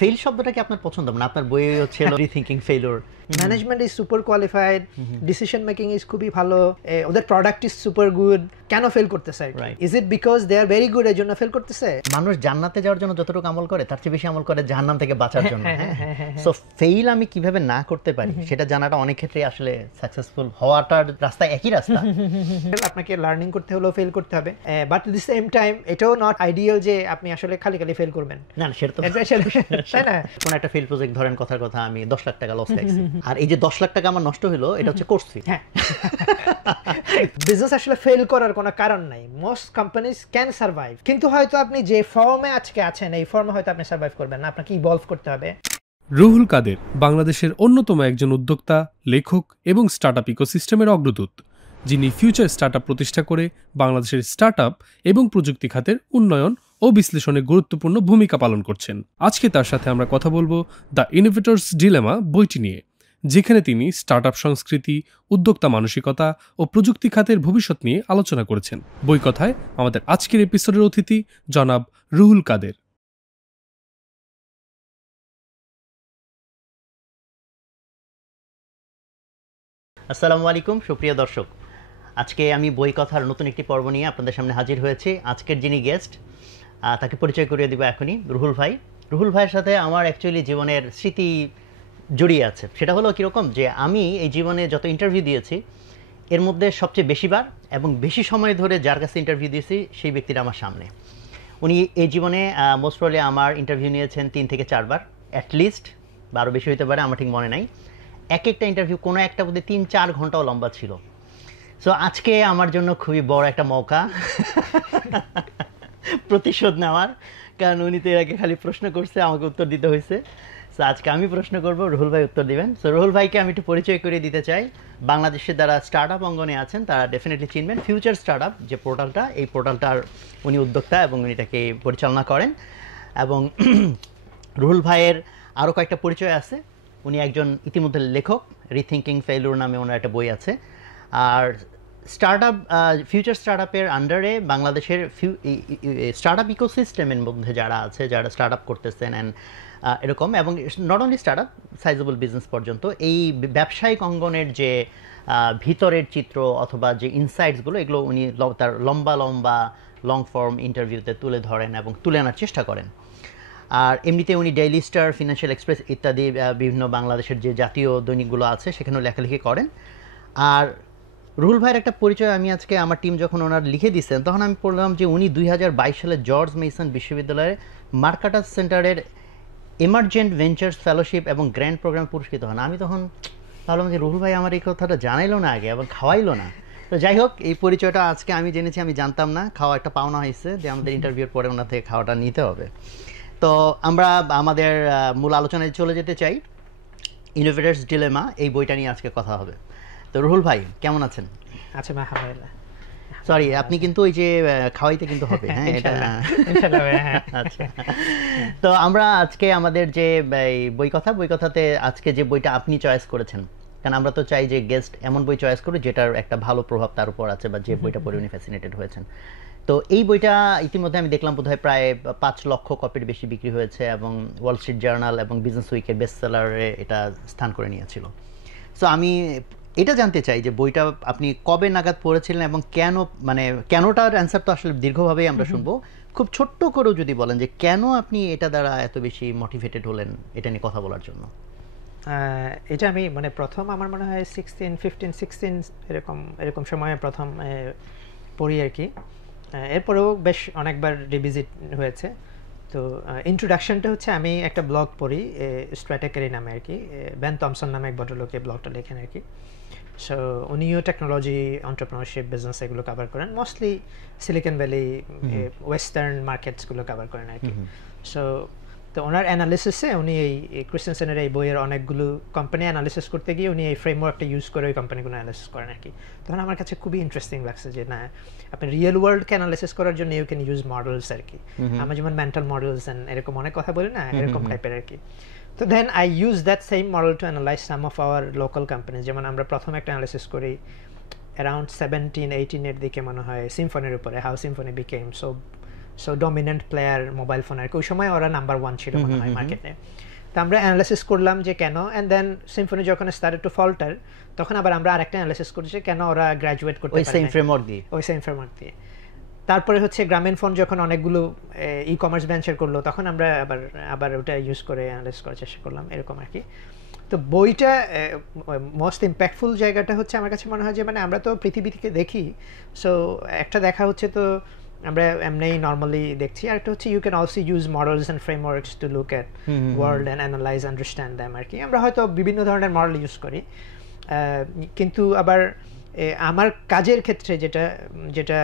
Fail শব্দটা কি আপনার পছন্দ, মানে আপনার বইয়ে হচ্ছে rethinking failure, management is super qualified, decision making is খুবই ভালো, ওদের প্রোডাক্ট ইজ সুপার গুড, কেন ফেল করতেছে? Is it because they are very good এর জন্য ফেল করতেছে? মানুষ জান্নাতে যাওয়ার জন্য যতটুকু আমল করে তার চেয়ে বেশি আমল করে জাহান্নাম থেকে বাঁচার জন্য। সো ফেইল আমি কিভাবে না করতে পারি সেটা জানাটা অনেক ক্ষেত্রে আসলে সাকসেসফুল হওয়াটার রাস্তা একই রাস্তা। আপনাকে লার্নিং করতে হলেও ফেল করতে হবে, but at the same time এটাও নট আইডিয়াল যে আপনি আসলে খালি ফেল করবেন। না সেটা তো তাই না? কোন একটা ফেল প্রজেক্ট ধরেন কথার কথা আমি 10 লাখ টাকা লস খাইছি, আর এই যে 10 লাখ টাকা আমার নষ্ট হলো এটা হচ্ছে করছি। বিজনেস আসলে ফেল করার কোনো কারণ নাই, মোস্ট কোম্পানিজ ক্যান সার্ভাইভ, কিন্তু হয়তো আপনি যে ফর্মে আজকে আছেন এই ফর্মে হয়তো আপনি সার্ভাইভ করবেন না, আপনাকে ইভলভ করতে হবে। রুহুল কাদের বাংলাদেশের অন্যতম একজন উদ্যোক্তা, লেখক এবং স্টার্টআপ ইকোসিস্টেমের অগ্রদূত, যিনি ফিউচার স্টার্টআপ প্রতিষ্ঠা করে বাংলাদেশের স্টার্টআপ এবং প্রযুক্তি খাতের উন্নয়ন ও বিশ্লেষণে গুরুত্বপূর্ণ ভূমিকা পালন করছেন। আজকে তার সাথে আমরা কথা বলবো দ্য ইনোভেটরস ডিলেমা বইটি নিয়ে, যেখানে তিনি স্টার্টআপ সংস্কৃতি, উদ্যোক্তা মানসিকতা ও প্রযুক্তি খাতের ভবিষ্যৎ নিয়ে আলোচনা করেছেন। বই কথায় আমাদের আজকের এপিসোডের অতিথি জনাব রুহুল কাদের। আসসালামু আলাইকুম সুপ্রিয় দর্শক, আজকে আমি বই কথার নতুন একটি পর্ব নিয়ে আপনাদের সামনে হাজির হয়েছি। আজকের যিনি গেস্ট তাকে পরিচয় করিয়ে দিব এখনই, রুহুল ভাই। রুহুল ভাইয়ের সাথে আমার অ্যাকচুয়ালি জীবনের স্মৃতি জড়িয়ে আছে। সেটা হলো কীরকম যে আমি এই জীবনে যত ইন্টারভিউ দিয়েছি এর মধ্যে সবচেয়ে বেশিবার এবং বেশি সময় ধরে যার কাছে ইন্টারভিউ দিয়েছি সেই ব্যক্তিটা আমার সামনে। উনি এই জীবনে মোস্ট প্রবলি আমার ইন্টারভিউ নিয়েছেন 3 থেকে 4 বার অ্যাটলিস্ট, বা আরও বেশি হতে পারে, আমার ঠিক মনে নাই। এক একটা ইন্টারভিউ কোনো একটা বোধহয় 3-4 ঘন্টাও লম্বা ছিল। সো আজকে আমার জন্য খুবই বড় একটা মৌকা প্রতিশোধ নেওয়ার, কারণ উনি তো এর আগে খালি প্রশ্ন করছে, আমাকে উত্তর দিতে হয়েছে। সো আজকে আমি প্রশ্ন করব, রুহুল ভাই উত্তর দিবেন। সো রুহুল ভাইকে আমি একটু পরিচয় করিয়ে দিতে চাই। বাংলাদেশের যারা স্টার্টআপ অঙ্গনে আছেন তারা ডেফিনেটলি চিনবেন ফিউচার স্টার্টআপ যে পোর্টালটা, এই পোর্টালটার উনি উদ্যোক্তা এবং উনি এটাকে পরিচালনা করেন। এবং রুহুল ভাইয়ের আরও কয়েকটা পরিচয় আছে। উনি একজন ইতিমধ্যে লেখক, রিথিঙ্কিং ফেলিওর নামে ওনার একটা বই আছে। আর স্টার্টআপ ফিউচার স্টার্টআপের আন্ডারে বাংলাদেশের স্টার্টআপ ইকোসিস্টেমের মধ্যে যারা আছে, যারা স্টার্টআপ করতেছেন অ্যান্ড এরকম, এবং not only startup, sizeable business পর্যন্ত, এই ব্যবসায়িক অঙ্গনের যে ভিতরের চিত্র অথবা যে ইনসাইটসগুলো, এগুলো উনি তার লম্বা লং ফর্ম ইন্টারভিউতে তুলে ধরেন এবং তুলে আনার চেষ্টা করেন। আর এমনিতে উনি ডেইলি স্টার, ফিনান্সিয়াল এক্সপ্রেস ইত্যাদি বিভিন্ন বাংলাদেশের যে জাতীয় দৈনিকগুলো আছে সেখানেও লেখালেখি করেন। আর রুহুল ভাইয়ের একটা পরিচয় আমি আজকে আমার টিম যখন ওনার লিখে দিচ্ছেন তখন আমি পড়লাম যে উনি 2022 সালে জর্জ মেসন বিশ্ববিদ্যালয়ের মার্কাটাস সেন্টারের এমার্জেন্ট ভেঞ্চার্স ফেলোশিপ এবং গ্র্যান্ড প্রোগ্রামে পুরস্কৃত হন। আমি তখন ভাবলাম যে রুহুল ভাই আমার এই কথাটা জানাইলো না আগে এবং খাওয়াইলো না। তো যাই হোক, এই পরিচয়টা আজকে আমি জেনেছি, আমি জানতাম না। খাওয়া একটা পাওনা হয়েছে যে আমাদের ইন্টারভিউর পরে ওনার থেকে খাওয়াটা নিতে হবে। তো আমরা আমাদের মূল আলোচনায় চলে যেতে চাই। ইনোভেটরস ডিলেমা এই বইটা নিয়ে আজকে কথা হবে। তো রুহুল ভাই কেমন আছেন? আচ্ছা আলহামদুলিল্লাহ। সরি, আপনি কিন্তু ওই যে খাওয়াইতে কিন্তু হবে, হ্যাঁ এটা আচ্ছা। তো আমরা আজকে আমাদের যে বই কথাতে আজকে যে বইটা আপনি চয়েস করেছেন, কারণ আমরা তো চাই যে গেস্ট এমন বই চয়েস করুক যেটার একটা ভালো প্রভাব তার উপর আছে, বা যে বইটা পড়ে উনি ফ্যাসিনেটেড হয়েছেন। তো এই বইটা ইতিমধ্যে আমি দেখলাম বোধহয় প্রায় 5 লক্ষ কপির বেশি বিক্রি হয়েছে এবং ওয়াল স্ট্রিট জার্নাল এবং বিজনেস উইকের বেস্ট সেলারে এটা স্থান করে নিয়েছিল। সো আমি এটা জানতে চাই যে বইটা আপনি কবে নাগাদ পড়েছিলেন এবং কেন, মানে কেনটার অ্যান্সার তো আসলে দীর্ঘভাবেই আমরা শুনবো। খুব ছোট্ট করেও যদি বলেন যে কেন আপনি এটা দ্বারা এত বেশি মোটিভেটেড হলেন এটা নিয়ে কথা বলার জন্য। এটা আমি মানে প্রথম আমার মনে হয় 15-16 এরকম সময়ে প্রথম পড়ি আর কি। এরপরেও বেশ অনেকবার রিভিজিট হয়েছে। তো ইন্ট্রোডাকশনটা হচ্ছে, আমি একটা ব্লগ পড়ি স্ট্র্যাটেকারি নামে আর কি, বেন থমসন নামে এক ভদ্রলোক এই ব্লগটা লেখেন আর কি। সো উনিও টেকনোলজি, এন্টারপ্রেনারশিপ, বিজনেস এগুলো কভার করেন, মোস্টলি সিলিকন ভ্যালি, ওয়েস্টার্ন মার্কেটসগুলো কভার করেন আর কি। সো তো ওনার অ্যানালিসিসে উনি এই ক্রিস্টেনসেনের এই বইয়ের অনেকগুলো কোম্পানি অ্যানালিসিস করতে গিয়ে উনি এই ফ্রেমওয়ার্কটা ইউজ করে ওই কোম্পানিগুলো অ্যানালিসিস করেন আর কি। তখন আমার কাছে খুবই ইন্টারেস্টিং লাগছে যে না, আপনি রিয়েল ওয়ার্ল্ডকে অ্যানালিসিস করার জন্য ইউ ক্যান ইউজ মডেলস আর কি। আমরা যেমন মেন্টাল মডেলস অ্যান্ড এরকম অনেক কথা বলি না, এরকম টাইপের আর কি। তো then I use that same model to analyse some of our local companies. যেমন আমরা প্রথম একটা অ্যানালিসিস করি অ্যারাউন্ড 17-18 এর দিকে মনে হয় সিম্ফনির উপরে, how Symphony became so so dominant player mobile phone আর কি, ওই সময় ওরা নাম্বার 1 ছিল মনে হয় মার্কেটে। তো আমরা অ্যানালাইসিস করলাম যে কেন, অ্যান্ড দেন সিম্ফনি যখন স্টার্টেড টু ফল্টার তখন আবার আমরা আরেকটা অ্যানালাইসিস করেছি কেন ওরা গ্র্যাজুয়েট করতে পারে ওই সেম ফ্রেমওয়ার্ক দিয়ে। ওই সেম ফ্রেমওয়ার্ক দিয়ে। তারপরে হচ্ছে গ্রামীণ ফোন যখন অনেকগুলো ই কমার্স ভেঞ্চার করলো তখন আমরা আবার ওটা ইউজ করে অ্যানালাইজ করার চেষ্টা করলাম, এরকম আর কি। তো বইটা মোস্ট ইম্প্যাক্টফুল জায়গাটা হচ্ছে আমার কাছে মনে হয় যে মানে আমরা তো পৃথিবী থেকে দেখি, সো একটা দেখা হচ্ছে তো আমরা এমনি নর্মালি দেখছি, আর একটা হচ্ছে you can also use models and frameworks to look at world and analyse understand them আর কি। আমরা হয়তো বিভিন্ন ধরনের মডেল ইউজ করি, কিন্তু আবার আমার কাজের ক্ষেত্রে যেটা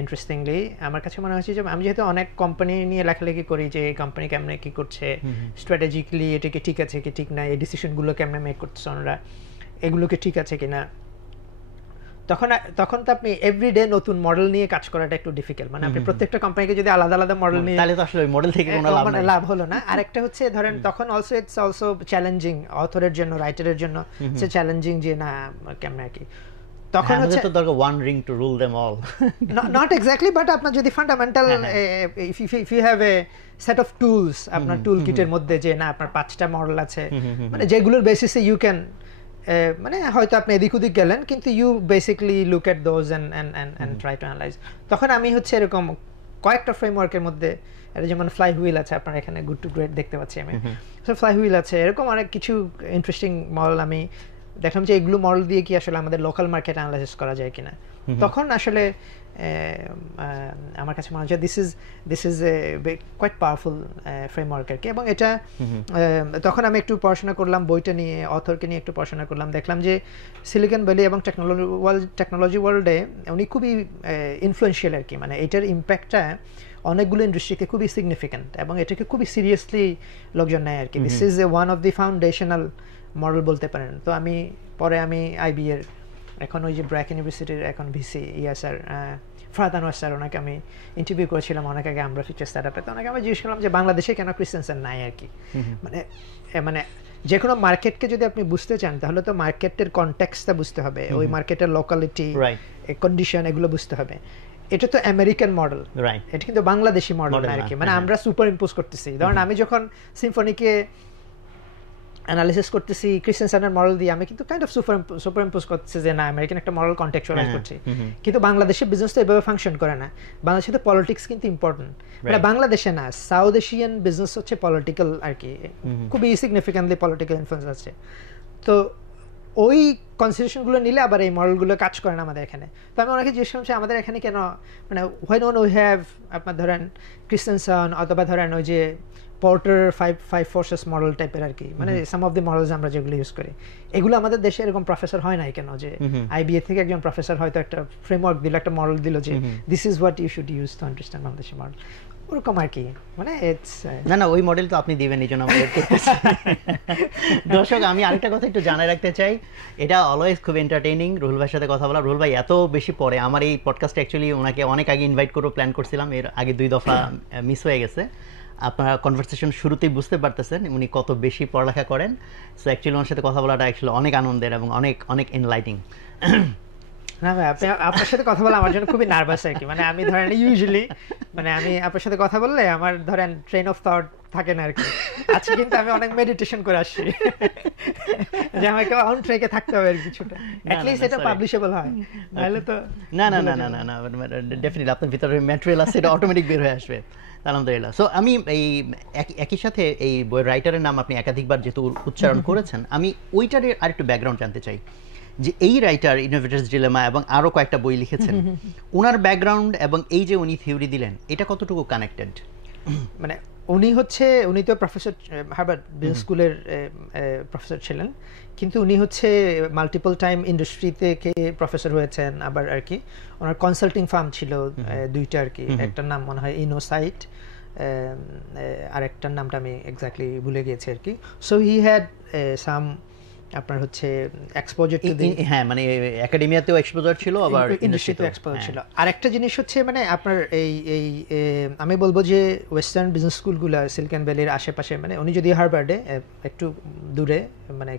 ইন্টারেস্টিংলি আমার কাছে মনে হচ্ছে যে আমি যেহেতু অনেক কোম্পানি নিয়ে লেখালেখি করি যে এই কোম্পানি কেমনে কী করছে, স্ট্র্যাটেজিক্যালি এটাকে ঠিক আছে কি ঠিক না, এই ডিসিশনগুলো কেমনে মেক করতেছে ওনারা, এগুলোকে ঠিক আছে কি না, তখন তো আপনি এভরিডে নতুন মডেল নিয়ে কাজ করাটা একটু ডিফিকাল্ট। মানে আপনি প্রত্যেকটা কোম্পানিকে যদি আলাদা আলাদা মডেল নিয়ে, তাহলে তো আসলে ওই মডেল থেকে কোনো লাভ হলো না। আরেকটা হচ্ছে ধরেন তখন অলসো ইটস অলসো চ্যালেঞ্জিং অথরের জন্য, রাইটারের জন্য সে চ্যালেঞ্জিং যে না কেমনে আর কি। তখন হচ্ছে তো দরকার one ring to rule them all, not exactly, but আপনার যদি fundamental if you have a set of tools আপনার টুল কিটের মধ্যে যে না আপনার 5টা মডেল আছে, মানে যেগুলোর বেসিসে ইউ ক্যান মানে হয়তো আপনি এদিক ওদিক গেলেন কিন্তু you basically look at those and try to analyse. তখন আমি হচ্ছে এরকম কয়েকটা ফ্রেমওয়ার্কের মধ্যে, যেমন ফ্লাই হুইল আছে আপনার এখানে, গুড টু গ্রেট দেখতে পাচ্ছি আমি, সো ফ্লাই হুইল আছে, এরকম অনেক কিছু ইন্টারেস্টিং মডেল আমি দেখলাম যে এগুলো মডেল দিয়ে কি আসলে আমাদের লোকাল মার্কেট অ্যানালাইসিস করা যায় কিনা। তখন আসলে আমার কাছে মনে হচ্ছে this is a quite powerful framework আর কি। এবং এটা তখন আমি একটু পড়াশোনা করলাম বইটা নিয়ে, অথরকে নিয়ে একটু পড়াশোনা করলাম, দেখলাম যে সিলিকন ভ্যালি এবং টেকনোলজি ওয়ার্ল্ডে উনি খুবই ইনফ্লুয়েন্সিয়াল আর কি। মানে এটার ইম্প্যাক্টটা অনেকগুলো ইন্ডাস্ট্রিতে খুবই সিগনিফিক্যান্ট এবং এটাকে খুবই সিরিয়াসলি লোকজন নেয় আর কি। This is A one of the foundational model বলতে পারেন। তো পরে আমি আইবি এর এখন ওই যে ব্র্যাক ইউনিভার্সিটির এখন VC sir Farad Anwar sir, ওনাকে আমি ইন্টারভিউ করেছিলাম অনেক আগে আমরা ফিউচার স্টার্টআপে। তো ওনাকে আমি জিজ্ঞেস করলাম যে বাংলাদেশে কেন ক্রিস্টেনসেন নাই আর কি। মানে যে কোনো মার্কেটকে যদি আপনি বুঝতে চান তাহলে তো মার্কেটের কনটেক্সটটা বুঝতে হবে, ওই মার্কেটের লোকালিটি, কন্ডিশন, এগুলো বুঝতে হবে। এটা তো আমেরিকান মডেল, এটা কিন্তু বাংলাদেশি মডেল না আর কি। মানে আমরা সুপার ইম্পোজ করতেছি। ধরেন আমি যখন সিম্ফনিকে অ্যানালিসিস করতেছি ক্রিস্টেনসেনের মডেল দিয়ে, আমি কিন্তু কাইন্ড অফ সুপার ইম্পোজ করতেছি যে না আমেরিকান একটা মডেল কন্টেক্সচুয়ালাইজ করছি। কিন্তু বাংলাদেশের বিজনেস তো এভাবে ফাংশন করে না। বাংলাদেশে তো পলিটিক্স কিন্তু ইম্পর্টেন্ট, মানে বাংলাদেশে না, সাউথ এশিয়ান বিজনেস হচ্ছে পলিটিক্যাল আর কি, খুবই সিগনিফিক্যান্টলি পলিটিক্যাল ইনফ্লুয়েন্স আছে। তো ওই কনসিডারেশনগুলো নিলে আবার এই মডেলগুলো কাজ করে না আমাদের এখানে। তো আমি ওনাকে জিজ্ঞেস করছি আমাদের এখানে কেন, মানে হোয়েন উই হ্যাভ আপনার ধরেন ক্রিস্টেনসন অথবা ধরেন ওই যে পোর্টার ফাইভ ফোর্সেস মডেল টাইপের আর কি, মানে সাম অফ দি মডেলস আমরা যেগুলো ইউজ করি এগুলো আমাদের দেশে এরকম প্রফেসর হয় নাই কেন, যে আইবিএ থেকে একজন প্রফেসর হয়তো একটা ফ্রেমওয়ার্ক দিল, একটা মডেল দিল যে this is what you should use to understand Bangladeshi model, ওরকম আর কি। মানে না ওই মডেল তো আপনি দিবেন, এই জন্য আমরা ওয়েট করতেছি। দর্শক আমি আরেকটা কথা একটু জানাই রাখতে চাই, এটা অলওয়েজ খুব এন্টারটেইনিং রুহুল ভাইয়ের সাথে কথা বলা। রুহুল ভাই এত বেশি পড়ে, আমার এই পডকাস্টে অ্যাকচুয়ালি ওনাকে অনেক আগে ইনভাইট করে প্ল্যান করছিলাম, এর আগে 2 দফা মিস হয়ে গেছে। আপনারা কনভারসেশন শুরুতেই বুঝতে পারতেছেন উনি কত বেশি পড়ালেখা করেন। সো অ্যাকচুয়ালি ওনার সাথে কথা বলাটা অ্যাকচুয়ালি অনেক আনন্দের এবং অনেক অনেক এনলাইটিং। না ভাই, আপনার সাথে কথা বলা আমার জন্য খুবই নার্ভাস আর কি। মানে আমি ধরেন ইউজুয়ালি মানে আমি আপনার সাথে কথা বললে আমার ধরেন ট্রেন অফ থট থাকে না আর কি। আজকে কিন্তু আমি অনেক মেডিটেশন করে আসছি যে আমাকে অন ট্র্যাকে থাকতে হবে আর কিছুটা, অ্যাট লিস্ট এটা পাবলিশেবল হয়, নাহলে তো না ডেফিনেটলি আপনার ভিতরে ম্যাটেরিয়াল আছে, এটা অটোমেটিক বের হয়ে আসবে আলহামদুলিল্লাহ। সো আমি এই একই সাথে এই বইয়ের রাইটারের নাম আপনি একাধিকবার যেহেতু উচ্চারণ করেছেন, আমি ওইটার আরেকটু ব্যাকগ্রাউন্ড জানতে চাই যে এই রাইটার ইনোভেটরস ডিলেমা এবং আরও কয়েকটা বই লিখেছেন, ওনার ব্যাকগ্রাউন্ড এবং এই যে উনি থিওরি দিলেন এটা কতটুকু কানেক্টেড? মানে উনি তো প্রফেসর, হার্ভার্ড বিজনেস স্কুলের প্রফেসর ছিলেন, কিন্তু উনি হচ্ছে মাল্টিপল টাইম ইন্ডাস্ট্রি থেকে প্রফেসর হয়েছেন আবার আর কি। ওনার কনসাল্টিং ফার্ম ছিল 2টা আর কি, একটার নাম মনে হয় ইনোসাইট, আর একটার নামটা আমি এক্স্যাক্টলি ভুলে গিয়েছি আর কি। সো হি হ্যাড সাম আপনার হচ্ছে এক্সপোজার টু দি, হ্যাঁ মানে একাডেমিয়াতেও এক্সপোজার ছিল আবার ইন্ডাস্ট্রিতেও এক্সপোজার ছিল। আরেকটা জিনিস হচ্ছে মানে আপনার এই আমি বলবো যে ওয়েস্টার্ন বিজনেস স্কুলগুলো সিলিকন ভ্যালির আশেপাশে, মানে উনি যদি হার্ভার্ডে একটু দূরে, মানে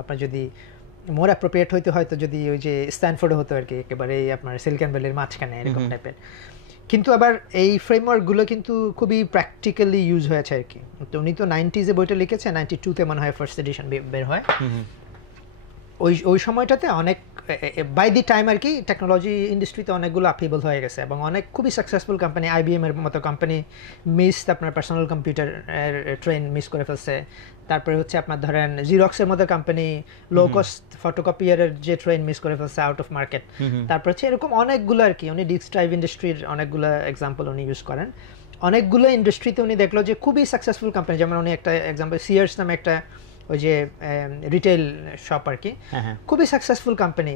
আপনার যদি মোর অ্যাপ্রোপ্রিয়েট হয়তো যদি ওই যে স্ট্যানফোর্ডে হতো আর কি, একেবারে আপনার সিলিকন ভ্যালির মাঝখানে এরকম টাইপের। কিন্তু আবার এই ফ্রেমওয়ার্কগুলো কিন্তু খুবই প্র্যাকটিক্যালি ইউজ হয়েছে আর কি। তো উনি তো 90s বইটা লিখেছে, 92-তে মনে হয় ফার্স্ট এডিশন বের হয়। ওই সময়টাতে অনেক বাই দি টাইম আর কি টেকনোলজি ইন্ডাস্ট্রিতে অনেকগুলো আপহেবল হয়ে গেছে এবং অনেক খুবই সাকসেসফুল কোম্পানি, IBM এর মতো কোম্পানি আপনার পার্সোনাল কম্পিউটার ট্রেন মিস করে ফেলছে। তারপরে হচ্ছে আপনার ধরেন জিরক্সের মতো কোম্পানি লো কস্ট ফটোকপিয়ারের যে ট্রেন মিস করে ফেলছে আউট অফ মার্কেট। তারপর হচ্ছে এরকম অনেকগুলো আর কি, উনি ডিস্ক ড্রাইভ ইন্ডাস্ট্রির অনেকগুলো এক্সাম্পল উনি ইউজ করেন। অনেকগুলো ইন্ডাস্ট্রিতে উনি দেখলো যে খুবই সাকসেসফুল কোম্পানি, যেমন উনি একটা এক্সাম্পল সিয়ার্স নামে একটা ওই যে রিটেল শপ আর কি, খুবই সাকসেসফুল কোম্পানি।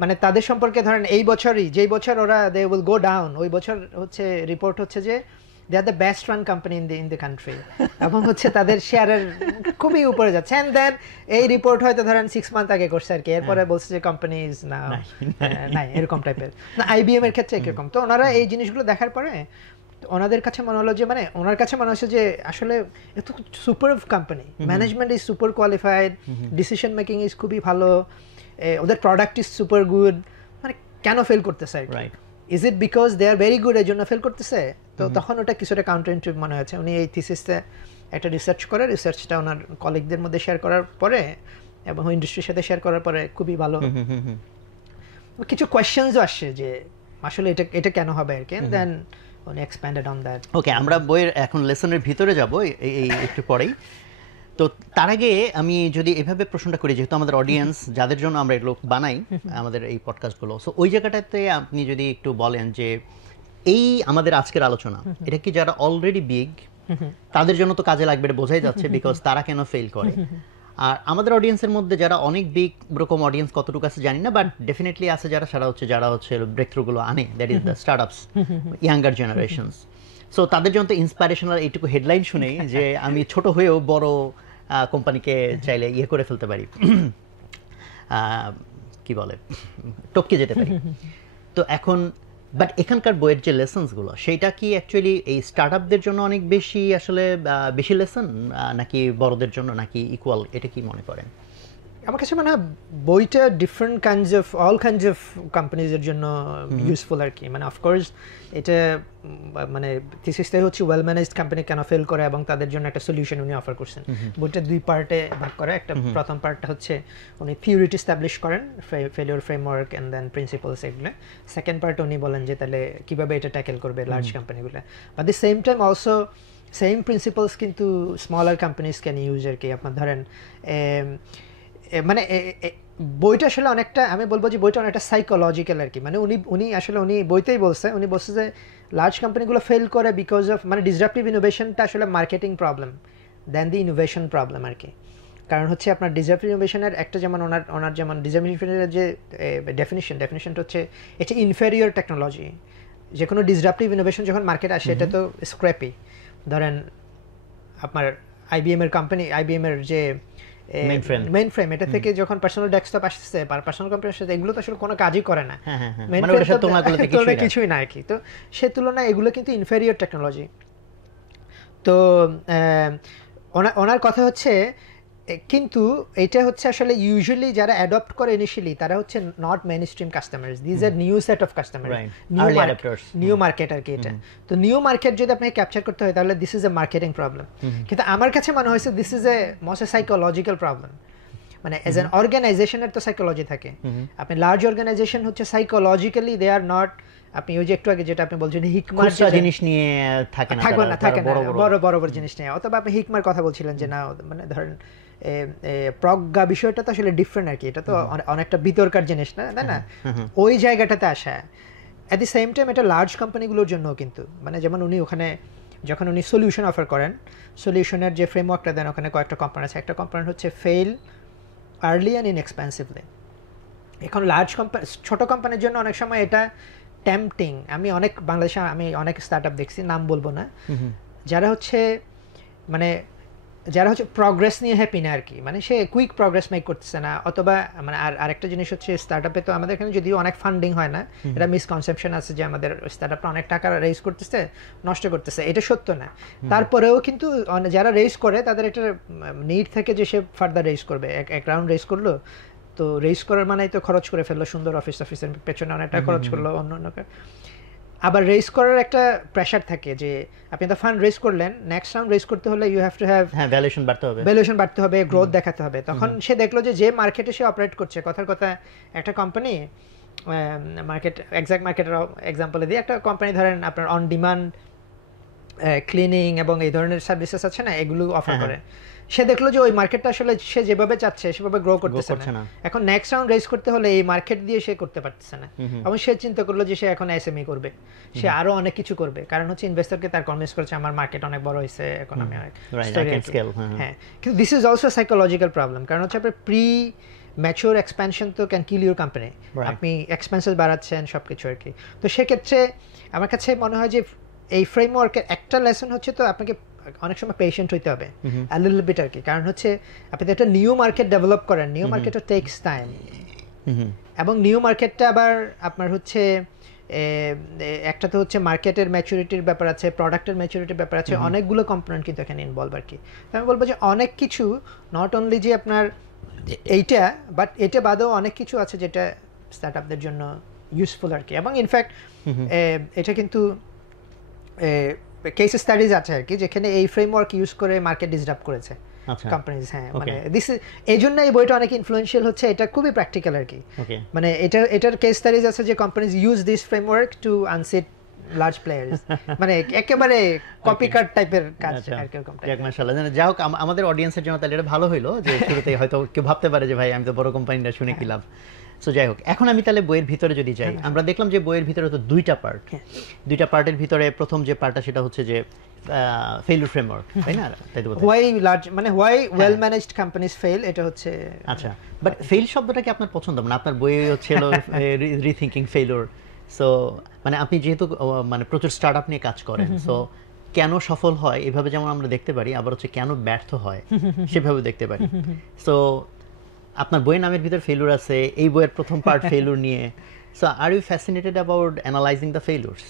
মানে তাদের সম্পর্কে ধরেন এই বছরই যেই বছর ওরা দে উইল গো ডাউন, ওই বছর হচ্ছে রিপোর্ট হচ্ছে যে they are the best run company in the country, এবং হচ্ছে তাদের শেয়ারের খুবই উপরে যাচ্ছে। অ্যান্ড দেন এই রিপোর্ট হয়তো ধরেন 6 মান্থ আগে করছে আর কি, এরপরে বলছে যে কোম্পানি ইজ না নাই এরকম টাইপের না। IBM এর ক্ষেত্রে একরকম। তো ওনারা এই জিনিসগুলো দেখার পরে ওনাদের কাছে মনে হলো যে মানে ওনার কাছে মনে হচ্ছে যে আসলে এত super company, management is super qualified, decision making is খুবই ভালো, ওদের প্রোডাক্ট ইজ সুপার গুড, মানে কেন ফেল করতেছে আর কি? Is it because they are very good এর জন্য ফেল করতেছে? তো তখন ওটা কিছুটা কাউন্টার ইনটুইটিভ মনে হয়েছে। উনি এই থিসিসে একটা রিসার্চ করে, রিসার্চটা ওনার কলিগদের মধ্যে শেয়ার করার পরে এবং ইন্ডাস্ট্রির সাথে শেয়ার করার পরে খুবই ভালো কিছু কোয়েশ্চেনসও আসছে যে আসলে এটা কেন হবে আর কি। দেন উনি এক্সপ্যান্ডেড অন দ্যাট। ওকে, আমরা বইয়ের এখন লেসনের ভিতরে যাব এই একটু পরেই। তো তার আগে আমি যদি এভাবে প্রশ্নটা করি, যেহেতু আমাদের অডিয়েন্স যাদের জন্য আমরা এগুলো বানাই আমাদের এই পডকাস্টগুলো, সো ওই জায়গাটাতে আপনি যদি একটু বলেন যে এই আমাদের আজকের আলোচনা এটা কি যারা অলরেডি বিগ তাদের জন্য তো কাজে লাগবে, এটা বোঝাই যাচ্ছে, বিকজ তারা কেন ফেল করে। আর আমাদের অডিয়েন্সের মধ্যে যারা অনেক বিগ রকম অডিয়েন্স কতটুকু আছে জানি না, বাট ডেফিনেটলি আছে যারা হচ্ছে ব্রেক থ্রুগুলো আনে, that is the startups, younger generations. So তাদের জন্য তো ইন্সপাইরেশনাল এইটুকু হেডলাইন শুনেই যে আমি ছোট হয়েও বড় কোম্পানিকে চাইলে করে ফেলতে পারি, কি বলে টপকে যেতে পারি। তো এখন বাট এখানকার বইয়ের যে লেসনসগুলো সেইটা কি অ্যাকচুয়ালি এই স্টার্টআপদের জন্য অনেক বেশি আসলে বেশি লেসন, নাকি বড়দের জন্য, নাকি ইকুয়াল, এটা কি মনে করেন? আমার কাছে মনে হয় বইটা ডিফারেন্ট অল কাইন্ডস অফ কোম্পানিজের জন্য ইউজফুল আর কি। মানে অফকোর্স এটা মানে থিসিসটাই হচ্ছে ওয়েল ম্যানেজড কোম্পানি কেন ফেল করে এবং তাদের জন্য একটা সলিউশন উনি অফার করছেন। বইটা 2 পার্টে ভাগ করা। একটা প্রথম পার্টটা হচ্ছে উনি থিওরিটি এস্টাবলিশ করেন, failure framework and then principles এগুলো। সেকেন্ড পার্টে উনি বলেন যে তাহলে কিভাবে এটা ট্যাকেল করবে লার্জ কোম্পানিগুলো। But the same time also same principles কিন্তু স্মলার কোম্পানিজ ক্যান ইউজ আর কি। আপনার ধরেন মানে বইটা আসলে অনেকটা, আমি বলবো যে বইটা অনেকটা সাইকোলজিক্যাল আর কি। মানে উনি আসলে বইতেই উনি বলছে যে লার্জ কোম্পানিগুলো ফেল করে বিকজ অফ মানে ডিসরাপটিভ ইনোভেশনটা আসলে মার্কেটিং প্রবলেম দেন দি ইনোভেশন প্রবলেম আর কি। কারণ হচ্ছে আপনার ডিসরাপটিভ ইনোভেশনের একটা যেমন ওনার যেমন ডিসরাপটিভ ইনোভেশনের যে ডেফিনিশনটা হচ্ছে এটা ইনফেরিয়র টেকনোলজি। যে কোনো ডিসরাপটিভ ইনোভেশন যখন মার্কেটে আসে এটা তো স্ক্র্যাপি। ধরেন আপনার IBM এর যে মেইন ফ্রেম, এটা থেকে যখন পার্সোনাল ডেস্কটপ আসছে, পার্সোনাল কম্পিউটার সাথে এগুলো তো আসলে কোনো কাজই করে না, কিছুই না আর কি। তো সে তুলনায় এগুলো কিন্তু ইনফেরিয়র টেকনোলজি। তো ওনার কথা হচ্ছে কিন্তু এটা হচ্ছে আসলে ইউজুয়ালি যারা অ্যাডপ্ট করে ইনিশিয়ালি তারা হচ্ছে not mainstream customers, these are new set of customer, new market আর কি এটা। তো নিউ মার্কেট যদি আপনাকে ক্যাপচার করতে হয় তাহলে this is a marketing problem. কিন্তু আমার কাছে মনে হয়েছে this is A most psychological problem. মানে এজ অ্যান অর্গানাইজেশনের তো সাইকোলজি থাকে। আপনি লার্জ অর্গানাইজেশন হচ্ছে সাইকোলজিক্যালি দে আর নট, আপনি ওই যে একটু আগে যেটা আপনি বলছেন হিকমার জিনিস নিয়ে থাকে না বড় জিনিস নিয়ে, অথবা আপনি হিকমার কথা বলছিলেন যে না মানে ধরেন প্রজ্ঞা বিষয়টা তো আসলে ডিফারেন্ট আর কি। এটা তো অনেকটা বিতর্কার জিনিস না, তাই না? ওই জায়গাটাতে আসা। অ্যাট দি সেম টাইম এটা লার্জ কোম্পানিগুলোর জন্য কিন্তু মানে যেমন উনি ওখানে যখন উনি সলিউশন অফার করেন, সলিউশনের যে ফ্রেমওয়ার্কটা দেন ওখানে কয়েকটা কোম্পানি আছে। একটা কোম্পানি হচ্ছে ফেল আর্লি অ্যান্ড ইনএক্সপেন্সিভলি। এখন লার্জ কোম্পানি ছোটো কোম্পানির জন্য অনেক সময় এটা টেম্পটিং। আমি বাংলাদেশে অনেক স্টার্টআপ দেখছি, নাম বলবো না, যারা হচ্ছে প্রগ্রেস নিয়ে হ্যাপি না আর কি। মানে সে কুইক প্রগ্রেস মেক করতেছে না, অথবা মানে আরেকটা জিনিস হচ্ছে স্টার্টআপে তো আমাদের এখানে যদিও অনেক ফান্ডিং হয় না, এটা মিসকনসেপশন আছে যে আমাদের স্টার্টআপটা অনেক টাকা রেজ করতেছে, নষ্ট করতেছে, এটা সত্য না। তারপরেও কিন্তু যারা রেজ করে তাদের একটা নিড থাকে যে সে ফার্দার রেজ করবে। এক রাউন্ড রেজ করলো তো রেজ করার মানেই তো খরচ করে ফেললো, সুন্দর অফিসের পেছনে অনেকটা খরচ করলো, অন্য আবার রেজ করার একটা প্রেশার থাকে যে আপনি তো ফান্ড রেজ করলেন, নেক্সট রাউন্ড রেজ করতে হলে ইউ হ্যাভ টু হ্যাভ হ্যাঁ ভ্যালুয়েশন বাড়তে হবে। ভ্যালুয়েশন বাড়তে হবে, গ্রোথ দেখাতে হবে। তখন সে দেখলো যে মার্কেটে সে অপারেট করছে, কথার কথা একটা কোম্পানি মার্কেট এক্সাক্ট মার্কেটের এক্সাম্পলে দিয়ে একটা কোম্পানি ধরেন আপনার অন ডিমান্ড ক্লিনিং এবং এই ধরনের সার্ভিসেস আছে না, এগুলো অফার করে। সে দেখলো যে ওই মার্কেটটা আসলে সে যেভাবে চাচ্ছে সেভাবে গ্রো করতেছে না। এখন নেক্সট রাউন্ড রেজ করতে হলে এই মার্কেট দিয়ে সে করতে পারতেছে না, এবং সে চিন্তা করলো যে সে এখন এসএমই করবে, সে আরো অনেক কিছু করবে, কারণ হচ্ছে ইনভেস্টরকে তার কনভিন্স করছে আমার মার্কেট অনেক বড় হয়েছে, এখন আমি অনেক স্কেল। হ্যাঁ, কিন্তু this is also psychological problem, কারণ হচ্ছে আপনার প্রি ম্যাচিওর এক্সপ্যানশন তো ক্যান কিল ইউর কোম্পানি, আপনি এক্সপেন্সেস বাড়াচ্ছেন সবকিছু আর কি। তো সেক্ষেত্রে আমার কাছে মনে হয় যে এই ফ্রেমওয়ার্কের একটা লেসন হচ্ছে তো আপনাকে অনেক সময় পেশেন্ট হইতে হবে আ লিটল বিট আর কি, কারণ হচ্ছে আপনি তো একটা নিউ মার্কেট ডেভেলপ করেন, নিউ মার্কেটও টেকস টাইম, এবং নিউ মার্কেটটা আবার আপনার হচ্ছে একটা তো হচ্ছে মার্কেটের ম্যাচুরিটির ব্যাপার আছে, প্রোডাক্টের ম্যাচুরিটির ব্যাপার আছে, অনেকগুলো কম্পোনেন্ট কিন্তু এখানে ইনভলভ আর কি। তো আমি বলবো যে অনেক কিছু, নট অনলি যে আপনার এইটা, বাট এটা বাদেও অনেক কিছু আছে যেটা স্টার্ট আপদের জন্য ইউজফুল আর কি। এবং ইনফ্যাক্ট এটা কিন্তু কেস স্টাডিজ আছে আর কি, যেখানে এই ফ্রেমওয়ার্ক ইউজ করে মার্কেট ডিসরাপ্ট করেছে কোম্পানিজ। হ্যাঁ, মানে দিস এই জন্য এই বইটা অনেক ইনফ্লুয়েন্সিয়াল হচ্ছে, এটা খুবই প্র্যাকটিক্যাল আর কি। মানে এটার কেস স্টাডিজ আছে যে companies use this framework to unseat large players, মানে একেবারে কপিকাট টাইপের কাজ আর কি। মাশাআল্লাহ, যাই হোক আমাদের অডিয়েন্সের জন্য তাহলে এটা ভালো হইলো যে শুরুতেই হয়তো কেউ ভাবতে পারে যে ভাই আমি তো বড় কোম্পানিটা শুনে কি লাভ। সো যাই হোক, এখন আমি তাহলে বইয়ের ভিতরে যদি যাই, আমরা দেখলাম যে বইয়ের ভিতরে তো দুইটা পার্টের ভিতরে প্রথম যে পার্টটা সেটা হচ্ছে যে ফেইলিউর ফ্রেমওয়ার্ক, তাই না? তাই তো হোয়াই লার্জ, মানে why well managed companies fail, এটা হচ্ছে। আচ্ছা, বাট ফেল শব্দটা কি আপনার পছন্দ? মানে আপনার বইয়ে হচ্ছে রিথিঙ্কিং ফেইলিউর, সো মানে আপনি যেহেতু মানে প্রচুর স্টার্টআপ নিয়ে কাজ করেন, সো কেন সফল হয় এভাবে যেমন আমরা দেখতে পারি, আবার হচ্ছে কেন ব্যর্থ হয় সেভাবে দেখতে পারি। সো আপনার বইয়ের নামের ভিতর ফেইলিউর আছে, এই বইয়ের প্রথম পার্ট ফেইলিউর নিয়ে। So are you fascinated about analysing the failures?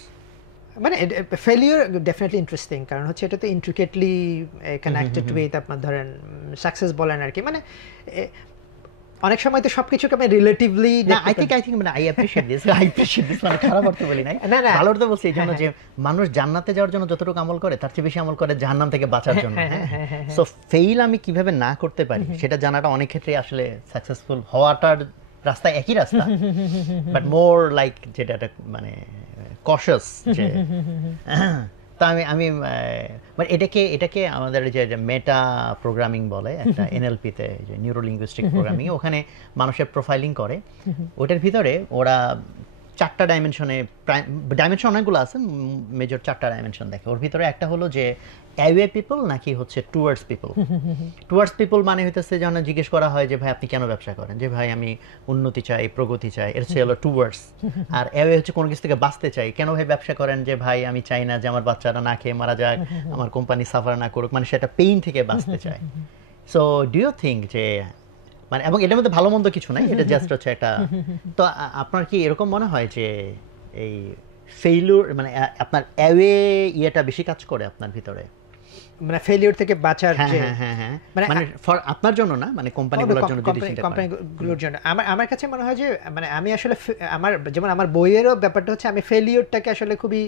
মানে ফেলিওর ডেফিনেটলি ইন্টারেস্টিং, কারণ হচ্ছে এটা তো ইন্ট্রিকেটলি কানেক্টেড উইথ আপনার ধরেন সাকসেস বলেন আর কি। মানে অনেক সময় তো সবকিছুকে আমি রিলেটিভলি আই থিংক মানে আই অ্যাপ্রিশিয়েট দিস মানে খারাপ অর্থ বলি নাই, ভালো অর্থ বলছি এই জন্য যে মানুষ জান্নাতে যাওয়ার জন্য যতটুকু আমল করে তার চেয়ে বেশি আমল করে জাহান্নাম থেকে বাঁচার জন্য। সো ফেইল আমি কিভাবে না করতে পারি সেটা জানাটা অনেক ক্ষেত্রে আসলে সাকসেসফুল হওয়াটার রাস্তা একই রাস্তা, বাট মোর লাইক যেটা মানে কশাস যে তা আমি মানে এটাকে আমাদের যে মেটা প্রোগ্রামিং বলে একটা এনএলপিতে, যে নিউরো লিঙ্গুইস্টিক প্রোগ্রামিং, ওখানে মানুষের প্রোফাইলিং করে, ওটার ভিতরে ওরা 4টা ডাইমেনশন অনেকগুলো আছে, মেজর 4টা ডাইমেনশন দেখে। ওর ভিতরে একটা হলো যে অ্যাওয়ে পিপল নাকি হচ্ছে টুয়ার্ডস পিপল। টুয়ার্ডস পিপল মানে হইতেছে যখন জিজ্ঞেস করা হয় যে ভাই আপনি কেন ব্যবসা করেন, যে ভাই আমি উন্নতি চাই, প্রগতি চাই, এর হচ্ছে হলো টুয়ার্ডস। আর অ্যাওয়ে হচ্ছে কোনো কিছু থেকে বাঁচতে চাই, কেন ভাই ব্যবসা করেন, যে ভাই আমি চাই না যে আমার বাচ্চারা না খেয়ে মারা যাক, আমার কোম্পানি সাফার না করুক, মানে সেটা পেইন থেকে বাঁচতে চায়। সো ডু ইউ থিঙ্ক যে মানে, এবং এটার মধ্যে ভালো মন্দ কিছু নাই, এটা জাস্ট হচ্ছে একটা। তো আপনার কি এরকম মনে হয় যে এই ফেইলিউর মানে আপনার অ্যাওয়ে ইয়েটা বেশি কাজ করে আপনার ভিতরে, মানে ফেলিওর থেকে বাঁচার যে মানে ফর আপনার জন্য না, মানে কোম্পানিগুলোর জন্য, যদি সেটা কোম্পানিগুলোর জন্য? আমার কাছে মনে হয় যে মানে আমি আসলে আমার যেমন আমার বইয়েরও ব্যাপারটা হচ্ছে আমি ফেলিওরটাকে আসলে খুবই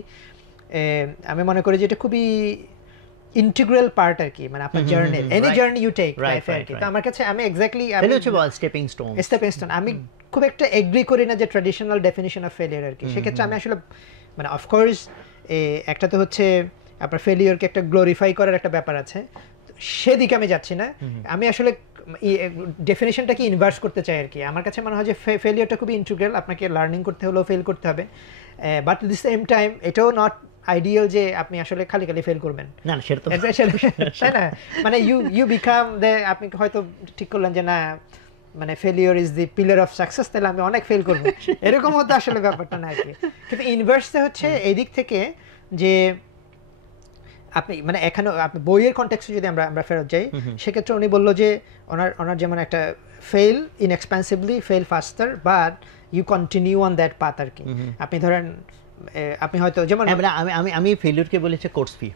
আমি মনে করি যে এটা খুবই ইন্টিগ্রাল পার্ট আর কি, মানে আপনার journey, any journey you take লাইফে আর কি। তো আমার কাছে আমি এক্স্যাক্টলি স্টেপিং স্টোন, আমি খুব একটা এগ্রি করি না যে ট্র্যাডিশনাল ডেফিনিশন অফ ফেলিয়ার আর কি। সেক্ষেত্রে আমি আসলে মানে অফকোর্স একটা তো হচ্ছে আপনার ফেলিওরকে একটা গ্লোরিফাই করার একটা ব্যাপার আছে, সেদিকে আমি যাচ্ছি না। আমি আসলে ডেফিনেশনটাকে ইনভার্স করতে চাই আর কি। আমার কাছে মনে হয় যে ফেলিওরটা খুবই ইন্টিগ্রাল, আপনাকে লার্নিং করতে হলেও ফেল করতে হবে, but at the same time এটাও নট আইডিয়াল যে আপনি আসলে খালি ফেল করবেন, না সেটা তো তাই না। মানে ইউ বিকাম আপনি হয়তো ঠিক করলেন যে না মানে failure is the pillar of success, তাহলে আমি অনেক ফেল করবো, এরকম হতো আসলে ব্যাপারটা না আর কি। কিন্তু ইনভার্সটা হচ্ছে এই দিক থেকে যে আপনি মানে এখানে আপনি বইয়ের কনটেক্সটে যদি আমরা ফেরত যাই, সেক্ষেত্রে উনি বললো যে ওনার যেমন একটা fail inexpensively, fail faster, but you continue on that path আর কি। আপনি ধরেন আপনি হয়তো যেমন আমি ফেলিউরকে বলেছি কোর্স ফি।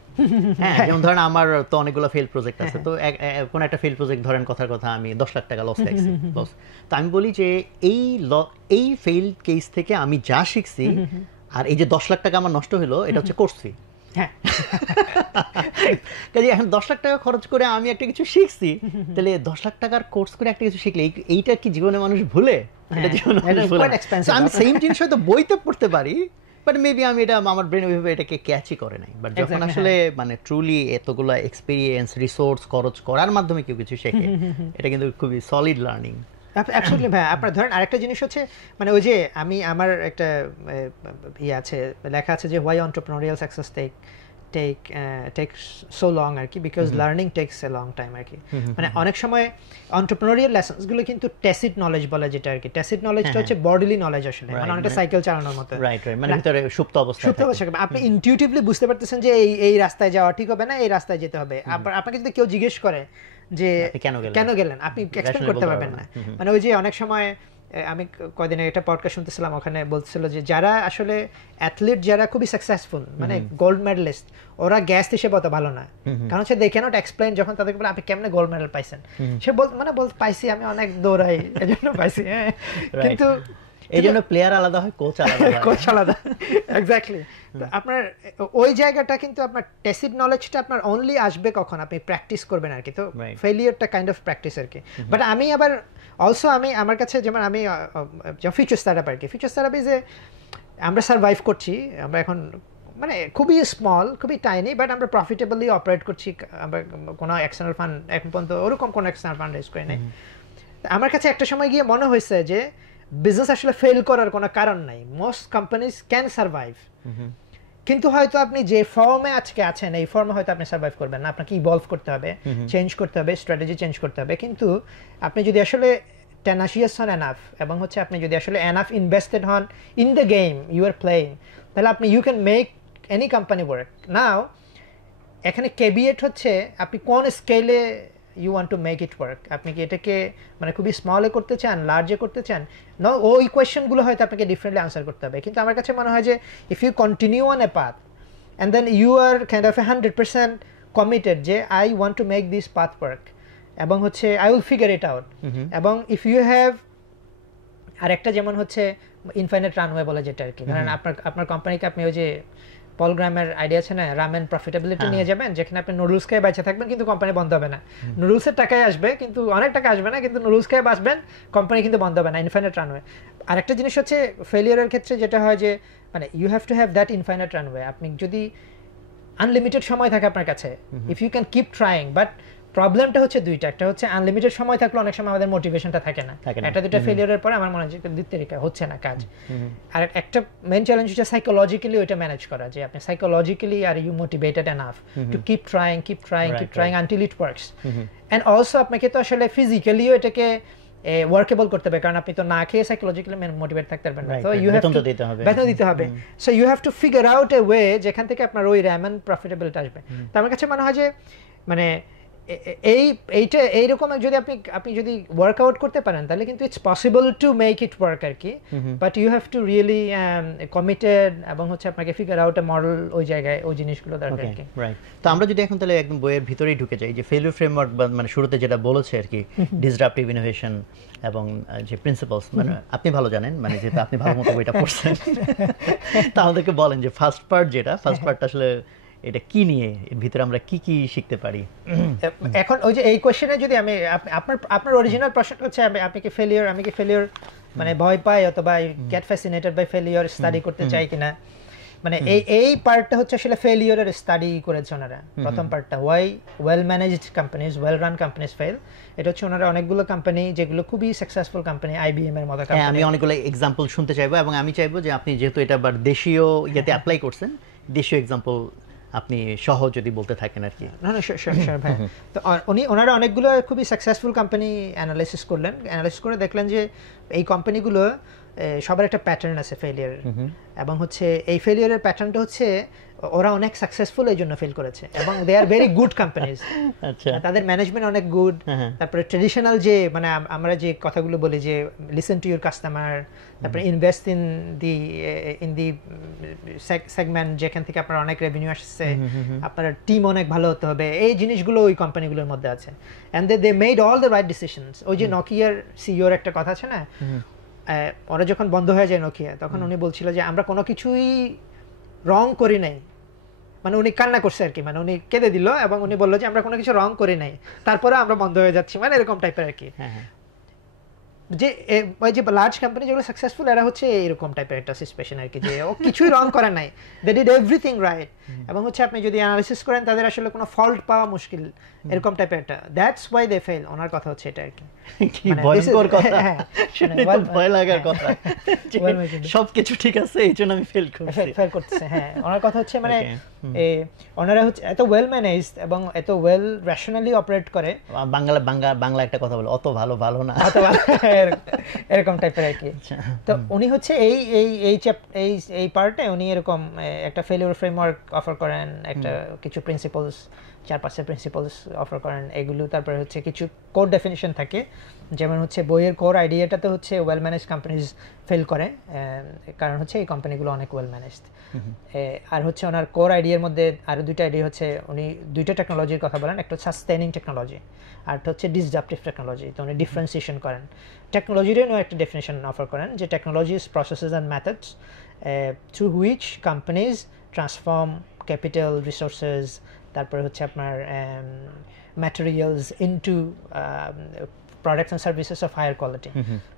হ্যাঁ, যেমন ধরেন আমার তো অনেকগুলো ফেল প্রজেক্ট আছে, তো কোন একটা ফেল প্রজেক্ট ধরেন কথার কথা আমি 10 লাখ টাকা লস খাইছি, তো আমি বলি যে এই ফেল কেস থেকে আমি যা শিখছি আর এই যে 10 লাখ টাকা আমার নষ্ট হলো, এটা হচ্ছে কোর্স ফি। হ্যাঁ কাজে এখন 10 লাখ টাকা খরচ করে আমি একটা কিছু শিখছি, তাহলে 10 লাখ টাকার কোর্স করে একটা কিছু শিখলে এইটা কি জীবনে মানুষ ভুলে? এটা জীবনে মানুষ ভুলে quite না। expensive. So আমি সেম জিনিস হয়তো বইতে পড়তে পারি, বাট মেবি আমি এটা আমার ব্রেন ওইভাবে এটাকে ক্যাচই করে নাই। বাট যখন Exactly, আসলে মানে ট্রুলি এতগুলো এক্সপিরিয়েন্স রিসোর্স খরচ করার মাধ্যমে কেউ কিছু শেখে, এটা কিন্তু খুবই সলিড লার্নিং। অ্যাবসলিউটলি ভাই। আপনার ধরেন আরেকটা জিনিস হচ্ছে মানে ওই যে আমি আমার একটা ইয়ে আছে, লেখা আছে যে why entrepreneurial success take so long আর কি, because learning takes a long time আর কি। মানে অনেক সময় এন্টারপ্রেনিউরিয়াল লেসনসগুলো কিন্তু ট্যাসিট নলেজ বলে, যেটা আর কি ট্যাসিট নলেজটা হচ্ছে বডিলি নলেজ আসলে, মানে অনেকটা সাইকেল চালানোর মতো। রাইট, মানে ভিতরে সুপ্ত অবস্থা। আপনি ইনটিউটিভলি বুঝতে পারতেছেন যে এই রাস্তায় যাওয়া ঠিক হবে না, এই রাস্তায় যেতে হবে। আপনাকে যদি কেউ জিজ্ঞেস করে যে কেন গেলেন, আপনি এক্সপ্লেইন করতে পারবেন না। মানে ওই যে অনেক সময় আমি কয়দিন আগে একটা পডকাস্ট শুনতেছিলাম, ওখানে বলছিল যে যারা আসলে অ্যাথলিট, যারা খুবই সাকসেসফুল, মানে গোল্ড মেডেলিস্ট, ওরা গ্যাস হিসেবে অত ভালো না। কারণ হচ্ছে দে ক্যানট এক্সপ্লেইন, যখন তাদেরকে বলে আপনি কেমনে গোল্ড মেডেল পাইছেন, সে পাইছি আমি অনেক দৌড়াই এজন্য পাইছি। হ্যাঁ, কিন্তু এই জন্য প্লেয়ার আলাদা হয়, কোচ আলাদা হয়। কোচ আলাদা, এক্স্যাক্টলি। আপনার ওই জায়গাটা কিন্তু আপনার টেসিড নলেজটা আপনার অনলি আসবে কখন আপনি প্র্যাকটিস করবেন আর কি। তো ফেলিয়ারটা কাইন্ড অফ প্র্যাকটিস আর কি। বাট আমি আবার অলসো আমার কাছে যেমন আমি ফিউচার স্টার্টআপ আর কি, ফিউচার স্টার্টআপে যে আমরা সার্ভাইভ করছি, আমরা এখন মানে খুবই স্মল, খুবই টাইনি, বাট আমরা প্রফিটেবলি অপারেট করছি। আমরা কোনো এক্সটার্নাল ফান্ড এখন পর্যন্ত ওরকম কোনো এক্সটার্নাল ফান্ড রেজ করি নাই। আমার কাছে একটা সময় গিয়ে মনে হয়েছে যে বিজনেস আসলে ফেল করার কোনো কারণ নাই, মোস্ট কোম্পানিজ ক্যান সার্ভাইভ। কিন্তু হয়তো আপনি যে ফর্মে আজকে আছেন, এই ফর্মে হয়তো আপনি সার্ভাইভ করবেন না, আপনাকে ইভলভ করতে হবে, চেঞ্জ করতে হবে, স্ট্র্যাটেজি চেঞ্জ করতে হবে। কিন্তু আপনি যদি আসলে টেনাশিয়াস হন এনাফ, এবং হচ্ছে আপনি যদি আসলে এনাফ ইনভেস্টেড হন in the game you are playing, তাহলে আপনি you can make any company work. Now এখানে কেভিয়েট হচ্ছে আপনি কোন স্কেলে you want to make it work. আপনি কি এটাকে মানে খুবই স্মলে করতে চান, লার্জে করতে চান, ওই কোয়েশ্চেনগুলো হয়তো আপনাকে ডিফারেন্টলি আনসার করতে হবে। কিন্তু আমার কাছে মনে হয় যে if you continue on a path and then you are kind of 100% committed যে I want to make this path work, এবং হচ্ছে I will figure it out. এবং ইফ ইউ হ্যাভ আরেকটা যেমন হচ্ছে ইনফাইনাইট রানওয়ে বলে, যেটা আর কি ধরেন আপনার কোম্পানিকে আপনি ওই যে পল গ্রামের আইডিয়া আছে না, রামেন প্রফিটেবিলিটি নিয়ে যাবেন, যেখানে আপনি নুডলস খেয়ে বেঁচে থাকবেন কিন্তু কোম্পানি বন্ধ হবে না। নুডলসের টাকায় আসবে কিন্তু অনেক টাকা আসবে না, কিন্তু নুডলস খেয়ে বাঁচবেন, কোম্পানি কিন্তু বন্ধ হবে না। Infinite runway. আরেকটা জিনিস হচ্ছে ফেলিয়ারের ক্ষেত্রে যেটা হয় যে মানে you have to have that infinite runway. আপনি যদি আনলিমিটেড সময় থাকে আপনার কাছে, if you can keep trying, but প্রবলেমটা হচ্ছে দুইটা। একটা হচ্ছে আনলিমিটেড সময় থাকলে অনেক সময় আমাদের মোটিভেশনটা থাকে না। একটা দুটো ফেলিয়ারের পরে আমার মনে হয় যে দুই তরিকা হচ্ছে না কাজ। আর একটা মেইন চ্যালেঞ্জ হচ্ছে সাইকোলজিক্যালি ওইটা ম্যানেজ করা, যে আপনি psychologically are you motivated enough to keep trying until it works. And also আপনাকে তো আসলে ফিজিক্যালিও এটাকে ওয়ার্কেবল করতে হবে, কারণ আপনি তো না খেয়ে সাইকোলজিক্যালি মোটিভেট থাকতে পারবেন না। তো ইউ হ্যাভ টু বেতন দিতে হবে। So you have to figure out a way যেখান থেকে আপনার ওই র্যামেন প্রফিটেবিলিটি আসবে। তো আমার কাছে মনে হয় যে মানে এইটা এইরকম যদি আপনি যদি ওয়ার্কআউট করতে পারেন, তাহলে কিন্তু it's possible to make it work আর কি। But you have to really committed, এবং হচ্ছে আপনাকে ফিগার আউট এ মডেল, ওই জায়গায় ওই জিনিসগুলো দরকার আর কি। রাইট। তো আমরা যদি এখন তাহলে একদম বইয়ের ভিতরেই ঢুকে যাই, যে ফেলিউর ফ্রেমওয়ার্ক মানে শুরুতে যেটা বলেছে আর কি, ডিসরাপটিভ ইনোভেশন এবং যে প্রিন্সিপালস, মানে আপনি ভালো জানেন, মানে যেহেতু আপনি ভালো মতো বইটা পড়ছেন, তা আমাদেরকে বলেন যে ফার্স্ট পার্টটা আসলে এটা কি নিয়ে, এর ভিতরে আমরা কি কি শিখতে পারি। এখন ওই যে এই কোশ্চেনে যদি আমি আপনার অরিজিনাল প্রশ্ন হচ্ছে আমি কি ফেলিওর মানে ভয় পাই, অথবা get fascinated by failure, study করতে চাই কিনা, মানে এই পার্টটা হচ্ছে আসলে ফেলিওরের স্টাডি করেছে ওনারা। প্রথম পার্টটা why well managed companies, well run companies fail, এটা হচ্ছে ওনারা অনেকগুলো কোম্পানি যেগুলো খুবই সাকসেসফুল কোম্পানি, আইবিএম এর মতো কোম্পানি। আমি অনেকগুলো এক্সাম্পল শুনতে চাইবো, এবং আমি চাইবো যে আপনি যেহেতু এটা আবার দেশীয় ইয়েতে অ্যাপ্লাই করছেন, দেশীয় এক্সাম্পল আপনি সহ যদি বলতে থাকেন আর কি। না শিওর ভাই। তো ওনারা অনেকগুলো খুবই সাকসেসফুল কোম্পানি অ্যানালাইসিস করে দেখলেন যে এই কোম্পানিগুলো সবার একটা প্যাটার্ন আছে ফেলিয়ারের, এবং হচ্ছে এই ফেলিয়ারের প্যাটার্নটা হচ্ছে ওরা অনেক সাকসেসফুল এই জন্য ফেল করেছে, এবং দে আর ভেরি গুড কোম্পানিজ। আচ্ছা, তাদের ম্যানেজমেন্ট অনেক গুড। তারপরে ট্রেডিশনাল যে মানে আমরা যে কথাগুলো বলি যে লিসেন টু ইউর কাস্টমার, তারপরে ইনভেস্ট ইন দি সেগমেন্ট যেখান থেকে আপনার অনেক রেভিনিউ আসছে, আপনার টিম অনেক ভালো হতে হবে, এই জিনিসগুলো ওই কোম্পানিগুলোর মধ্যে আছে। And they made all the right decisions. ওই যে নকিয়ার সিইওর একটা কথা আছে না, ওরা যখন বন্ধ হয়ে যায় নোকিয়া, তখন উনি বলছিল যে আমরা কোনো কিছুই রং করি নাই, মানে উনি কান্না করছে আর কি, মানে উনি কেঁদে দিল এবং উনি বললো যে আমরা কোনো কিছু রং করি নাই, তারপরে আমরা বন্ধ হয়ে যাচ্ছি, মানে এরকম টাইপের আর কি। যে ওই যে লার্জ কোম্পানি যেগুলো সাকসেসফুল এরা হচ্ছে এরকম টাইপের একটা সিচুয়েশন আর কি, যে ও কিছুই রং করে নাই, দে ডিড এভরিথিং রাইট। এবং হচ্ছে আপনি যদি অ্যানালিসিস করেন তাদের আসলে কোনো ফল্ট পাওয়া মুশকিল, এরকম টাইপের একটা, দ্যাটস ওয়াই দে ফেল। ওনার কথা হচ্ছে এটা আর কি। কি ভয়ঙ্কর কথা, শুনে তো ভয় লাগার কথা। সবকিছু ঠিক আছে এই জন্য আমি ফেল করতেছে। হ্যাঁ, ওনার কথা হচ্ছে মানে ওনারা হচ্ছে এত ওয়েল ম্যানেজড এবং এত ওয়েল র্যাশনালি অপারেট করে। বাংলা একটা কথা বলে, অত ভালো ভালো না, অত ভালো এরকম টাইপের আর কি। তো উনি হচ্ছে এই পার্টে উনি এরকম একটা ফেলিওর ফ্রেমওয়ার্ক অফার করেন, একটা কিছু প্রিন্সিপালস, 4-5টা প্রিন্সিপালস অফার করেন এগুলো। তারপরে হচ্ছে কিছু কোর ডেফিনিশন থাকে, যেমন হচ্ছে বইয়ের কোর আইডিয়াটাতে হচ্ছে ওয়েল ম্যানেজ কোম্পানিজ ফেল করে, কারণ হচ্ছে এই কোম্পানিগুলো অনেক ওয়েল ম্যানেজড। আর হচ্ছে ওনার কোর আইডিয়ার মধ্যে আরও 2টা আইডিয়া হচ্ছে, উনি 2টা টেকনোলজির কথা বলেন, একটা সাস্টেনিং টেকনোলজি আর হচ্ছে ডিসরাপটিভ টেকনোলজি। তো উনি ডিফারেন্সিয়েশন করেন, টেকনোলজিরও একটা ডেফিনেশন অফার করেন যে technologies, processes and methods through which companies transform capital, resources, তারপরে হচ্ছে আপনার materials into products and services of higher quality.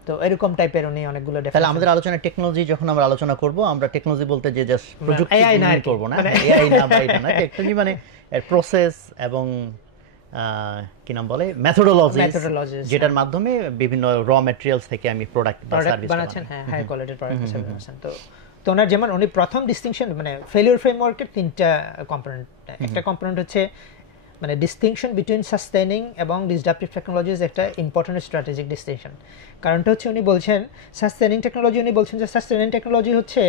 তো এরকম টাইপের উনি অনেকগুলো। তাহলে আমাদের আলোচনা টেকনোলজি, যখন আমরা আলোচনা করব, আমরা টেকনোলজি বলতে যে জাস্ট প্রযুক্তি এআই না করব না, এআই না বা এটা না, টেকনোলজি মানে প্রসেস এবং কি নাম বলে মেথোডোলজিস, যেটার মাধ্যমে বিভিন্ন র ম্যাটেরিয়ালস থেকে আমি প্রোডাক্ট বা সার্ভিস বানাচ্ছেন। হ্যাঁ, হাই কোয়ালিটির প্রোডাক্ট বা সার্ভিস বানাচ্ছেন। তো ওনার যেমন উনি প্রথম ডিস্টিংশন, মানে ফেলিওর ফ্রেমওয়ার্কের 3টা কম্পোনেন্ট। একটা কম্পোনেন্ট হচ্ছে মানে ডিস্টিংশন বিটুইন সাস্টেনিং এবং ডিসরাপটিভ টেকনোলজিজ, একটা ইম্পর্টেন্ট স্ট্র্যাটেজিক ডিস্টিংশন। কারণটা হচ্ছে উনি বলছেন সাস্টেনিং টেকনোলজি, উনি বলছেন যে সাস্টেনিং টেকনোলজি হচ্ছে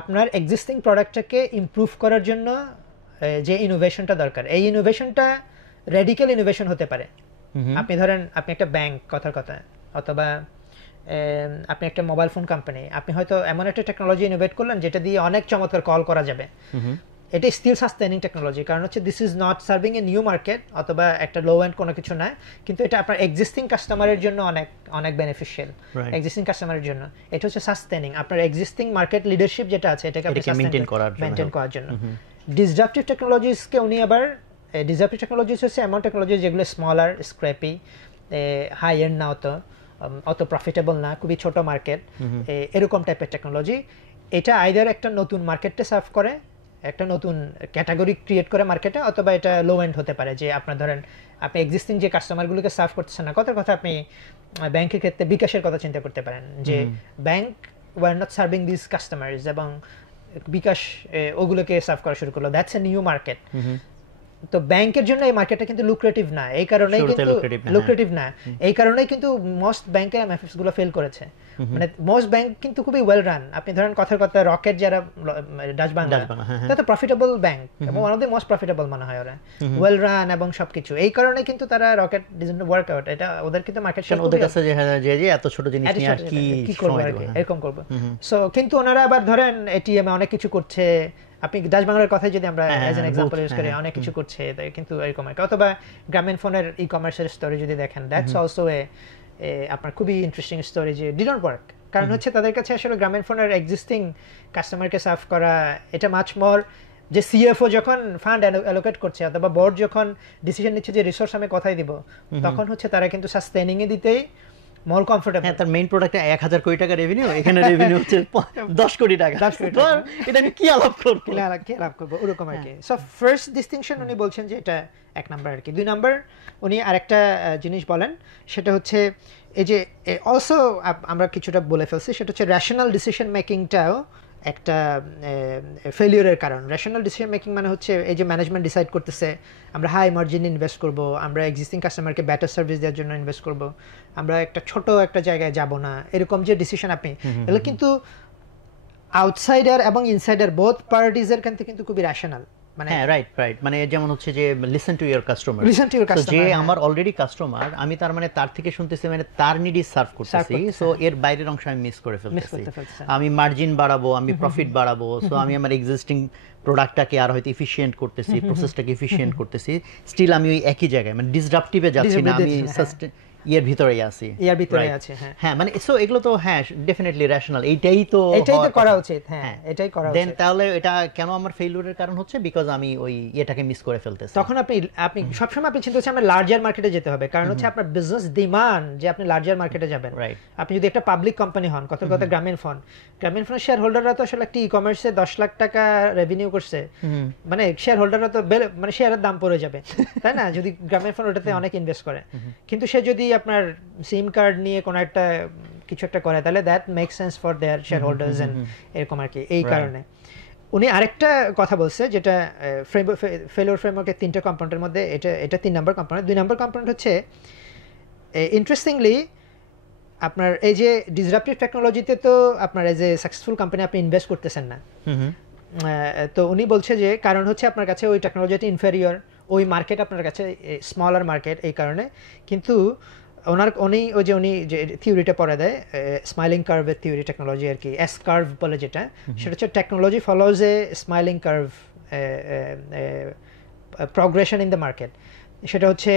আপনার এক্সিস্টিং প্রোডাক্টটাকে ইমপ্রুভ করার জন্য যে ইনোভেশনটা দরকার, এই ইনোভেশনটা রেডিক্যাল ইনোভেশন হতে পারে। আপনি ধরেন আপনি একটা ব্যাংক, কথার কথা, অথবা আপনি একটা মোবাইল ফোন কোম্পানি, আপনি হয়তো এমন একটা টেকনোলজি ইনোভেট করলেন যেটা দিয়ে অনেক চমৎকার কল করা যাবে, এটা স্টিল সাস্টেনিং টেকনোলজি। কারণ হচ্ছে this is not serving a new market অথবা একটা লো এন্ড কোনো কিছু না, কিন্তু এটা আপনার এক্সিস্টিং কাস্টমারের জন্য অনেক অনেক বেনিফিশিয়াল, এক্সিস্টিং কাস্টমারের জন্য। এটা হচ্ছে সাস্টেনিং, আপনার এক্সিস্টিং মার্কেট লিডারশিপ যেটা আছে এটাকে আপনি মেইনটেইন করার জন্য। ডিসরাপটিভ টেকনোলজিসকে উনি আবার, ডিসরাপটিভ টেকনোলজিস হচ্ছে এমন টেকনোলজি যেগুলো স্মলার, স্ক্র্যাপি, হাই এন্ড না, অত প্রফিটেবল না, খুবই ছোট মার্কেট, এরকম টাইপের টেকনোলজি। এটা আইদার একটা নতুন মার্কেটে সার্ভ করে, একটা নতুন ক্যাটাগরি ক্রিয়েট করে মার্কেটে, অথবা এটা লো এন্ড হতে পারে, যে আপনার ধরেন আপনি এক্সিস্টিং যে কাস্টমারগুলোকে সার্ভ করতেছেন না। কথার কথা আপনি ব্যাংকের ক্ষেত্রে বিকাশের কথা চিন্তা করতে পারেন, যে bank were not serving this customers এবং বিকাশ ওগুলোকে সার্ভ করা শুরু করলো, দ্যাটস এ নিউ মার্কেট। তো ব্যাংকের জন্য এই মার্কেটটা কিন্তু লুক্রেটিভ না, এই কারণেই কিন্তু লুক্রেটিভ না, এই কারণেই কিন্তু মোস্ট ব্যাংকের এমএফএস গুলো ফেল করেছে। মানে মোস্ট ব্যাংক কিন্তু খুবই ওয়েল রান। আপনি ধরেন কথার কথা রকেট যারা ডাচ বাংলা, তারা তো প্রফিটেবল ব্যাংক এবং one of the most profitable মনে হয় ওরা, ওয়েল রান এবং সবকিছু। এই কারণে কিন্তু তারা রকেট ডিজন্ট ওয়ার্ক আউট, এটা ওদের কিন্তু মার্কেট শেয়ার, ওদের কাছে যে এত ছোট জিনিস নিয়ে আর কি করবে, এরকম করবে। সো কিন্তু ওনারা আবার ধরেন এটিএম অনেক কিছু করছে, আপনি ডাচ বাংলার কথাই যদি আমরা অ্যাজ এন এক্সাম্পল ইউজ করি, অনেক কিছু করছে কিন্তু এরকম একটা। অথবা গ্রামীণ ফোনের ই কমার্সের স্টোরি যদি দেখেন, দ্যাটস অলসো আপনার খুবই ইন্টারেস্টিং স্টোরি, যে ডিডন্ট ওয়ার্ক। কারণ হচ্ছে তাদের কাছে আসলে গ্রামীণ ফোনের এক্সিস্টিং কাস্টমারকে সার্ভ করা, এটা মাচ মোর, যে সিএফও যখন ফান্ড অ্যালোকেট করছে অথবা বোর্ড যখন ডিসিশন নিচ্ছে যে রিসোর্স আমি কোথায় দিব, তখন হচ্ছে তারা কিন্তু সাস্টেনিং এ দিতেই মোর কমফোর্টেবল। তার মেইন প্রোডাক্টে 1000 কোটি টাকা রেভিনিউ, এখানে রেভিনিউ হচ্ছে 10 কোটি টাকা। এটা আমি কি আলাপ করব ওরকম আর কি। সো ফার্স্ট ডিস্টিংশন উনি বলছেন যে এটা এক নাম্বার আর কি। 2 নাম্বার উনি আরেকটা জিনিস বলেন, সেটা হচ্ছে এই যে অলসো আমরা কিছুটা বলে ফেলছি, সেটা হচ্ছে রেশনাল ডিসিশন মেকিংটাও একটা ফেলিওরের কারণ। রেশনাল ডিসিশন মেকিং মানে হচ্ছে এই যে ম্যানেজমেন্ট ডিসাইড করতেছে আমরা হাই মার্জিনে ইনভেস্ট করব, আমরা এক্সিস্টিং কাস্টমারকে বেটার সার্ভিস দেওয়ার জন্য ইনভেস্ট করব, আমরা একটা ছোট একটা জায়গায় যাব না, এরকম যে ডিসিশন আপনি, এগুলো কিন্তু আউটসাইডার এবং ইনসাইডার বোথ পার্টিজের কাছে কিন্তু খুবই রেশনাল। মানে রাইট মানে যেমন হচ্ছে যে লিসেন টু ইওর কাস্টমার, যে আমার অলরেডি কাস্টমার, আমি তার মানে তার থেকে শুনতেছি, মানে তার নিডি সার্ভ করতেছি, সো এর বাইরের অংশ আমি মিস করে ফেলতেছি, আমি মার্জিন বাড়াবো, আমি প্রফিট বাড়াবো, সো আমি আমার এক্সিস্টিং প্রোডাক্টটাকে আর হয়তো এফিশিয়েন্ট করতেছি, প্রসেসটাকে এফিশিয়েন্ট করতেছি, স্টিল আমি ওই একই জায়গায় মানে ডিসরাপটিভে যাচ্ছি না, আমি ইয়ের ভিতরেই আছি ইয়ার ভিতরে Right. আছে, হ্যাঁ হ্যাঁ মানে সো এগুলো তো হ্যাঁ ডেফিনেটলি রেশনাল, এইটাই তো এটাই তো হওয়ার করা কথা। উচিত, হ্যাঁ হ্যাঁ। এটাই করা দেন উচিত। তাহলে এটা কেন আমার ফেইলিউরের কারণ হচ্ছে বিকজ আমি ওই এটাকে মিস করে ফেলতেছি। তখন আপনি সবসময় আপনি চিন্তা করছেন আমার লার্জার মার্কেটে যেতে হবে, কারণ হচ্ছে আপনার বিজনেস ডিমান্ড যে আপনি লার্জার মার্কেটে যাবেন। Right. আপনি যদি একটা পাবলিক কোম্পানি হন, কথার কথা গ্রামীণ ফোনের শেয়ার হোল্ডাররা তো আসলে একটা ই-কমার্সে 10 লাখ টাকা রেভিনিউ করছে, মানে শেয়ার হোল্ডাররা তো মানে শেয়ারের দাম পড়ে যাবে তাই না, যদি গ্রামীণ ফোন ওটাতে অনেক ইনভেস্ট করে। কিন্তু সে যদি আপনার সিম কার্ড নিয়ে কোনো একটা কিছু একটা করে, তাহলে that make sense for their shareholders and এরকম আর কি। এই কারণে উনি আরেকটা কথা বলছে, যেটা ফেলিওর ফ্রেমওয়ার্কের 3টা কম্পোনেন্টের মধ্যে এটা 3 নাম্বার কম্পোনেন্ট। 2 নাম্বার কম্পোনেন্ট হচ্ছে ইন্টারেস্টিংলি আপনার এই যে ডিসরাপটিভ টেকনোলজিতে তো আপনার এজ এ সাকসেসফুল কোম্পানি আপনি ইনভেস্ট করতেছেন না। তো উনি বলছে যে কারণ হচ্ছে আপনার কাছে ওই টেকনোলজিটা ইনফেরিয়র, ওই মার্কেট আপনার কাছে স্মলার মার্কেট, এই কারণে। কিন্তু উনি যে থিওরিটা পড়ে দেয় স্মাইলিং কার্ভের থিওরি টেকনোলজি আর কি, এস কার্ভ বলে যেটা, সেটা হচ্ছে technology follows A smiling curve progression in the market. সেটা হচ্ছে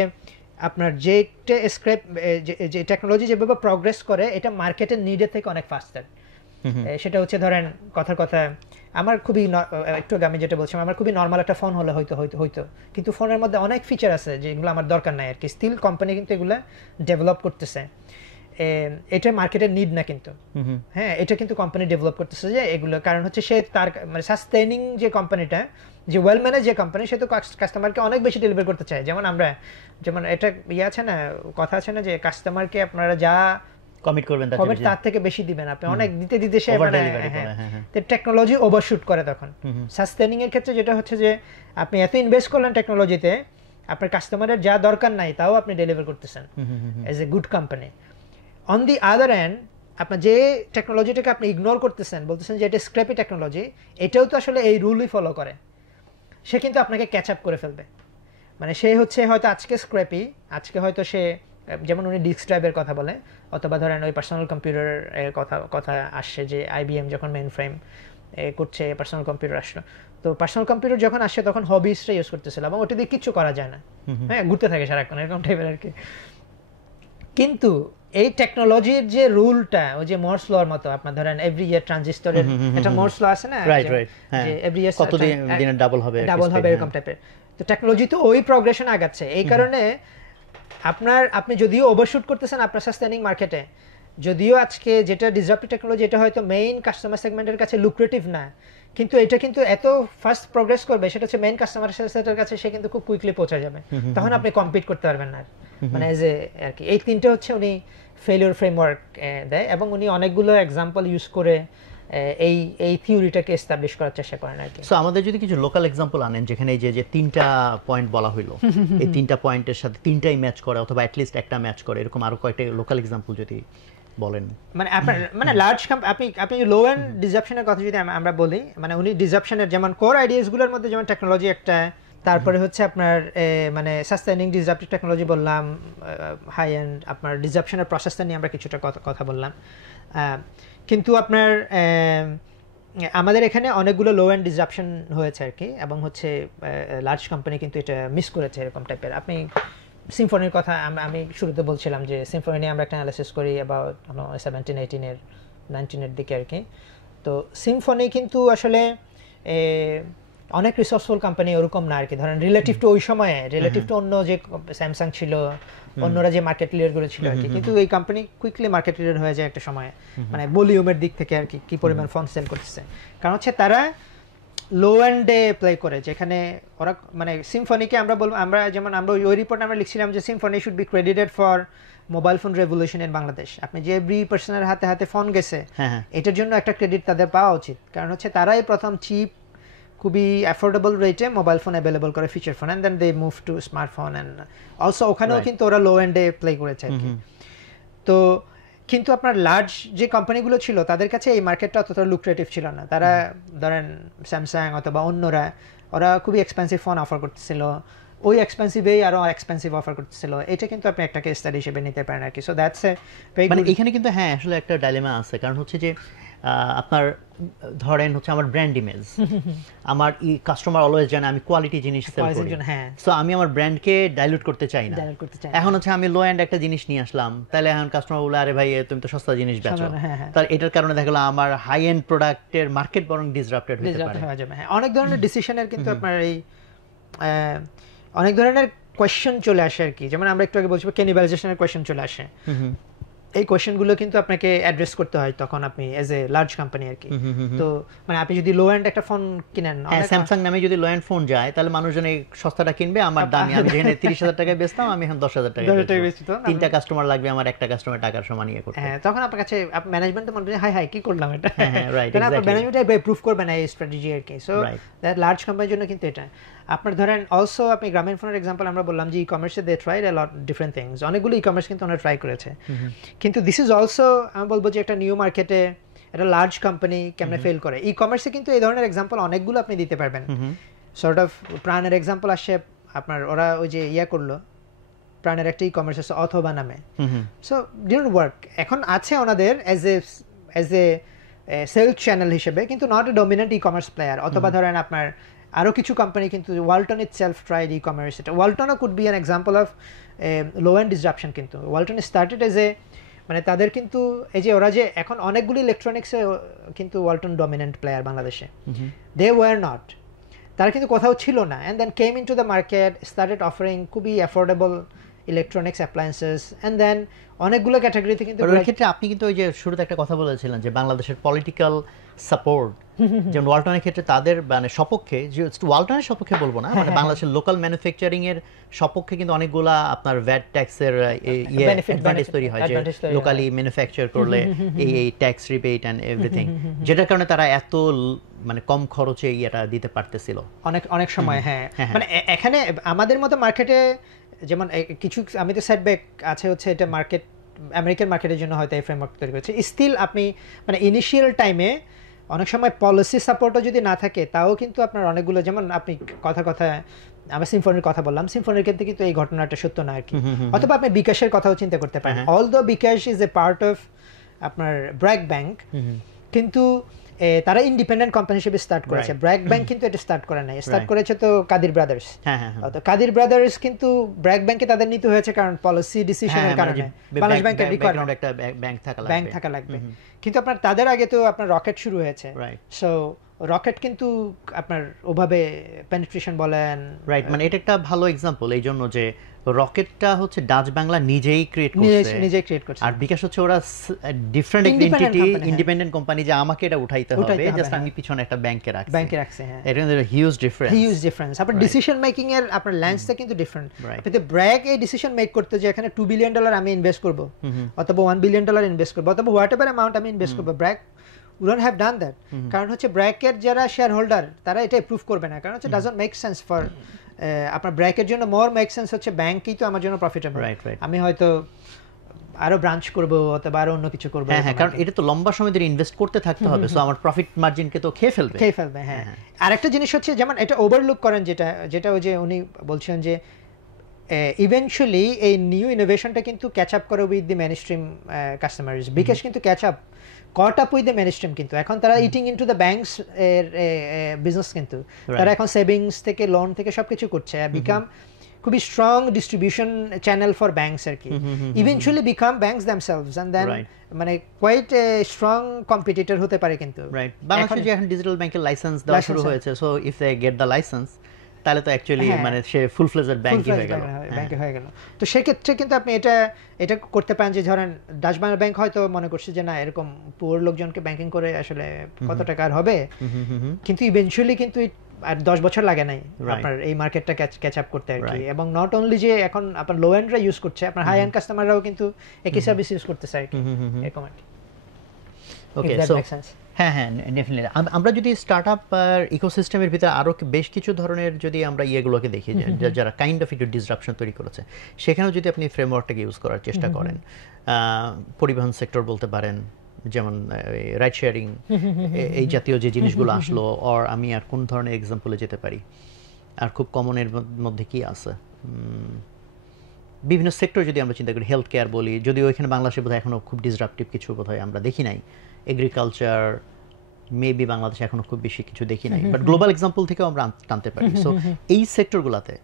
আপনার যে টেকনোলজি যেভাবে প্রগ্রেস করে এটা মার্কেটের নিডের থেকে অনেক ফাস্টার। সেটা হচ্ছে ধরেন কথার কথা আমার খুবই একটু আমি যেটা বলছিলাম, আমার খুবই নর্মাল একটা ফোন হলে হয়তো কিন্তু ফোনের মধ্যে অনেক ফিচার আছে যেগুলো আমার দরকার নাই আর কি, স্টিল কোম্পানি কিন্তু এগুলো ডেভেলপ করতেছে। এটা মার্কেটের নিড না কিন্তু, হ্যাঁ এটা কিন্তু কোম্পানি ডেভেলপ করতেছে যে এগুলো, কারণ হচ্ছে সে তার মানে সাস্টেইনিং যে কোম্পানিটা, যে ওয়েল ম্যানেজ যে কোম্পানি, সে তো কাস্টমারকে অনেক বেশি ডেলিভার করতে চায়। যেমন এটা আছে না, কথা আছে না যে কাস্টমারকে আপনারা যা কমিট করবেন তার থেকে বেশি দিবেন, আপনি অনেক দিতে সে মানে হ্যাঁ টেকনোলজি ওভারশুট করে। তখন সাস্টেনিং এর ক্ষেত্রে যেটা হচ্ছে যে আপনি এত ইনভেস্ট করলেন টেকনোলজিতে, আপনার কাস্টমারের যা দরকার নাই তাও আপনি ডেলিভার করতেছেন as a good company. On the other hand আপনার যে টেকনোলজিটাকে আপনি ইগনোর করতেছেন, বলতেছেন যে এটা স্ক্র্যাপি টেকনোলজি, এটাও তো আসলে এই রুলই ফলো করে, সে কিন্তু আপনাকে ক্যাচ আপ করে ফেলবে। মানে সে হচ্ছে হয়তো আজকে স্ক্র্যাপি, আজকে হয়তো সে যেমন উনি ডিস্ক ড্রাইভের কথা বলে, অথবা ধরেন ওই পার্সোনাল কম্পিউটারের কথা আসছে যে আইবিএম যখন মেইন ফ্রেম করছে, পার্সোনাল কম্পিউটার আসলো। তো পার্সোনাল কম্পিউটার যখন আসে তখন হবিসটা ইউজ করতেছিল এবং ওটা দিয়ে কিচ্ছু করা যায় না, হ্যাঁ ঘুরতে থাকে সারাক্ষণ এরকম টাইপের আর কি। কিন্তু এই টেকনোলজির যে রুলটা, ওই যে মর্স লর মতো, আপনার ধরেন এভরি ইয়ার ট্রানজিস্টরের একটা মর্স ল আছে না, যে এভরি ইয়ার কতদিন ডাবল হবে এরকম টাইপের। তো টেকনোলজি তো ওই প্রগ্রেশন আগাচ্ছে, এই কারণে আপনি যদিও ওভারশুট করতেছেন আপনার সাস্টেনিং মার্কেটে, যদিও আজকে যেটা ডিসরাপটিভ টেকনোলজি এটা হয়তো মেইন কাস্টমার সেগমেন্টের কাছে লুক্রেটিভ না, কিন্তু এটা কিন্তু এত ফাস্ট প্রোগ্রেস করবে, সেটা হচ্ছে মেইন কাস্টমার সেটের কাছে সে কিন্তু খুব কুইকলি পৌঁছে যাবে, তখন আপনি কম্পিট করতে পারবেন না মানে এজ এ আর কি। এই 3টে হচ্ছে উনি ফেলিওর ফ্রেমওয়ার্ক দেয় এবং উনি অনেকগুলো এক্সাম্পল ইউজ করে এই থিওরিটাকে এস্টাবলিশ করার চেষ্টা করেন আর কি। সো আমাদের যদি কিছু লোকাল এক্সাম্পল আনেন যেখানে এই যে 3টা পয়েন্ট বলা হইলো, এই 3টা পয়েন্টের সাথে 3টাই ম্যাচ করে অথবা অ্যাটলিস্ট একটা ম্যাচ করে, এরকম আরো কয়েকটা লোকাল এক্সাম্পল যদি বলেন। মানে আপনার মানে লার্জ আপনি লো এন্ড ডিসরাপশনের কথা যদি আমরা বলি, মানে উনি ডিসরাপশনের যেমন কোর আইডিয়াস গুলোর মধ্যে যেমন টেকনোলজি একটা, তারপরে হচ্ছে আপনার মানে সাস্টেইনিং ডিসরাপটিভ টেকনোলজি বললাম, হাই এন্ড আপনার ডিসরাপশনের প্রসেসটা নিয়ে আমরা কিছুটা কথা বললাম। কিন্তু আপনার আমাদের এখানে অনেকগুলো লো এন্ড ডিসরাপশন হয়েছে আর কি, এবং হচ্ছে লার্জ কোম্পানি কিন্তু এটা মিস করেছে এরকম টাইপের। আপনি সিম্ফনির কথা আমি শুরুতে বলছিলাম যে সিম্ফনি নিয়ে আমরা একটা অ্যানালাইসিস করি অ্যাবাউট 17, 18, 19 দিকে আর কি। তো সিম্ফনি কিন্তু আসলে অনেক রিসোর্সফুল কোম্পানি ওরকম না আর কি, ধরেন রিলেটিভ টু ওই সময়ে, রিলেটিভ টু অন্য যে স্যামসাং ছিল, অন্যরা যে মার্কেট লিডারগুলো ছিল আর কি, কিন্তু এই কোম্পানি কুইকলি মার্কেট লিডার হয়ে যায় একটা সময়ে, মানে ভলিউমের দিক থেকে আর কি পরিমাণ ফোন সেল করতেছে, কারণ হচ্ছে তারা লো এন্ডে প্লে করে, যেখানে ওরা মানে সিম্ফনিকে আমরা বলবো, আমরা যেমন আমরা ওই রিপোর্টে আমরা লিখছিলাম যে Symphony should be credited for mobile phone revolution in Bangladesh. আপনি যে এভরি পার্সনের হাতে হাতে ফোন গেছে, এটার জন্য একটা ক্রেডিট তাদের পাওয়া উচিত, কারণ হচ্ছে তারাই প্রথম চিপ খুবই অ্যাফোর্ডেবল রেটে মোবাইল ফোন অ্যাভেলেবল করে, feature phone, and then they move to smartphone, and also ওখানেও কিন্তু ওরা লো এন্ডে প্লে করেছে আর কি। তো কিন্তু আপনার লার্জ যে কোম্পানিগুলো ছিল তাদের কাছে এই মার্কেটটা অতটা লুক্রেটিভ ছিল না, তারা ধরেন স্যামসাং অথবা অন্যরা, ওরা খুবই এক্সপেন্সিভ ফোন অফার করতেছিল, ওই এক্সপেন্সিভেই আরো এক্সপেন্সিভ অফার করতেছিল। এটা কিন্তু আপনি একটা কেস স্টাডি হিসেবে নিতে পারেন আর কি। সো দ্যাটস এ মানে এখানে কিন্তু হ্যাঁ আসলে একটা ডাইলেমা আছে, কারণ হচ্ছে যে আপনার ধরেন হচ্ছে আমার ব্র্যান্ড ইমেজ, আমার কাস্টমার অলওয়েজ জানে আমি কোয়ালিটি জিনিস সেল Quality করি, জন্য, হ্যাঁ। সো আমি আমার ব্র্যান্ডকে ডাইলুট করতে চাই না। Dilute করতে চাই না। এখন হচ্ছে আমি লো এন্ড একটা জিনিস নিয়ে আসলাম, তাহলে এখন কাস্টমার বলে আরে ভাই তুমি তো সস্তা জিনিস বেচো, হ্যাঁ, হ্যাঁ। তার এটার কারণে দেখা গেলো আমার হাই এন্ড প্রোডাক্টের মার্কেট বরং ডিসরাপ্টেড হতে Disrupt পারে। হয়ে যাবে, হ্যাঁ। অনেক ধরনের ডিসিশনের কিন্তু আপনার এই অনেক ধরনের কোয়েশ্চেন চলে আসে আর কি, যেমন আমরা একটু আগে বলছি ক্যানিবালাইজেশনের কোয়েশ্চেন চলে আসে। এই কোয়েশ্চেনগুলো কিন্তু আপনাকে অ্যাড্রেস করতে হয় তখন আপনি এজ এ লার্জ কোম্পানি আর কি। তো মানে আপনি যদি লো এন্ড একটা ফোন কিনেন, হ্যাঁ, স্যামসাং নামে যদি লো এন্ড ফোন যায় তাহলে মানুষজন এই সস্তাটা কিনবে, আমার দামি আমি যেখানে 30,000 টাকায় বেচতাম আমি এখন 10,000 টাকায় 10,000 টাকায় বেচবো। বেচতো, না? 3টা কাস্টমার লাগবে আমার একটা কাস্টমার টাকার সমান ইয়ে করতে। হ্যাঁ, তখন আপনার কাছে ম্যানেজমেন্ট মনে হয় হাই কি করলাম এটা, হ্যাঁ, হ্যাঁ, right, কারণ আপনার exactly. ম্যানেজমেন্ট প্রুফ করবে না এই স্ট্র্যাটেজি আর কি। So Right. দ্যাট লার্জ কোম্পানির জন্য কিন্তু এটা আপনার ধরেন অলসো আপনি গ্রামীণ ফোনের এক্সাম্পল আমরা বললাম যে ই কমার্সে they tried a lot different things, অনেকগুলো ই কমার্স কিন্তু ওনারা ট্রাই করেছে, কিন্তু দিস ইজ অলসো আমি বলবো যে একটা নিউ মার্কেটে একটা লার্জ কোম্পানি কেমনে ফেল করে। ই কমার্সে কিন্তু এই ধরনের এক্সাম্পল অনেকগুলো আপনি দিতে পারবেন। সর্ট অফ প্রাণের এক্সাম্পল আসে আপনার, ওরা ওই যে ইয়া করলো প্রাণের একটা ই কমার্স আছে অথবা নামে, সো ডিডন্ট ওয়ার্ক, এখন আছে ওনাদের এজ এ সেল চ্যানেল হিসেবে, কিন্তু not a dominant e commerce player. অথবা ধরেন আপনার আরো কিছু কোম্পানি কিন্তু Walton itself tried e commerce, এটা ওয়ালটনও could be an example of low end disruption. কিন্তু ওয়ালটন স্টার্টেড এজ এ মানে তাদের কিন্তু এই যে ওরা যে এখন অনেকগুলি ইলেকট্রনিক্সে কিন্তু ওয়ালটন ডমিনেন্ট প্লেয়ার বাংলাদেশে, দে ওয়ার নট, তারা কিন্তু কোথাও ছিল না, and then came in to the market, started offering খুবই affordable electronics appliances, and then অনেকগুলো ক্যাটাগরিতে কিন্তু ওই ক্ষেত্রে আপনি কিন্তু ওই যে শুরুতে একটা কথা বলেছিলেন যে বাংলাদেশের পলিটিক্যাল সাপোর্ট, যেমন ওয়ালটনের ক্ষেত্রে তাদের মানে সপক্ষে, যে ওয়ালটনের সপক্ষে বলবো না, মানে বাংলাদেশের লোকাল ম্যানুফ্যাকচারিং এর সপক্ষে কিন্তু অনেকগুলা আপনার ভ্যাট ট্যাক্সের অ্যাডভান্টেজ তৈরি হয়, যে লোকালি ম্যানুফ্যাকচার করলে এই ট্যাক্স রিবেট এন্ড এভরিথিং, যেটার কারণে তারা এত মানে কম খরচে এটা দিতে পারতেছিল অনেক সময়। হ্যাঁ, মানে এখানে আমাদের মতো মার্কেটে যেমন কিছু আমি তো সেটব্যাক আছে হচ্ছে, এটা মার্কেট আমেরিকান মার্কেটের জন্য হয়তো এই ফ্রেমওয়ার্ক তৈরি করেছে, স্টিল আপনি মানে ইনিশিয়াল টাইমে অনেক সময় পলিসি সাপোর্টও যদি না থাকে তাও কিন্তু আপনার অনেকগুলো, যেমন আপনি কথা আমরা সিম্ফনির কথা বললাম, সিম্ফনির ক্ষেত্রে কিন্তু এই ঘটনাটা সত্য না আর কি। অথবা আপনি বিকাশের কথাও চিন্তা করতে পারেন, although bKash is a part of আপনার ব্র্যাক ব্যাংক, কিন্তু তারা ইন্ডিপেন্ডেন্ট কোম্পানি হিসেবে স্টার্ট করেছে, ব্র্যাক ব্যাংক কিন্তু এটা স্টার্ট করে নাই, স্টার্ট করেছে তো কাদির ব্রাদার্স। তো কাদির ব্রাদার্স কিন্তু ব্র্যাক ব্যাংকে তাদের নিতে হয়েছে কারণ পলিসি ডিসিশনের কারণে, বাংলাদেশ ব্যাংকের রিকোয়ারমেন্ট একটা ব্যাংক থাকা লাগবে, কিন্তু আপনার তাদের আগে তো আপনার রকেট শুরু হয়েছে, সো রকেট কিন্তু আপনার ওভাবে পেনিট্রেশন বলেন, রাইট, মানে এটা একটা ভালো এক্সাম্পল এই জন্য যে রকেটটা হচ্ছে ডাচ বাংলা নিজেই ক্রিয়েট করছে, আর বিকাশ হচ্ছে ওরা ডিফারেন্ট এন্টিটি, ইন্ডিপেন্ডেন্ট কোম্পানি, যে আমাকে এটা উঠাইতে হবে, জাস্ট আমি পিছনে একটা ব্যাংকে রাখছি। হ্যাঁ, এটা হিউজ ডিফারেন্স। আপনার ডিসিশন মেকিং এর আপনার ল্যান্সটা কিন্তু ডিফারেন্ট। কিন্তু ব্র্যাক এই ডিসিশন মেক করতে যে এখানে $2 বিলিয়ন আমি ইনভেস্ট করব, অথবা $1 বিলিয়ন ইনভেস্ট করব, অথবা হোয়াটএভার অ্যামাউন্ট আমি ইনভেস্ট করব, BRAC wouldn't have done that, কারণ হচ্ছে ব্র্যাকের যারা শেয়ার হোল্ডার তারা এটা অ্যাপ্রুভ করবে না, কারণ হচ্ছে ডাজন্ট মেক সেন্স ফর আপনার ব্র্যাকের জন্য। মোর মেক সেন্স হচ্ছে ব্যাংকই তো আমার জন্য প্রফিটেবল, আমি হয়তো আরো ব্রাঞ্চ করব অথবা আরো অন্য কিছু করব। হ্যাঁ, কারণ এটা তো লম্বা সময় ধরে ইনভেস্ট করতে থাকতে হবে, সো আমার প্রফিট মার্জিনকে তো খেয়ে ফেলবে। হ্যাঁ, আরেকটা জিনিস হচ্ছে যেমন এটা ওভারলুক করেন, যেটা ওই যে উনি বলছেন যে ইভেন্চুয়ালি এই নিউ ইনোভেশনটা কিন্তু ক্যাচ আপ করে with the mainstream customers. BKash কিন্তু catch up caught up with the mainstream, কিন্তু এখন তারা ইটিং ইনটু দ্য ব্যাংকস এর বিজনেস, কিন্তু তারা এখন সেভিংস থেকে লোন থেকে সবকিছু করছে, বিকাম খুবই strong distribution channel for banks আর কি, eventually become banks themselves, and then মানে কোয়াইট স্ট্রং কম্পিটিটর হতে পারে। কিন্তু বাংলাদেশে যে এখন ডিজিটাল ব্যাংকের লাইসেন্স দেওয়া শুরু হয়েছে, so if they get the licence তাহলে তো অ্যাকচুয়ালি মানে সে ফুল ফ্লেজড ব্যাংকই হয়ে গেল। তো সেক্ষেত্রে কিন্তু আপনি এটা করতে পারেন যে ধরেন ডাচ বাংলা ব্যাংক হয়তো মনে করছে যে না এরকম পুয়ার লোকজনকে ব্যাংকিং করে আসলে কত টাকা আর হবে, কিন্তু ইভেন্চুয়ালি কিন্তু আর 10 বছর লাগে নাই আপনার এই মার্কেটটা ক্যাচ আপ করতে আর কি। এবং নট অনলি যে এখন আপনার লো এন্ডরা ইউজ করছে, আপনার হাই এন্ড কাস্টমাররাও কিন্তু একই সার্ভিস ইউজ করতেছে আর কি, এরকম আর কি। ওকে, সো হ্যাঁ, ডেফিনেটলি আমরা যদি স্টার্টআপ ইকোসিস্টেমের ভিতরে আরো বেশ কিছু ধরনের যদি আমরা ইয়েগুলোকে দেখি, যারা কাইন্ড অফ একটু ডিসরাপশন তৈরি করেছে, সেখানেও যদি আপনি ফ্রেমওয়ার্কটাকে ইউজ করার চেষ্টা করেন, পরিবহন সেক্টর বলতে পারেন, যেমন রাইড শেয়ারিং, এই জাতীয় যে জিনিসগুলো আসলো, আর আমি আর কোন ধরনের এক্সাম্পলে যেতে পারি, আর খুব কমনের মধ্যে কি আছে, বিভিন্ন সেক্টর যদি আমরা চিন্তা করি, হেলথ কেয়ার বলি, যদিও এখানে বাংলাদেশে বোধহয় এখনও খুব ডিসরাপটিভ কিছু বোধহয় আমরা দেখি নাই, এগ্রিকালচার মেবি বাংলাদেশে এখনও খুব বেশি কিছু দেখি নাই, বাট গ্লোবাল এক্সাম্পল থেকেও আমরা টানতে পারি। সো এই সেক্টরগুলোতে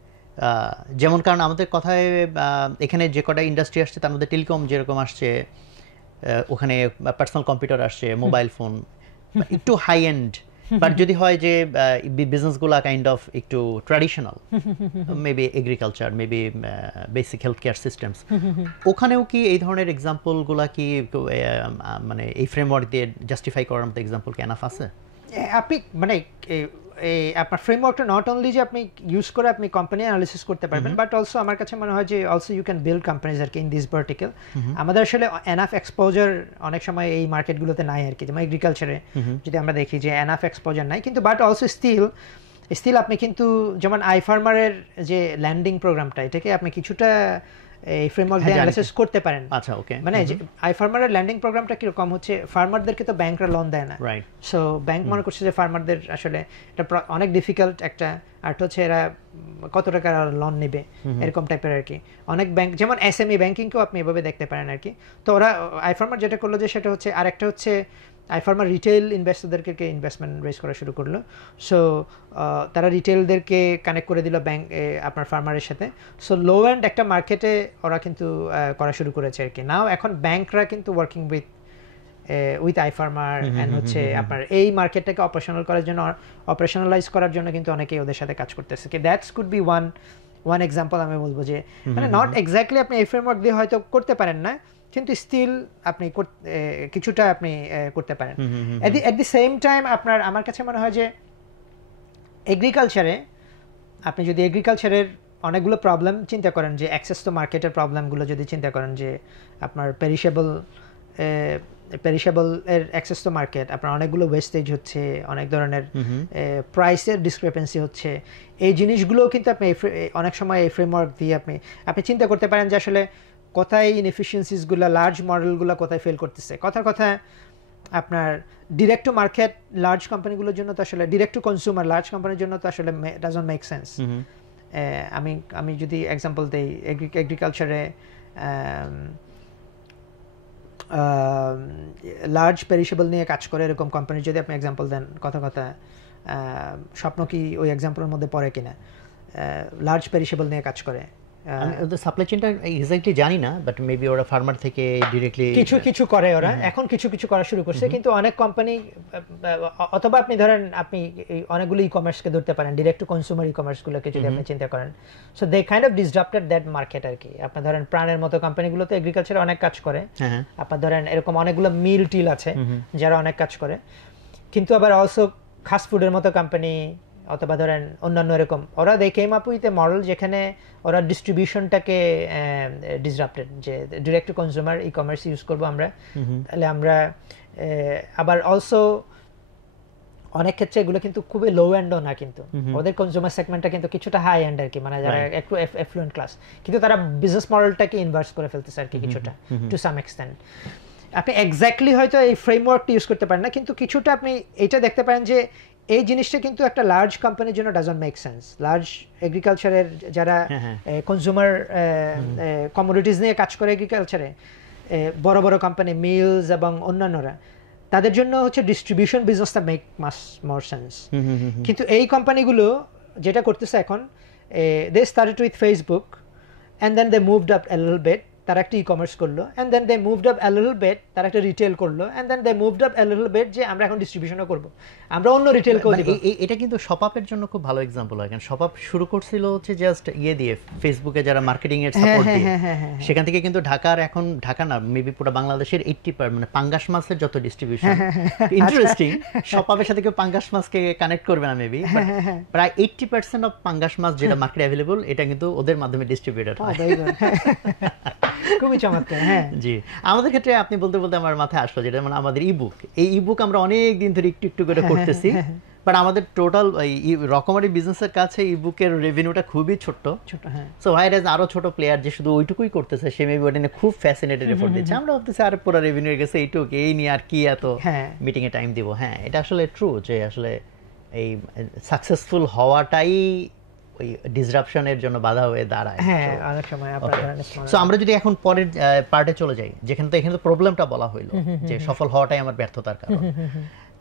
যেমন, কারণ আমাদের কথায় এখানে যে কটা ইন্ডাস্ট্রি আসছে তার মধ্যে টেলিকম যেরকম আসছে, ওখানে পার্সোনাল কম্পিউটার আসছে, মোবাইল ফোন একটু হাই এন্ড, বাট যদি হয় যে বিজনেসগুলো কাইন্ড অফ একটু traditional, maybe agriculture, maybe basic health care systems, ওখানেও কি এই ধরনের এক্সাম্পলগুলো কি মানে এই ফ্রেমওয়ার্ক দিয়ে জাস্টিফাই করার মতো এক্সাম্পল কি এনাফ আছে? আপনি মানে আপনার ফ্রেমওয়ার্কটা নট অনলি যে আপনি ইউজ করে আপনি কোম্পানি অ্যানালিসিস করতে পারবেন, বাট অলসো আমার কাছে মনে হয় যে also you can build companies আর কি ইন দিস ভার্টিক্যাল। আমাদের আসলে এনাফ এক্সপোজার অনেক সময় এই মার্কেটগুলোতে নাই আর কি, যেমন এগ্রিকালচারে যদি আমরা দেখি যে এনাফ এক্সপোজার নাই, কিন্তু বাট অলসো স্টিল আপনি কিন্তু যেমন আইফার্মারের যে ল্যান্ডিং প্রোগ্রামটা, এটাকে আপনি কিছুটা এই ফ্রেমওয়ার্ক দিয়ে অ্যানালাইসিস করতে পারেন। আচ্ছা, ওকে। মানে আইফার্মারের ল্যান্ডিং প্রোগ্রামটা কিরকম হচ্ছে, ফার্মারদেরকে তো ব্যাংকরা লোন দেয় না, রাইট। সো ব্যাংক মনে করছে যে ফার্মারদের আসলে এটা অনেক ডিফিকাল্ট একটা, আর হচ্ছে এরা কত টাকা লোন নেবে এরকম টাইপের আর কি। অনেক ব্যাংক যেমন এসএমই ব্যাংকিংকেও আপনি এভাবে দেখতে পারেন আর কি। তো ওরা আইফার্মার যেটা করলো যে সেটা হচ্ছে, আর একটা হচ্ছে আইফার্মার রিটেল ইনভেস্টরদেরকে ইনভেস্টমেন্ট রেজ করা শুরু করলো। সো তারা রিটেলদেরকে কানেক্ট করে দিল ব্যাংক আপনার ফার্মারের সাথে। সো লো অ্যান্ড একটা মার্কেটে ওরা কিন্তু করা শুরু করেছে আর কি। নাও এখন ব্যাংকরা কিন্তু ওয়ার্কিং উইথ আইফার্মার অ্যান্ড হচ্ছে আপনার এই মার্কেটটাকে অপারেশনালাইজ করার জন্য কিন্তু অনেকেই ওদের সাথে কাজ করতেছে। কি that's could be one example আমি বলবো যে মানে নট এক্স্যাক্টলি আপনি এই ফ্রেমওয়ার্ক দিয়ে হয়তো করতে পারেন না, কিন্তু স্টিল আপনি কিছুটা আপনি করতে পারেন। এট দি সেম টাইম আমার কাছে মনে হয় যে এগ্রিকালচারে আপনি যদি এগ্রিকালচারের অনেকগুলো প্রবলেম চিন্তা করেন, যে অ্যাক্সেস টু মার্কেটের প্রবলেমগুলো যদি চিন্তা করেন, যে আপনার পেরিশেবল এর অ্যাক্সেস টু মার্কেট, আপনার অনেকগুলো ওয়েস্টেজ হচ্ছে, অনেক ধরনের প্রাইসের ডিসক্রিপেন্সি হচ্ছে, এই জিনিসগুলোও কিন্তু আপনি অনেক সময় এই ফ্রেমওয়ার্ক দিয়ে আপনি চিন্তা করতে পারেন যে আসলে কোথায় ইনএফিসিয়েন্সিসগুলো, লার্জ মডেলগুলো কোথায় ফেল করতেছে। কথা আপনার ডিরেক্ট টু মার্কেট লার্জ কোম্পানিগুলোর জন্য তো আসলে, ডিরেক্ট টু কনজিউমার লার্জ কোম্পানির জন্য তো আসলে ডাজন্ট মেক সেন্স। আমি যদি এক্সাম্পল দেই, এগ্রিকালচারে লার্জ পেরিশেবল নিয়ে কাজ করে এরকম কোম্পানির যদি আপনি এক্সাম্পল দেন, কথা স্বপ্ন কি ওই এক্সাম্পলের মধ্যে পড়ে কিনা, লার্জ পেরিশেবল নিয়ে কাজ করে। আমি ওদের সাপ্লাই চেইনটা এক্স্যাক্টলি জানি না, বাট মেবি ওরা ফার্মার থেকে ডিরেক্টলি কিছু করে ওরা, এখন কিছু করা শুরু করছে, কিন্তু অনেক কোম্পানি, অথবা আপনি ধরেন আপনি অনেকগুলো ই কমার্সকে ধরতে পারেন, ডিরেক্ট টু কনজিউমার ই কমার্সগুলোকে যদি আপনি চিন্তা করেন। So they kind of disrupted that market আর কি। আপনার ধরেন প্রাণের মতো কোম্পানিগুলো তো এগ্রিকালচারে অনেক কাজ করে, আপনার ধরেন এরকম অনেকগুলো মিল টিল আছে যারা অনেক কাজ করে, কিন্তু আবার অলসো ফাস্ট ফুডের মতো কোম্পানি, অথবা ধরেন অন্যান্য এরকম, ওরা they came up with a model যেখানে ওরা ডিস্ট্রিবিউশনটাকে ডিসরাপ্টেড, যে direct to consumer e commerce use করবো আমরা, তাহলে আমরা আবার অলসো অনেক ক্ষেত্রে এগুলো কিন্তু খুবই লো এন্ডও না, কিন্তু ওদের কনজিউমার সেগমেন্টটা কিন্তু কিছুটা হাই এন্ড আর কি, মানে যারা একটু এফ্লুয়েন্ট ক্লাস, কিন্তু তারা বিজনেস মডেলটাকে ইনভার্স করে ফেলতেছে আর কি কিছুটা, টু সাম এক্সটেন্ট। আপনি এক্স্যাক্টলি হয়তো এই ফ্রেমওয়ার্কটা ইউজ করতে পারেন না, কিন্তু কিছুটা আপনি এটা দেখতে পারেন যে এই জিনিসটা কিন্তু একটা লার্জ কোম্পানির জন্য ডাজন্ট মেক সেন্স। লার্জ এগ্রিকালচারের যারা কনজিউমার কমোডিটিস নিয়ে কাজ করে এগ্রিকালচারে, বড় বড় কোম্পানি, মিলস এবং অন্যান্যরা, তাদের জন্য হচ্ছে ডিস্ট্রিবিউশন বিজনেসটা মেক মাস মোর সেন্স। কিন্তু এই কোম্পানিগুলো যেটা করতেছে এখন, they started with Facebook and then they moved up a little bit, তারা একটা ই কমার্স করলো, and then they moved up a little bit, তারা একটা রিটেল করলো, and then they moved up a little bit, যে আমরা এখন ডিস্ট্রিবিউশনও করব, আমরা অন্য রিটেলকেও দিব। এটা কিন্তু শপআপের জন্য খুব ভালো এক্সাম্পল হয়, কারণ শপআপ শুরু করছিল হচ্ছে জাস্ট দিয়ে ফেসবুকে যারা মার্কেটিং এর সাপোর্ট দিয়ে, সেখান থেকে কিন্তু ঢাকা না মেবি পুরো বাংলাদেশের 80% মানে পাঙ্গাস মাছের যত ডিস্ট্রিবিউশন, ইন্টারেস্টিং, শপআপের সাথে কেউ পাঙ্গাস মাছকে কানেক্ট করবে না মেবি, প্রায় 80% অফ পাঙ্গাস মাছ যেটা মার্কেটে অ্যাভেলেবল, এটা কিন্তু ওদের মাধ্যমে ডিস্ট্রিবিউটেড হয়। খুবই চমৎকার। হ্যাঁ, জি। আমাদের ক্ষেত্রে আপনি বলতে বলতে আমার মাথায় আসলো, যেটা মানে আমাদের ইবুক, এই ইবুক আমরা অনেক দিন ধরে একটু করে করতেছি, বাট আমাদের টোটাল রকমারি বিজনেসের কাছে ইবুকের রেভিনিউটা খুবই ছোট। হ্যাঁ। সো হোয়াইরাজ আরো ছোট প্লেয়ার যে শুধু ওইটুকুই করতেছে, সে মেবি ওটা নিয়ে খুব ফ্যাসিনেটেড এফোর্ট দিচ্ছে। আমরা ভাবতেছি আর পুরো রেভিনিউ গেছে এইটুক, এই নিয়ে আর কি এত মিটিং এ টাইম দিব। হ্যাঁ, এটা আসলে ট্রু যে আসলে এই সাকসেসফুল হওয়াটাই ওই ডিসরাপশনের জন্য বাধা হয়ে দাঁড়ায়। হ্যাঁ অনেক সময় আপনার ধরেন সো আমরা যদি এখন পরের পার্টে চলে যাই, যেখানে তো এখানে তো প্রবলেমটা বলা হইলো যে সফল হওয়াটাই আমার ব্যর্থতার কারণ।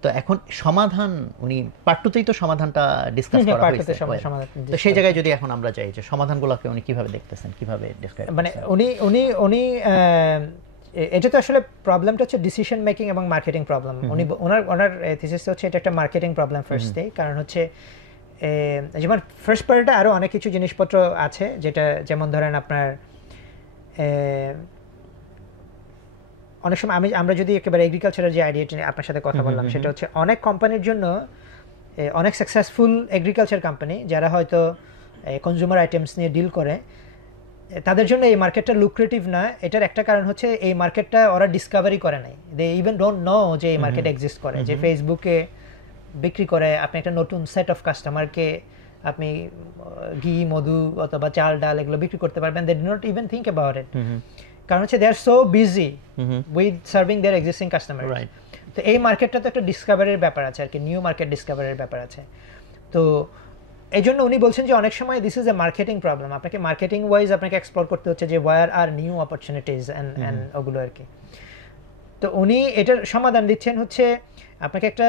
তো এখন সমাধান, উনি পার্ট 2তেই তো সমাধানটা ডিসকাস করা হয়েছে, তো সেই জায়গায় যদি এখন আমরা যাই যে সমাধানগুলোকে উনি কিভাবে দেখতেছেন, কিভাবে ডেসক্রাইব মানে উনি এটা তো আসলে প্রবলেমটা হচ্ছে ডিসিশন মেকিং এবং মার্কেটিং প্রবলেম। উনি ওনার থিসিসটা হচ্ছে এটা একটা মার্কেটিং প্রবলেম ফার্স্টে, কারণ হচ্ছে যেমন ফার্স্ট পার্টে আরো অনেক কিছু জিনিসপত্র আছে, যেটা যেমন ধরেন আপনার অনেক সময় আমরা যদি একেবারে এগ্রিকালচারের যে আইডিয়াটা নিয়ে আপনার সাথে কথা বললাম, সেটা হচ্ছে অনেক কোম্পানির জন্য, অনেক সাকসেসফুল এগ্রিকালচার কোম্পানি যারা হয়তো কনজিউমার আইটেমস নিয়ে ডিল করে, তাদের জন্য এই মার্কেটটা লুক্রেটিভ না। এটার একটা কারণ হচ্ছে এই মার্কেটটা ওরা ডিসকভারি করে নাই, দে ইভেন ডোন্ট নো যে এই মার্কেট এক্সিস্ট করে, যে ফেসবুকে বিক্রি করে আপনি একটা নতুন সেট অফ কাস্টমারকে আপনি ঘি, মধু অথবা চাল, ডাল এগুলো বিক্রি করতে পারবেন। They do not even think about it, কারণ হচ্ছে they are so busy with serving their existing customer. তো এই মার্কেটটা তো একটা ডিসকভারির ব্যাপার আছে আর কি, নিউ মার্কেট ডিসকভারির ব্যাপার আছে। তো এই জন্য উনি বলছেন যে অনেক সময় this is a marketing problem, আপনাকে মার্কেটিং ওয়াইজ আপনাকে এক্সপ্লোর করতে হচ্ছে যে where are new opportunities and ওগুলো আর কি। তো উনি এটার সমাধান দিচ্ছেন হচ্ছে আপনাকে একটা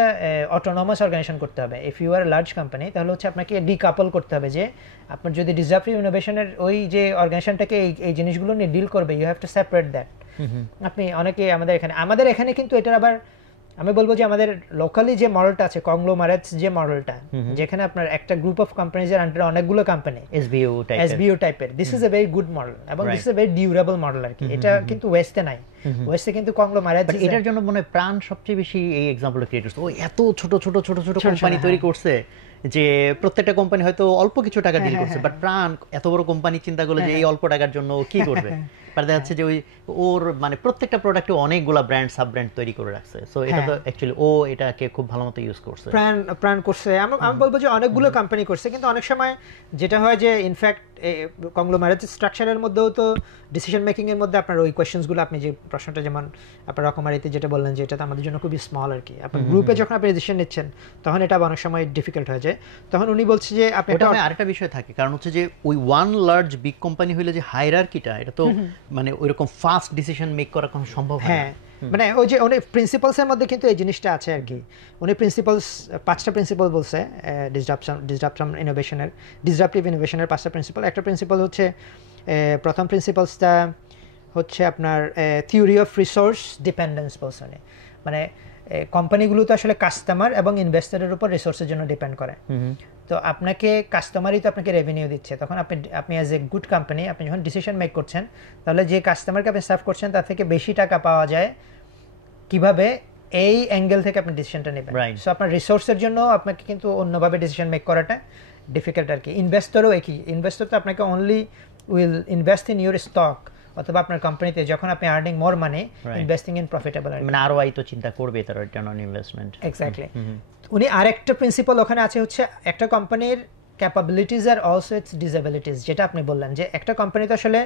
অটোনমাস অর্গানাইজেশন করতে হবে। If you are large company, তাহলে হচ্ছে আপনাকে ডিকাপল করতে হবে, যে আপনার যদি ডিসরাপটিভ ইনোভেশনের ওই যে অর্গানাইজেশনটাকে এই জিনিসগুলো নিয়ে ডিল করবে, you have to separate that. আপনি অনেকে আমাদের এখানে কিন্তু এটার আবার আমি বলবো যে আমাদের লোকালি যে মডেলটা আছে, যে মডেলটা, যেখানে আপনার একটা গ্রুপ অফ কোম্পানিজের আন্ডারে অনেকগুলো কোম্পানি, এসবিও টাইপের, this is a very good model এবং this is a very durable model আর কি। এটা কিন্তু ওয়েস্টে নাই, ওয়েস্টে কিন্তু কংগ্লোমারেট, এটার জন্য মনে হয় প্রাণ সবচেয়ে বেশি এই এক্সাম্পল ক্রিয়েট করছে। ও এত ছোট ছোট ছোট ছোট কোম্পানি তৈরি করছে যে প্রত্যেকটা কোম্পানি হয়তো অল্প কিছু টাকা ডিল করছে, বাট প্রাণ এত বড় কোম্পানি চিন্তা করলো যে এই অল্প টাকার জন্য কি করবে, দেখা যাচ্ছে যে ওর মানে প্রত্যেকটা প্রোডাক্টে অনেকগুলা ব্র্যান্ড সাব ব্র্যান্ড তৈরি করে রাখছে। সো এটা তো অ্যাকচুয়ালি ও এটাকে খুব ভালো মতো ইউজ করছে, প্রাণ করছে। আমি বলবো যে অনেকগুলো কোম্পানি করছে, কিন্তু অনেক সময় যেটা হয় যে ইনফ্যাক্ট কংগ্লোমারেট স্ট্রাকচারের মধ্যেও তো ডিসিশন মেকিং এর মধ্যে আপনার ওই কোয়েশ্চেনসগুলো, আপনি যে প্রশ্নটা যেমন আপনার রকমারিতে যেটা বললেন যে এটা তো আমাদের জন্য খুবই স্মল আর কি, আপনার গ্রুপে যখন আপনি ডিসিশন নিচ্ছেন তখন এটা অনেক সময় ডিফিকাল্ট হয়ে যায়। তখন উনি বলছে যে আপনি আরেকটা বিষয় থাকে, কারণ হচ্ছে যে ওই ওয়ান লার্জ বিগ কোম্পানি হইলে যে হায়ারার্কিটা, এটা তো মানে ওইরকম ফাস্ট ডিসিশন মেক করা কোনো সম্ভব হয় না। মানে ওই যে উনি প্রিন্সিপালসের মধ্যে কিন্তু এই জিনিসটা আছে আর কি। উনি প্রিন্সিপালস 5টা প্রিন্সিপাল বলছে ডিসরাপটিভ ইনোভেশনের 5টা প্রিন্সিপাল। একটা প্রিন্সিপাল হচ্ছে, প্রথম প্রিন্সিপালসটা হচ্ছে আপনার থিওরি অফ রিসোর্স ডিপেন্ডেন্স বলছে। মানে কোম্পানিগুলো তো আসলে কাস্টমার এবং ইনভেস্টরের উপর রিসোর্সের জন্য ডিপেন্ড করে। তো আপনাকে কাস্টমারই তো আপনাকে রেভিনিউ দিচ্ছে, তখন আপনি অ্যাজ এ গুড কোম্পানি আপনি যখন ডিসিশন মেক করছেন, তাহলে যে কাস্টমারকে আপনি সার্ভ করছেন তার থেকে বেশি টাকা পাওয়া যায় কিভাবে, এই অ্যাঙ্গেল থেকে আপনি ডিসিশনটা নেবেন। সো আপনার রিসোর্সের জন্য আপনাকে কিন্তু অন্যভাবে ডিসিশন মেক করাটা ডিফিকাল্ট আর কি। ইনভেস্টরও একই, ইনভেস্টর তো আপনাকে only will invest in your stock অথবা আপনার কোম্পানিতে যখন আপনি earning more money, investing in profitable, মানে আরওআই তো চিন্তা করবে তার রিটার্ন অন ইনভেস্টমেন্ট। এক্স্যাক্টলি। উনি আরেকটা প্রিন্সিপাল ওখানে আছে হচ্ছে একটা কোম্পানির capabilities are also it's disabilities, যেটা আপনি বললেন যে একটা কোম্পানিতে আসলে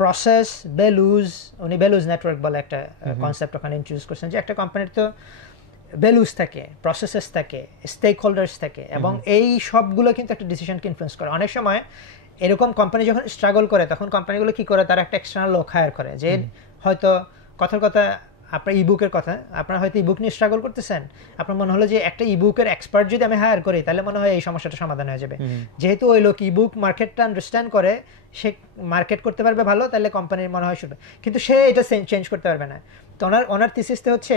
প্রসেস ভ্যালুজ, উনি ভ্যালুজ নেটওয়ার্ক বলে একটা কনসেপ্ট ওখানে ইন্ট্রোডিউস করছেন, যে একটা কোম্পানির তো ভ্যালুজ থাকে, প্রসেসেস থাকে, স্টেক হোল্ডার্স থাকে, এবং এই সবগুলো কিন্তু একটা ডিসিশনকে ইনফ্লুয়েন্স করে। অনেক সময় এরকম কোম্পানি যখন স্ট্রাগল করে তখন কোম্পানিগুলো কি করে, তারা একটা এক্সটার্নাল লোক হায়ার করে, যে হয়তো কথার কথা আপনার ইবুকের কথা, আপনার হয়তো ইবুক নিয়ে স্ট্রাগল করতেছেন, আপনার মনে হলো যে একটা ইবুকের এক্সপার্ট যদি আমি হায়ার করি তাহলে মনে হয় এই সমস্যাটা সমাধান হয়ে যাবে। যেহেতু ওই লোক ইবুক মার্কেটটা আন্ডারস্ট্যান্ড করে, সে মার্কেট করতে পারবে ভালো, তাহলে কোম্পানির মনে হয় শুরু, কিন্তু সে এটা চেঞ্জ করতে পারবে না। তো ওনার থিসিসটা হচ্ছে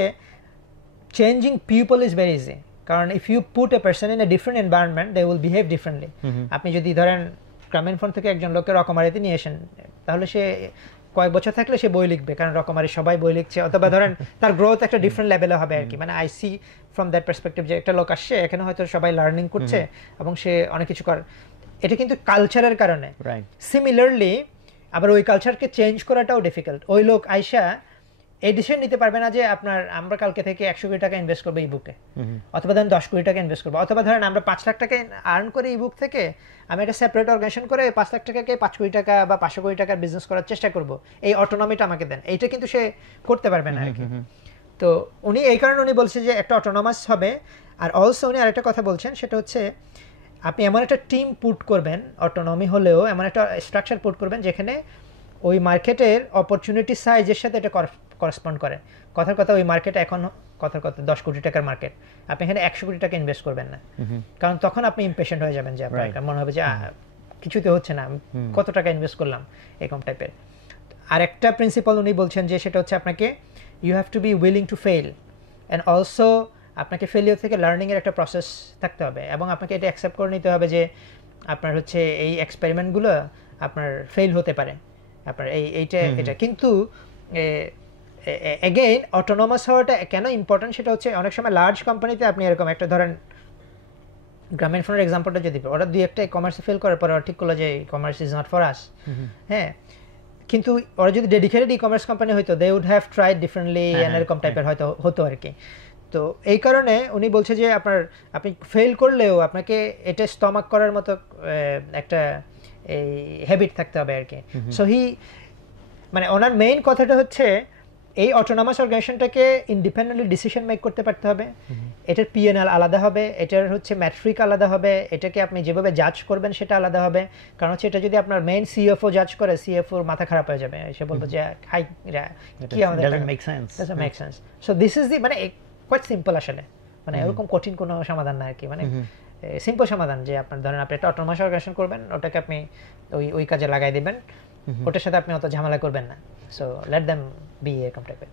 changing people is very easy, কারণ if you put a person in a different environment they will behave differently. আপনি যদি ধরেন গ্রামীণ ফোন থেকে একজন লোকের রকমারিতে নিয়ে আসেন, তাহলে সে কয়েক বছর থাকলে সে বই লিখবে, কারণ রকমারি সবাই বই লিখছে, অথবা ধরেন তার গ্রোথ একটা ডিফারেন্ট লেভেলে হবে আর কি। মানে I see from that perspective যে একটা লোক আসছে এখানে হয়তো সবাই লার্নিং করছে এবং সে অনেক কিছু করে, এটা কিন্তু কালচারের কারণে। সিমিলারলি আবার ওই কালচারকে চেঞ্জ করাটাও ডিফিকাল্ট। ওই লোক আইসা এই ডিসিশন নিতে পারবে না যে আমরা কালকে থেকে 100 কোটি টাকা ইনভেস্ট করবো এই বুকে, অথবা ধরেন 10 কোটি টাকা ইনভেস্ট করবো, অথবা ধরেন আমরা 5 লাখ টাকা আর্ন করি এই বুক থেকে, আমি একটা সেপারেট অর্গানাইজেশন করে 5 লাখ টাকাকে 5 কোটি টাকা বা 500 কোটি টাকার বিজনেস করার চেষ্টা করব, এই অটোনমিটা আমাকে দেন, এইটা কিন্তু সে করতে পারবে না আর কি। তো উনি এই কারণে উনি বলছে যে একটা অটোনমাস হবে। আর অলসো উনি আরেকটা কথা বলছেন, সেটা হচ্ছে আপনি এমন একটা টিম পুট করবেন, অটোনমি হলেও এমন একটা স্ট্রাকচার পুট করবেন যেখানে ওই মার্কেটের অপরচুনিটি সাইজের সাথে এটা করসপন্ড করে। কথার কথা ওই মার্কেট এখন কথার কথা 10 কোটি টাকার মার্কেট, আপনি এখানে 100 কোটি টাকা ইনভেস্ট করবেন না, কারণ তখন আপনি ইমপেশেন্ট হয়ে যাবেন, যে আপনার মনে হবে যে কিছুতে হচ্ছে না, কত টাকা ইনভেস্ট করলাম, এরকম টাইপের। আর একটা প্রিন্সিপাল উনি বলছেন যে সেটা হচ্ছে আপনাকে you have to be willing to fail and also আপনাকে ফেলিওর থেকে লার্নিংয়ের একটা প্রসেস থাকতে হবে, এবং আপনাকে এটা অ্যাকসেপ্ট করে নিতে হবে যে আপনার হচ্ছে এই এক্সপেরিমেন্টগুলো আপনার ফেল হতে পারে, আপনার এটা কিন্তু এগেইন অটোনমাস হওয়াটা কেন ইম্পর্টেন্ট সেটা হচ্ছে অনেক সময় লার্জ কোম্পানিতে আপনি এরকম একটা ধরেন গ্রামীণ ফোনের এক্সাম্পলটা যদি ওরা দুই একটা কমার্সে ফেল করার পরে ঠিক করলো যে commerce is not for us, হ্যাঁ, কিন্তু ওরা যদি ডেডিকেটেড ই কমার্স কোম্পানি হইতো they would have tried differently এরকম টাইপের হয়তো হতো আর কি। তো এই কারণে উনি বলছে যে আপনি ফেল করলেও আপনাকে এটা স্টমাক করার মতো একটা এই হ্যাবিট থাকতে হবে আর কি। সো মানে ওনার মেইন কথাটা হচ্ছে এই অটোনমাস অর্গানাইজেশনটাকে ইন্ডিপেন্ডেন্টলি ডিসিশন মেক করতে পারতে হবে, এটার পিএনএল আলাদা হবে, এটার হচ্ছে ম্যাট্রিক আলাদা হবে, এটাকে আপনি যেভাবে জাজ করবেন সেটা আলাদা হবে, কারণ হচ্ছে এটা যদি আপনার মেইন সিএফও জাজ করে সিএফওর মাথা খারাপ হয়ে যাবে, সে বলবে যে হাই কি আমাদের doesn't make sense. So this is the মানে কোয়াইট সিম্পল আসলে, মানে এরকম কঠিন কোনো সমাধান না আর কি, মানে সিম্পল সমাধান যে আপনার ধরেন আপনি একটা অটোনমাস অর্গানাইজেশন করবেন, ওটাকে আপনি ওই কাজে লাগাই দিবেন, ওটার সাথে আপনি অত ঝামেলা করবেন না, সো লেট দেম বি এরকম টাইপের।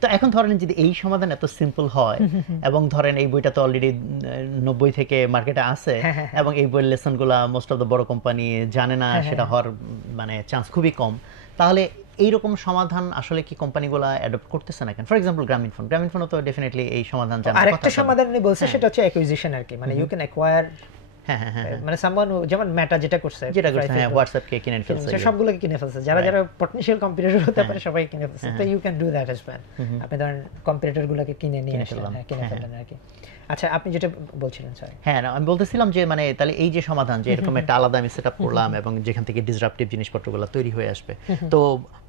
তো এখন ধরেন যদি এই সমাধান এত সিম্পল হয় এবং ধরেন এই বইটা তো অলরেডি 90 থেকে মার্কেটে আছে এবং এই বইয়ের লেসনগুলো মোস্ট অফ দ্য বড় কোম্পানি জানে না, সেটা হওয়ার মানে চান্স খুবই কম, তাহলে এইরকম সমাধান আসলে কি কোম্পানিগুলো অ্যাডপ্ট করতেছে না কেন? ফর এক্সাম্পল গ্রামীণ ফোনও তো ডেফিনেটলি এই সমাধান জানে। আরেকটা সমাধান উনি বলছে সেটা হচ্ছে অ্যাকুইজিশন আর কি, মানে ইউ ক্যান অ্যাকোয়ার, মানে সামওয়ান যেমন মেটা যেটা করছে হোয়াটসঅ্যাপ কে কিনে ফেলছে, সবগুলোকে কিনে ফেলছে, যারা পটেনশিয়াল কম্পিটিটর হতে পারে সবাই কিনে ফেলছে, তো you can do that as well, আপনি ধরেন কম্পিটিটর গুলোকে কিনে নিয়ে আসলেন, কিনে ফেললেন আর কি। আচ্ছা, আপনি যেটা বলছিলেন সরি। হ্যাঁ, আমি বলতেছিলাম যে মানে তাহলে এই যে সমাধান যে এরকম একটা আলাদা আমি সেটআপ করলাম এবং যেখান থেকে ডিসরাপটিভ জিনিসপত্রগুলো তৈরি হয়ে আসবে, তো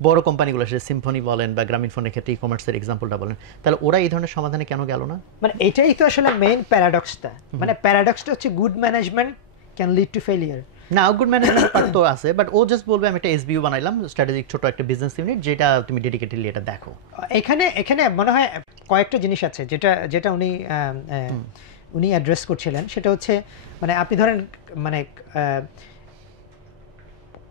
বড় কোম্পানিগুলো সেটা সিম্ফনি বলেন বা গ্রামীণ ফোনের ক্ষেত্রে ই কমার্সের এক্সাম্পলটা বলেন, তাহলে ওরা এই ধরনের সমাধানে কেন গেল না? মানে এটাই তো আসলে মেইন প্যারাডক্সটা, মানে প্যারাডক্সটা হচ্ছে good management can lead to failure. না, গুড ম্যানেজমেন্ট পার্ট তো আছে, বাট ও জাস্ট বলবে আমি একটা এসবিইউ বানাইলাম, স্ট্র্যাটেজিক ছোট একটা বিজনেস ইউনিট, যেটা তুমি ডেডিকেটেডলি এটা দেখো। এখানে মনে হয় কয়েকটা জিনিস আছে যেটা উনি অ্যাড্রেস করছিলেন, সেটা হচ্ছে মানে আপনি ধরেন মানে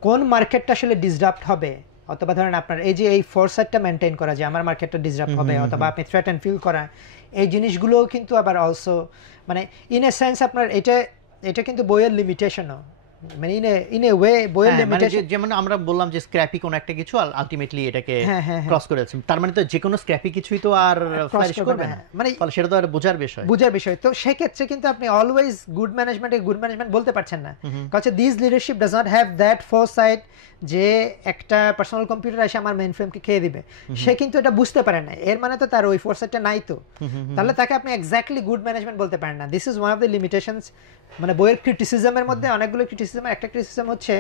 কোন মার্কেটটা আসলে ডিসরাপ্ট হবে, অথবা ধরেন আপনার এই যে এই ফোরসাইটটা মেনটেন করা, যে আমার মার্কেটটা ডিসরাপ্ট হবে, অথবা আপনি থ্রেট অ্যান্ড ফিল করা, এই জিনিসগুলোও কিন্তু আবার অলসো মানে ইন এ সেন্স আপনার এটা কিন্তু বইয়ের লিমিটেশনও, মানে ইন এ ওয়ে বইয়ের লিমিটেশন, যেমন আমরা বললাম যে স্ক্র্যাপি কোন একটা কিছু আলটিমেটলি এটাকে ক্রস করেছে, তার মানে তো যে কোনো স্ক্র্যাপি কিছুই তো আর ফ্লারিশ করবে না, মানে সেটা তো আর বোঝার বিষয়। তো সেই ক্ষেত্রে কিন্তু আপনি অলওয়েজ গুড ম্যানেজমেন্ট বলতে পারছেন না, কারণ this leadership does not have that foresight যে একটা পার্সোনাল কম্পিউটার এসে আমার মেইন ফ্রেমকে খেয়ে দিবে, সে কিন্তু এটা বুঝতে পারে না, এর মানে তো তার ওই ফোরসাইটটা নাই, তো তাহলে তাকে আপনি এক্স্যাক্টলি গুড ম্যানেজমেন্ট বলতে পারেন না। This is one of the limitations, মানে বইয়ের ক্রিটিসিজমের মধ্যে অনেকগুলো ক্রিটিসিজম, একটা ক্রিটিসিজম হচ্ছে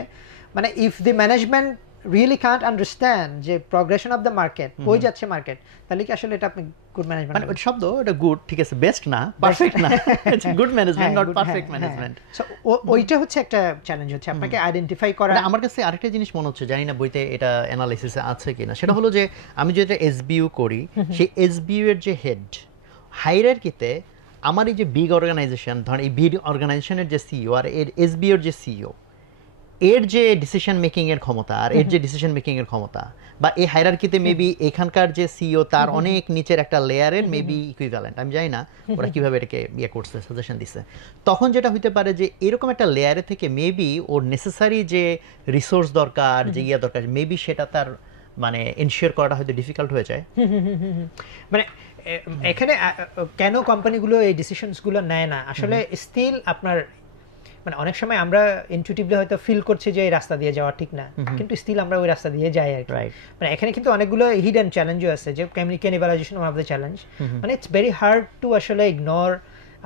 মানে if the management really can't understand যে প্রগ্রেশন অফ দ্য মার্কেট, কই যাচ্ছে মার্কেট, তাহলে কি আসলে এটা আপনি গুড ম্যানেজমেন্ট, মানে শব্দ এটা গুড, ঠিক আছে, বেস্ট না, পারফেক্ট না, it's good management not perfect management. So ওইটা হচ্ছে একটা চ্যালেঞ্জ, হচ্ছে আপনাকে আইডেন্টিফাই করা। আমার কাছে আরেকটা জিনিস মনে হচ্ছে, জানি না বইতে এটা অ্যানালাইসিসে আছে কিনা, সেটা হলো যে আমি যেটা এসবিইউ করি, সেই এসবিইউ এর যে হেড হায়ারার্কিতে আমার এই যে বিগ অর্গানাইজেশন, ধরেন এই বিগ অর্গানাইজেশনের যে সিইও আর এর এসবিইউর যে সিইও, এর যে ডিসিশন মেকিং এর ক্ষমতা আর এর যে ডিসিশন মেকিং এর ক্ষমতা, বা এই হায়ারার্কিতে মেবি এখানকার যে সিইও তার অনেক নিচের একটা লেয়ারের মেবি ইকুইভ্যালেন্ট, আমি জানি না ওরা কিভাবে এটাকে করছে, সাজেশন দিচ্ছে, তখন যেটা হইতে পারে যে এরকম একটা লেয়ারে থেকে মেবি ওর নেসেসারি যে রিসোর্স দরকার, যে দরকার, মেবি সেটা তার মানে এনশিওর করাটা হয়তো ডিফিকাল্ট হয়ে যায়। মানে এখানে কেন কোম্পানিগুলো এই ডিসিশনসগুলো নেয় না, আসলে স্টিল আপনার মানে অনেক সময় আমরা ইনটিউটিভলি হয়তো ফিল করছি যে এই রাস্তা দিয়ে যাওয়া ঠিক না, কিন্তু স্টিল আমরা ওই রাস্তা দিয়ে যাই আর কি। মানে এখানে কিন্তু অনেকগুলো হিডেন চ্যালেঞ্জও আছে, যে ক্যানিবালাইজেশন ওয়ান অফ দ্য চ্যালেঞ্জ, মানে ইটস ভেরি হার্ড টু আসলে ইগনোর।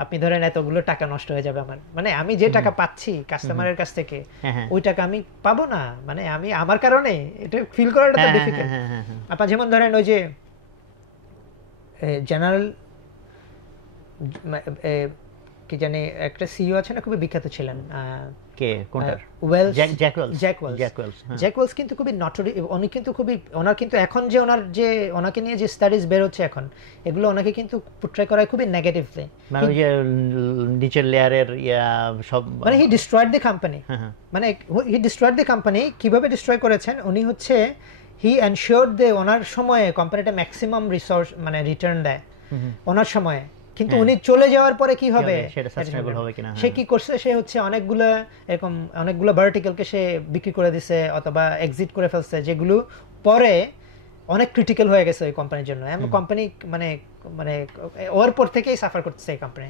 আপনি ধরেন এতগুলো টাকা নষ্ট হয়ে যাবে আমার, মানে আমি যে টাকা পাচ্ছি কাস্টমারের কাছ থেকে, ওই টাকা আমি পাবো না, মানে আমি আমার কারণে এটা ফিল করাটা তো ডিফিকাল্ট। আপনার যেমন ধরেন ওই যে জেনারেল কি জানি একটা সিইও আছে না, খুবই বিখ্যাত ছিলেন, কে কোনটার? Welch, Jack Welch. Jack Welch কিন্তু খুবই নটরি, উনি কিন্তু খুবই, ওনার কিন্তু এখন যে ওনার যে ওনাকে নিয়ে যে স্টাডিজ বের হচ্ছে এখন, এগুলো ওনাকে কিন্তু পোর্ট্রে করায় খুবই নেগেটিভলি, মানে ওই যে নিচের লেয়ারের সব, মানে হি ডিস্ট্রয়েড দ্য কোম্পানি, মানে হি ডিস্ট্রয়েড দ্য কোম্পানি। কিভাবে ডিস্ট্রয় করেছেন উনি হচ্ছে, হি এনশিওরড যে ওনার সময়ে কোম্পানিটা ম্যাক্সিমাম রিসোর্স মানে রিটার্ন দেয় ওনার সময়ে, কিন্তু উনি চলে যাওয়ার পরে কি হবে সেটা সাস্টেনেবল হবে কিনা। সে কি করছে, সে হচ্ছে অনেকগুলো ভার্টিক্যালকে সে বিক্রি করে দিছে অথবা এক্সিট করে ফেলছে, যেগুলো পরে অনেক ক্রিটিক্যাল হয়ে গেছে ওই কোম্পানির জন্য। কোম্পানি মানে মানে ওর পর থেকেই সাফার করতেছে এই কোম্পানি।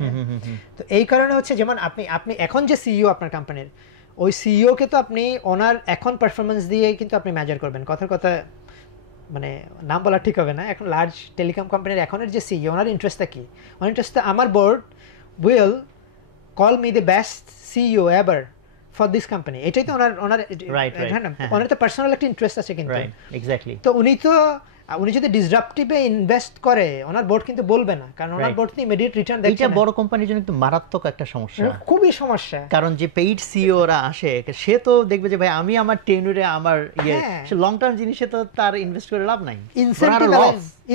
তো এই কারণে হচ্ছে, যেমন আপনি এখন যে সিইও আপনার কোম্পানির, ওই সিইও কে তো আপনি ওনার এখন পারফরমেন্স দিয়ে কিন্তু আপনি মেজার করবেন। কথার কথা, মানে নাম বলা ঠিক হবে না, এখন লার্জ টেলিকম কোম্পানির এখনের যে সিইও, ওনার ইন্টারেস্টটা কি? ওনার ইন্টারেস্টটা, আমার board will call me the best CEO ever for this company, এটাই তো ওনার ওনার তো পার্সোনাল একটা ইন্টারেস্ট আছে কিন্তু। এক্স্যাক্টলি। তো উনি যদি ডিসরাপটিভে ইনভেস্ট করে, ওনার বোর্ড কিন্তু বলবে না, কারণ ওনার বোর্ড তো ইমিডিয়েট রিটার্ন দেখছে। এটা বড় কোম্পানির জন্য একটু মারাত্মক একটা সমস্যা, খুবই সমস্যা। কারণ যে পেইড সিইওরা আসে, সে তো দেখবে যে ভাই আমি আমার টেনুরে আমার সে লং টার্ম জিনিসে তো তার ইনভেস্ট করে লাভ নাই।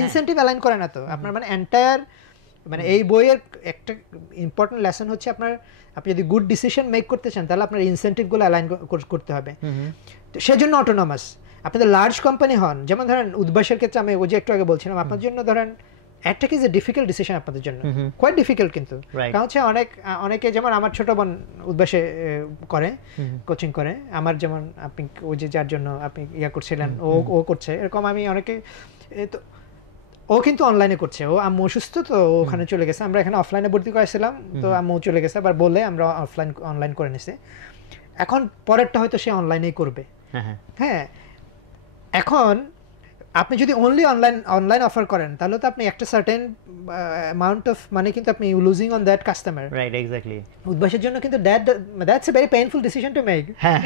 ইনসেন্টিভ অ্যালাইন করে না তো আপনার, মানে এন্টায়ার, মানে এই বইয়ের একটা ইম্পর্টেন্ট লেসন হচ্ছে, আপনি যদি গুড ডিসিশন মেক করতে চান, তাহলে আপনার ইনসেন্টিভগুলো অ্যালাইন করতে হবে। তো সেজন্য অটোনমাস। আপনি তো লার্জ কোম্পানি হন, যেমন ধরেন উদ্বাসের ক্ষেত্রে আমি ওই যে একটু আগে বলছিলাম, আপনার জন্য ধরেন একটা কি যে ডিফিকাল্ট ডিসিশন আপনাদের জন্য, কোয়াইট ডিফিকাল্ট কিন্তু। কারণ হচ্ছে অনেকে, যেমন আমার ছোট বোন উদ্বাসে করে, কোচিং করে, আমার যেমন আপনি ওই যে যার জন্য আপনি করছিলেন, ও করছে এরকম। আমি অনেকে, তো ও কিন্তু অনলাইনে করছে, ও আম্মু অসুস্থ তো ওখানে চলে গেছে, আমরা এখানে অফলাইনে ভর্তি করেছিলাম, তো আম্মু চলে গেছে, আবার বলে আমরা অনলাইন করে নিছি। এখন পরেরটা হয়তো সে অনলাইনেই করবে। হ্যাঁ, এখন আপনি যদি অনলি অনলাইন অফার করেন, তাহলে তো আপনি একটা সার্টেন অ্যামাউন্ট অফ মানি কিন্তু আপনি losing on that customer. Right, exactly. উদ্বাসের জন্য কিন্তু that's a very painful decision to make. হ্যাঁ,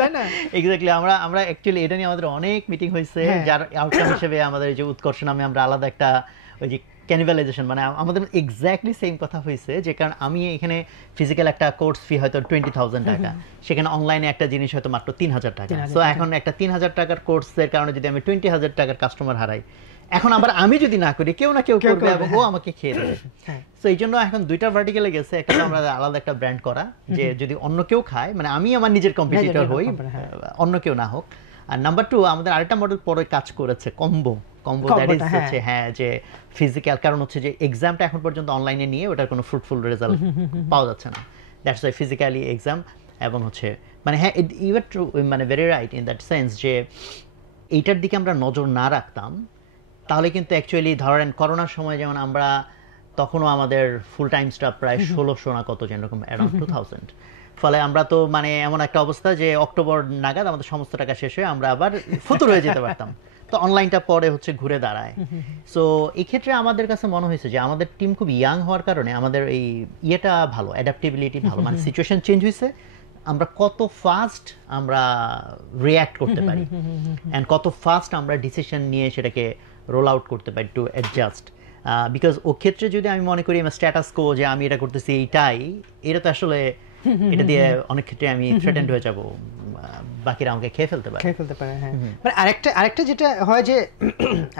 তাই না? এক্স্যাক্টলি। আমরা অ্যাকচুয়ালি এটা নিয়ে আমাদের অনেক মিটিং হয়েছে, যার আউটকাম হিসেবে আমাদের যে উৎকর্ষ নামে আমরা আলাদা একটা ওই যে ক্যানিভালাইজেশন, মানে আমাদের এক্স্যাক্টলি সেম কথা হয়েছে, যে কারণ আমি এখানে ফিজিক্যাল একটা কোর্স ফি হয়তো 20,000 টাকা, সেখানে অনলাইনে একটা জিনিস হয়তো মাত্র 3,000 টাকা। সো এখন একটা 3,000 টাকার কোর্সের কারণে যদি আমি 20,000 টাকার কাস্টমার হারাই, এখন আবার আমি যদি না করি, কেউ না কেউ করবে এবং ও আমাকে খেয়ে দেবে। সো এই জন্য এখন দুইটা ভার্টিক্যালে গেছে, একটা আমরা আলাদা একটা ব্র্যান্ড করা, যে যদি অন্য কেউ খায়, মানে আমি আমার নিজের কম্পিটিটর হই, অন্য কেউ না হোক। আর নাম্বার 2, আমাদের আরেকটা মডেল পরে কাজ করেছে, কম্বো দ্যাট ইজ হচ্ছে, হ্যাঁ, যে ফিজিক্যাল, কারণ হচ্ছে যে এক্সামটা এখন পর্যন্ত অনলাইনে নিয়ে ওটার কোনো ফ্রুটফুল রেজাল্ট পাওয়া যাচ্ছে না, দ্যাটস ওয়াই ফিজিক্যালি এক্সাম। এবং হচ্ছে মানে হ্যাঁ, ইউ আর ট্রু, মানে very right in that sense, যে এইটার দিকে আমরা নজর না রাখতাম, তাহলে কিন্তু অ্যাকচুয়ালি ধরেন করোনার সময় যেমন আমরা তখনও আমাদের ফুল টাইম স্টাফ প্রায় 1,600 না কত, যেরকম অ্যারাউন্ড 2,000। ফলে আমরা তো মানে এমন একটা অবস্থা যে অক্টোবর নাগাদ আমাদের সমস্ত টাকা শেষ হয়ে আমরা আবার ফতুর হয়ে যেতে পারতাম। তো অনলাইনটা পরে হচ্ছে ঘুরে দাঁড়ায়। সো এই ক্ষেত্রে আমাদের কাছে মনে হয়েছে যে আমাদের টিম খুব ইয়াং হওয়ার কারণে আমাদের এই ইয়েটা ভালো, অ্যাডাপ্টেবিলিটি ভালো, মানে সিচুয়েশন চেঞ্জ হয়েছে, আমরা কত ফাস্ট আমরা রিয়্যাক্ট করতে পারি অ্যান্ড কত ফাস্ট আমরা ডিসিশন নিয়ে সেটাকে রোল আউট করতে পারি টু অ্যাডজাস্ট। বিকজ ও ক্ষেত্রে যদি আমি মনে করি আমার স্ট্যাটাস কো যে আমি এটা করতেছি এইটাই, এটা তো আসলে এটা দিয়ে অনেক ক্ষেত্রে আমি থ্রেটেন্ড হয়ে যাব, বাকিরা আমাকে খেয়ে ফেলতে পারে। হ্যাঁ, মানে আরেকটা যেটা হয় যে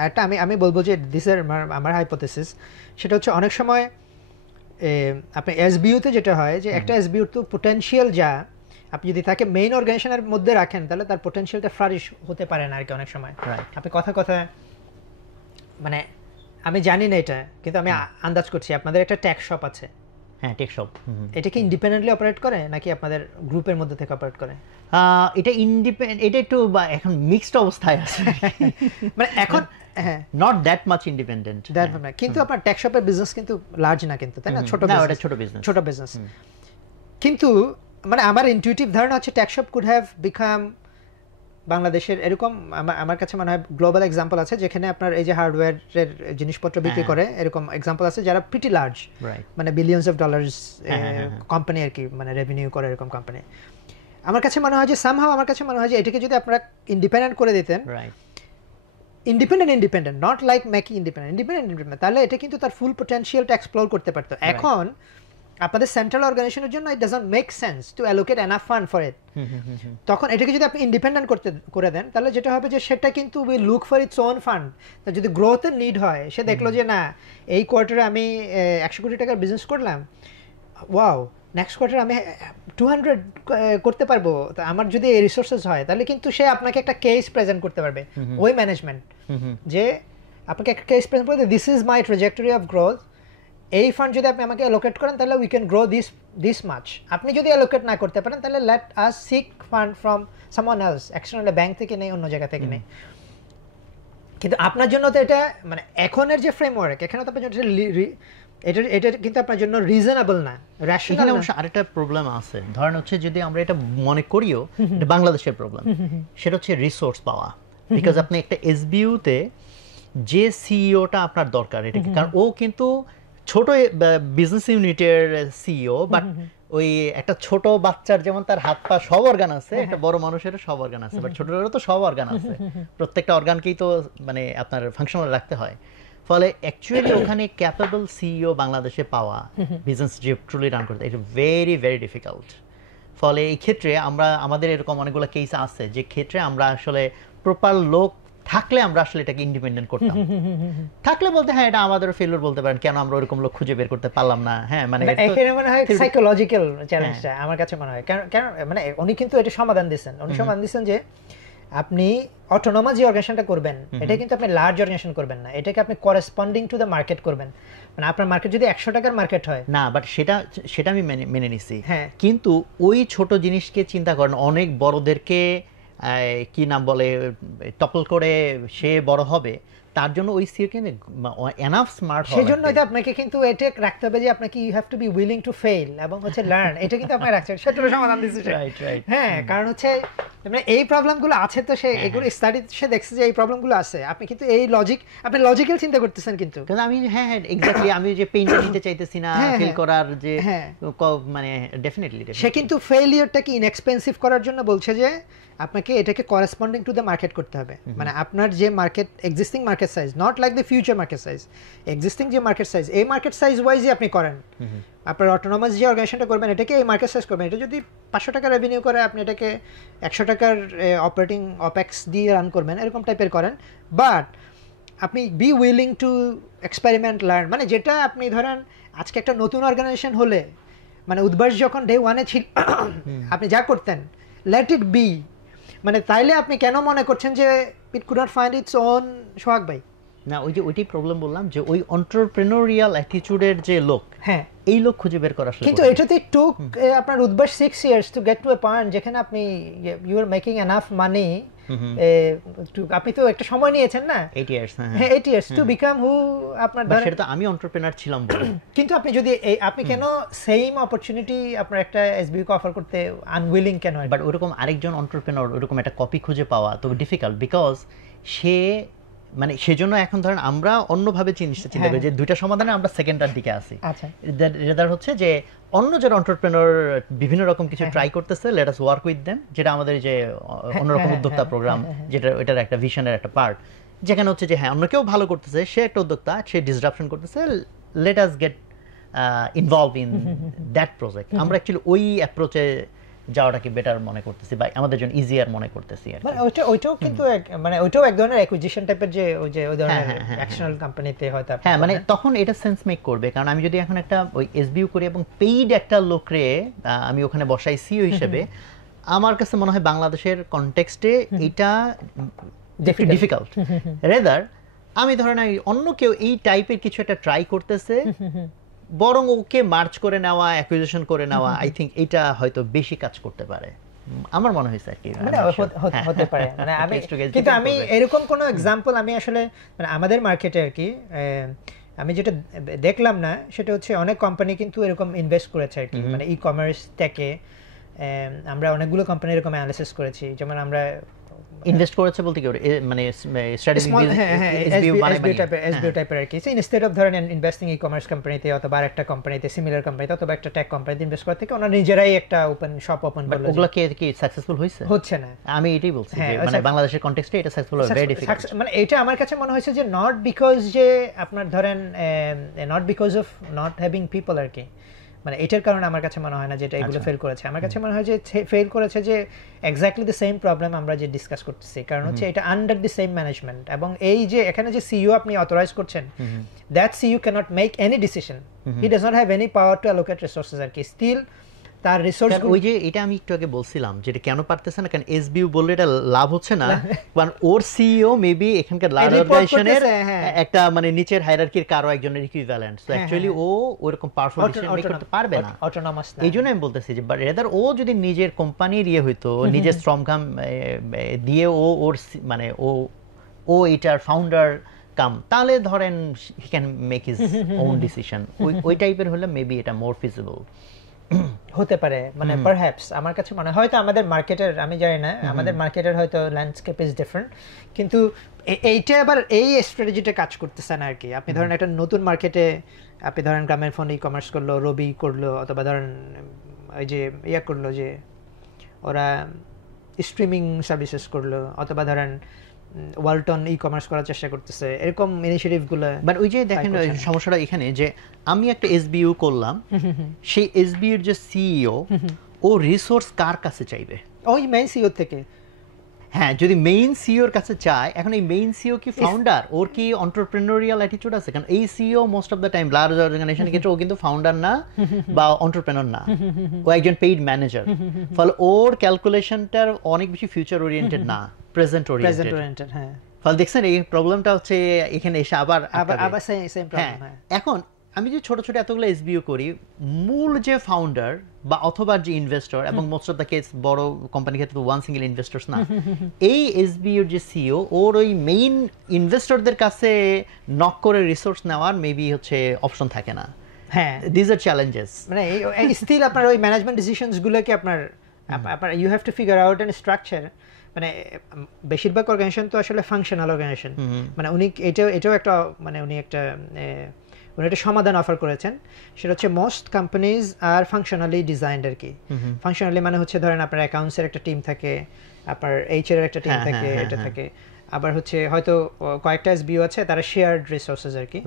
একটা আমি বলবো যে দিস আর আমার হাইপোথেসিস, সেটা হচ্ছে অনেক সময় আপনি এসবিইউতে যেটা হয় যে একটা এসবিইউ তো পোটেনশিয়াল, যা আপনি যদি তাকে মেইন অর্গানাইজেশনের মধ্যে রাখেন, তাহলে তার পোটেনশিয়ালটা ফ্লারিশ হতে পারে না আর কি। অনেক সময় আপনি কথা মানে আমি জানি না এটা, কিন্তু আমি আন্দাজ করছি আপনাদের একটা ট্যাক শপ আছে। হ্যাঁ, টেক শপ। এটা কি ইন্ডিপেন্ডেন্টলি অপারেট করে নাকি আপনাদের গ্রুপের মধ্যে থেকে অপারেট করে? এটা এটা একটু একখন মিক্সড অবস্থায় আছে, মানে এখন হ্যাঁ, নট দ্যাট মাচ ইন্ডিপেন্ডেন্ট, কিন্তু আপনার ট্যাক শপের বিজনেস কিন্তু লার্জ না, কিন্তু তাই না? ছোট বিজনেস। কিন্তু মানে আমার ইনটিউটিভ ধারণা হচ্ছে ট্যাক শপ কুড হ্যাভ বিকাম বাংলাদেশের এরকম, আমার কাছে মনে হয় গ্লোবাল এক্সাম্পল আছে যেখানে আপনার এই যে হার্ডওয়্যারের জিনিসপত্র বিক্রি করে, এরকম এক্সাম্পল আছে যারা প্রিটি লার্জ, মানে বিলিয়নস অফ ডলার্স কোম্পানি আর কি, মানে রেভিনিউ করে এরকম কোম্পানি। আমার কাছে মনে হয় যে সামহাও আমার কাছে মনে হয় যে এটাকে যদি আপনারা ইন্ডিপেন্ডেন্ট করে দিতেন, independent, not like making independent, তাহলে এটা কিন্তু তার ফুল পোটেনশিয়ালটা এক্সপ্লোর করতে পারতো। এখন আপনাদের সেন্ট্রাল অর্গানাইজেশনের জন্য it doesn't make sense to allocate enough fund for it, তখন এটাকে যদি আপনি ইন্ডিপেন্ডেন্ট করে দেন, তাহলে যেটা হবে যে সেটা কিন্তু will look for its own fund. যদি গ্রোথের নিড হয়, সে দেখলো যে না এই কোয়ার্টারে আমি 100 কোটি টাকার বিজনেস করলাম, ওয়াও নেক্সট কোয়ার্টার আমি 200 করতে পারবো, তা আমার যদি এই রিসোর্সেস হয়, তাহলে কিন্তু সে আপনাকে একটা কেস প্রেজেন্ট করতে পারবে, ওই ম্যানেজমেন্ট, যে আপনাকে একটা কেস প্রেজেন্ট করতে, this is my trajectory of growth, এই ফান্ড যদি আপনি আমাকে অ্যালোকেট করেন তাহলে we can grow this much. আপনি যদি অ্যালোকেট না করতে পারেন তাহলে let us seek fund from someone else, external bank থেকে নেই, অন্য জায়গা থেকে নেই। কিন্তু আপনার জন্য তো এটা মানে এখনের যে ফ্রেমওয়ার্ক, এখানে তো আপনার জন্য এটা কিন্তু আপনার জন্য রিজনেবল না, রেশনাল এখানে না। অবশ্য আরেকটা প্রবলেম আছে, ধরেন হচ্ছে যদি আমরা এটা মনে করিও এটা বাংলাদেশের প্রবলেম, সেটা হচ্ছে রিসোর্স পাওয়া। বিকজ আপনি একটা এসবিইউতে যে সিইওটা আপনার দরকার, এটা কারণ ও কিন্তু ছোট বিজনেস ইউনিটের সিইও, বাট ওই একটা ছোট বাচ্চার যেমন তার হাত পা সব অর্গান আছে, একটা বড় মানুষেরও সব অর্গান আছে, বাট ছোটদেরও তো সব অর্গান আছে, প্রত্যেকটা অর্গানকেই তো মানে আপনার ফাংশনাল রাখতে হয়। ফলে অ্যাকচুয়ালি ওখানে ক্যাপেবল সিইও বাংলাদেশে পাওয়া, বিজনেস যে ট্রুলি রান করতে, এটা ভেরি ভেরি ডিফিকাল্ট। ফলে এই ক্ষেত্রে আমাদের এরকম অনেকগুলো কেস আছে যে ক্ষেত্রে আমরা আসলে প্রপার লোক থাকলে আমরা আসলে এটাকে ইন্ডিপেন্ডেন্ট করতাম। থাকলে বলতে হ্যাঁ এটা আমাদের ফেলিওর বলতে পারেন, কেন আমরা ওরকম লোক খুঁজে বের করতে পারলাম না। হ্যাঁ মানে এখানে মনে হয় সাইকোলজিক্যাল চ্যালেঞ্জটা আমার কাছে মনে হয়, কারণ মানে উনি কিন্তু এটা সমাধান দিচ্ছেন, যে আপনি অটোনোমাস যে অর্গানাইজেশনটা করবেন, এটা কিন্তু আপনি লার্জ অর্গানাইজেশন করবেন না, এটাকে আপনি করেসপন্ডিং টু দ্য মার্কেট করবেন। মানে আপনার মার্কেট যদি 100 টাকার মার্কেট হয়, না বাট সেটা আমি মেনে নিছি, হ্যাঁ, কিন্তু ওই ছোট জিনিসকে চিন্তা করেন, অনেক বড়দেরকে কি নাম বলে টপল করে সে বড় হবে, তার জন্য ওই সিও কিন্তু এনাফ স্মার্ট হবে। সেজন্য এটা আপনাকে কিন্তু এটা রাখতে হবে যে আপনাকে you have to be willing to fail এবং হচ্ছে লার্ন, এটা কিন্তু আপনাকে রাখতে হবে। সেটার সমাধান দিচ্ছে রাইট রাইট। হ্যাঁ, কারণ হচ্ছে মানে এই প্রবলেমগুলো আছে, তো সে এগুলো স্টাডি সে দেখছে যে এই প্রবলেমগুলো আছে, আপনি কিন্তু এই আপনি লজিক্যাল চিন্তা করতেছেন, কিন্তু কারণ আমি হ্যাঁ এক্স্যাক্টলি আমি যে পেইনটা নিতে চাইতেছি না, ফিল করার যে মানে ডেফিনেটলি সে কিন্তু ফেলিয়ারটাকে ইনএক্সপেন্সিভ করার জন্য বলছে যে আপনাকে এটাকে করেসপন্ডিং টু দ্য মার্কেট করতে হবে। মানে আপনার যে market existing market size, not like the future market size, existing যে মার্কেট সাইজ, এই মার্কেট সাইজ ওয়াইজই আপনি করেন। আপনার অটোনোমাস যে অর্গানাইজেশনটা করবেন, এটাকে এই মার্কেট সাইজ করবেন। এটা যদি 500 টাকা রেভিনিউ করে, আপনি এটাকে 100 টাকার অপারেটিং অপেক্স দিয়ে রান করবেন, এরকম টাইপের করেন। বাট আপনি be willing to experiment, learn. মানে যেটা আপনি ধরেন আজকে একটা নতুন অর্গানাইজেশন হলে, মানে উদ্ভাস যখন ডে 1-এ ছিল, আপনি যা করতেন লেট ইট বি। মানে তাইলে আপনি কেন মনে করছেন যে it could not find its own? Sohag ভাই, না ওই যে ওইটাই প্রবলেম বললাম, যে ওই এন্টারপ্রেনিউরিয়াল অ্যাটিটিউডের যে লোক, হ্যাঁ এই লোক খুঁজে বের করা আসলে কিন্তু এটাতে টুক আপনার Udvash 6 years to get to a point যেখানে আপনি you are making enough money. আপনি তো একটা সময় নিয়েছেন না, 8 ইয়ার্স। হ্যাঁ 8 ইয়ার্স টু বিকাম হু আপনার। সেটা তো আমি এন্টারপ্রেনার ছিলাম বলে। কিন্তু আপনি যদি আপনি কেন সেম অপরচুনিটি আপনার একটা এসবিইউ কে অফার করতে আনউইলিং কেন? বাট ওরকম আরেকজন এন্টারপ্রেনার ওরকম একটা কপি খুঁজে পাওয়া তো ডিফিকাল্ট, বিকজ সে মানে সেজন্য এখন ধরেন আমরা অন্যভাবে জিনিসটা চিন্তা করি যে দুইটা সমাধানে আমরা সেকেন্ডটার দিকে আছি। আচ্ছা, রেদার হচ্ছে যে অন্য যারা এন্টারপ্রেনার বিভিন্ন রকম কিছু ট্রাই করতেছে, let us work with them, যেটা আমাদের যে অন্যরকম উদ্যোক্তা প্রোগ্রাম, যেটা এটার একটা ভিশনের একটা পার্ট, যেখানে হচ্ছে যে হ্যাঁ অন্য কেউ ভালো করতেছে, সে একটা উদ্যোক্তা, সে ডিসরাপশন করতেছে, let us get involve in that project. আমরা অ্যাকচুয়ালি ওই অ্যাপ্রোচে যাওয়াটাকে বেটার মনে করতেছি বা আমাদের জন্য ইজিয়ার মনে করতেছি। মানে ওইটাও কিন্তু মানে ওইটাও এক ধরনের অ্যাকুইজিশন টাইপের, যে ওই ধরনের এক্সটার্নাল কোম্পানিতে হয়তো হ্যাঁ মানে তখন এটা সেন্স মেক করবে। কারণ আমি যদি এখন একটা ওই এসবিইউ করি এবং পেইড একটা লোকরে আমি ওখানে বসাই সিইও হিসেবে, আমার কাছে মনে হয় বাংলাদেশের কনটেক্সটে এটা ডিফিকাল্ট। রেদার আমি ধরেন অন্য কেউ এই টাইপের কিছু একটা ট্রাই করতেছে, বরং ওকে মার্চ করে নেওয়া, অ্যাকুইজিশন করে নেওয়া, আই থিংক এটা হয়তো বেশি কাজ করতে পারে, আমার মনে হয়েছে আর কি। মানে হতে পারে, মানে আমি কিন্তু আমি এরকম কোনো এক্সাম্পল আমি আসলে মানে আমাদের মার্কেটে আর কি আমি যেটা দেখলাম না, সেটা হচ্ছে অনেক কোম্পানি কিন্তু এরকম ইনভেস্ট করেছে আর কি। মানে ই কমার্স টেকে আমরা অনেকগুলো কোম্পানি এরকম অ্যানালিসিস করেছি, যেমন আমরা ইনভেস্ট করেছে বলতে কি মানে স্ট্র্যাটেজি এসবিইউ টাইপের আর কি। ইনস্টেড অফ ধরেন ইনভেস্টিং ই কমার্স কোম্পানিতে অথবা একটা কোম্পানিতে, সিমিলার কোম্পানিতে অথবা একটা টেক কোম্পানিতে ইনভেস্ট করা থেকে ওনারা নিজেরাই একটা ওপেন শপ ওপেন করলো। ওগুলা কি সাকসেসফুল হয়েছে? হচ্ছে না, আমি এটাই বলছি যে মানে বাংলাদেশের কনটেক্সটে এটা সাকসেসফুল হবে ভেরি ডিফিকাল্ট। মানে এটা আমার কাছে মনে হয়েছে যে নট বিকজ যে আপনার ধরেন not because of not having people আর কি, মানে এটার কারণে আমার কাছে মনে হয় না যে এটা এগুলো ফেল করেছে। আমার কাছে মনে হয় যে ফেল করেছে যে এক্স্যাক্টলি দ্য সেম প্রবলেম আমরা যে ডিসকাস করতেছি, কারণ হচ্ছে এটা আন্ডার দ্য সেম ম্যানেজমেন্ট, এবং এই যে এখানে যে সিইও আপনি অথরাইজ করছেন, that CEO cannot make any decision, he does not have any power to allocate resources আর কি। স্টিল তার রিসোর্স ওই যে এটা আমি একটু আগে বলছিলাম যেটা কেন পারতেছে না, কারণ এসবিইউ বললে এটা লাভ হচ্ছে না, কারণ ওর সিইও মেবি এখানকার লার্জ অর্গানাইজেশনের একটা মানে নিচের হায়ারার্কির কারো একজনের ইকুইভ্যালেন্ট, সো অ্যাকচুয়ালি ও ওরকম পাওয়ারফুল ডিসিশন মেক করতে পারবে না, অটোনমাস না। এইজন্য আমি বলতেছি যে রেদার ও যদি নিজের কোম্পানির হইতো, নিজের শ্রমঘাম দিয়ে ওর মানে ও এটার ফাউন্ডার কাম, তাহলে ধরেন he can make his own decision, ওই টাইপের হলে মেবি এটা মোর ফিজিবল হতে পারে। মানে পারহ্যাপস আমার কাছে মনে হয় হয়তো আমাদের মার্কেটের, আমি জানি না, আমাদের মার্কেটের হয়তো ল্যান্ডস্কেপ ইজ ডিফারেন্ট, কিন্তু এইটা আবার এই স্ট্র্যাটেজিটা কাজ করতেছে না আর কি। আপনি ধরেন একটা নতুন মার্কেটে, আপনি ধরেন গ্রামের ফোন ই কমার্স করলো, রবি করলো, অথবা ধরেন ওই যে করলো যে ওরা স্ট্রিমিং সার্ভিসেস করলো, অথবা ধরেন ওয়ালটন ই কমার্স করার চেষ্টা করতেছে, এরকম ইনিশিয়েটিভগুলো। বাট ওই যে দেখেন সমস্যাটা এখানে যে আমি একটা এসবিইউ করলাম, সেই এসবিইউর যে সিইও ও রিসোর্স কার কাছে চাইবে? ওই মেইন সিইও থেকে। হ্যাঁ, যদি মেইন সিইওর কাছে চায়, এখন এই মেইন সিইও কি ফাউন্ডার? ওর কি এন্টারপ্রেনিউরিয়াল অ্যাটিটিউড আছে? কারণ এই CEO most of the time large অর্গানাইজেশনের ক্ষেত্রে ও কিন্তু ফাউন্ডার না বা এন্টারপ্রেনিউর না, ও একজন পেইড ম্যানেজার, ফলে ওর ক্যালকুলেশনটার অনেক বেশি ফিউচার ওরিয়েন্টেড না, প্রেজেন্ট ওরিয়েন্টেড। হ্যাঁ, ফলে দেখছেন এই প্রবলেমটা হচ্ছে এখানে এসে আবার সেম প্রবলেম। হ্যাঁ, এখন আমি যে ছোট ছোট এতগুলো এসবিইউ করি, মূল যে ফাউন্ডার বা অথবা যে ইনভেস্টর, এবং মোস্ট অফ দ্য কেস বড় কোম্পানির ক্ষেত্রে তো ওয়ান সিঙ্গেল ইনভেস্টরস না, এই এসবিইউর যে সিইও ওর ওই মেইন ইনভেস্টরদের কাছে নক করে রিসোর্স নেওয়ার মেবি হচ্ছে অপশন থাকে না। হ্যাঁ, দিস আর চ্যালেঞ্জেস। মানে স্টিল আপনার ওই ম্যানেজমেন্ট ডিসিশনস গুলোকে আপনার you have to figure out and structure. মানে বেশিরভাগ অর্গানাইজেশন তো আসলে ফাংশনাল অর্গানাইজেশন, মানে উনি এটাও একটা, মানে উনি একটা সমাধান অফার করেছেন, সেটা হচ্ছে মোস্ট কোম্পানিজ আর ফাংশনালি ডিজাইনড আর কি। ফাংশনালি মানে হচ্ছে ধরেন আপনার অ্যাকাউন্টসের একটা টিম থাকে, আপনার এইচআর এর একটা টিম থাকে, এটা থাকে, আবার হচ্ছে হয়তো কয়েকটা এসবিইউ আছে, তারা শেয়ার্ড রিসোর্সেস আর কি।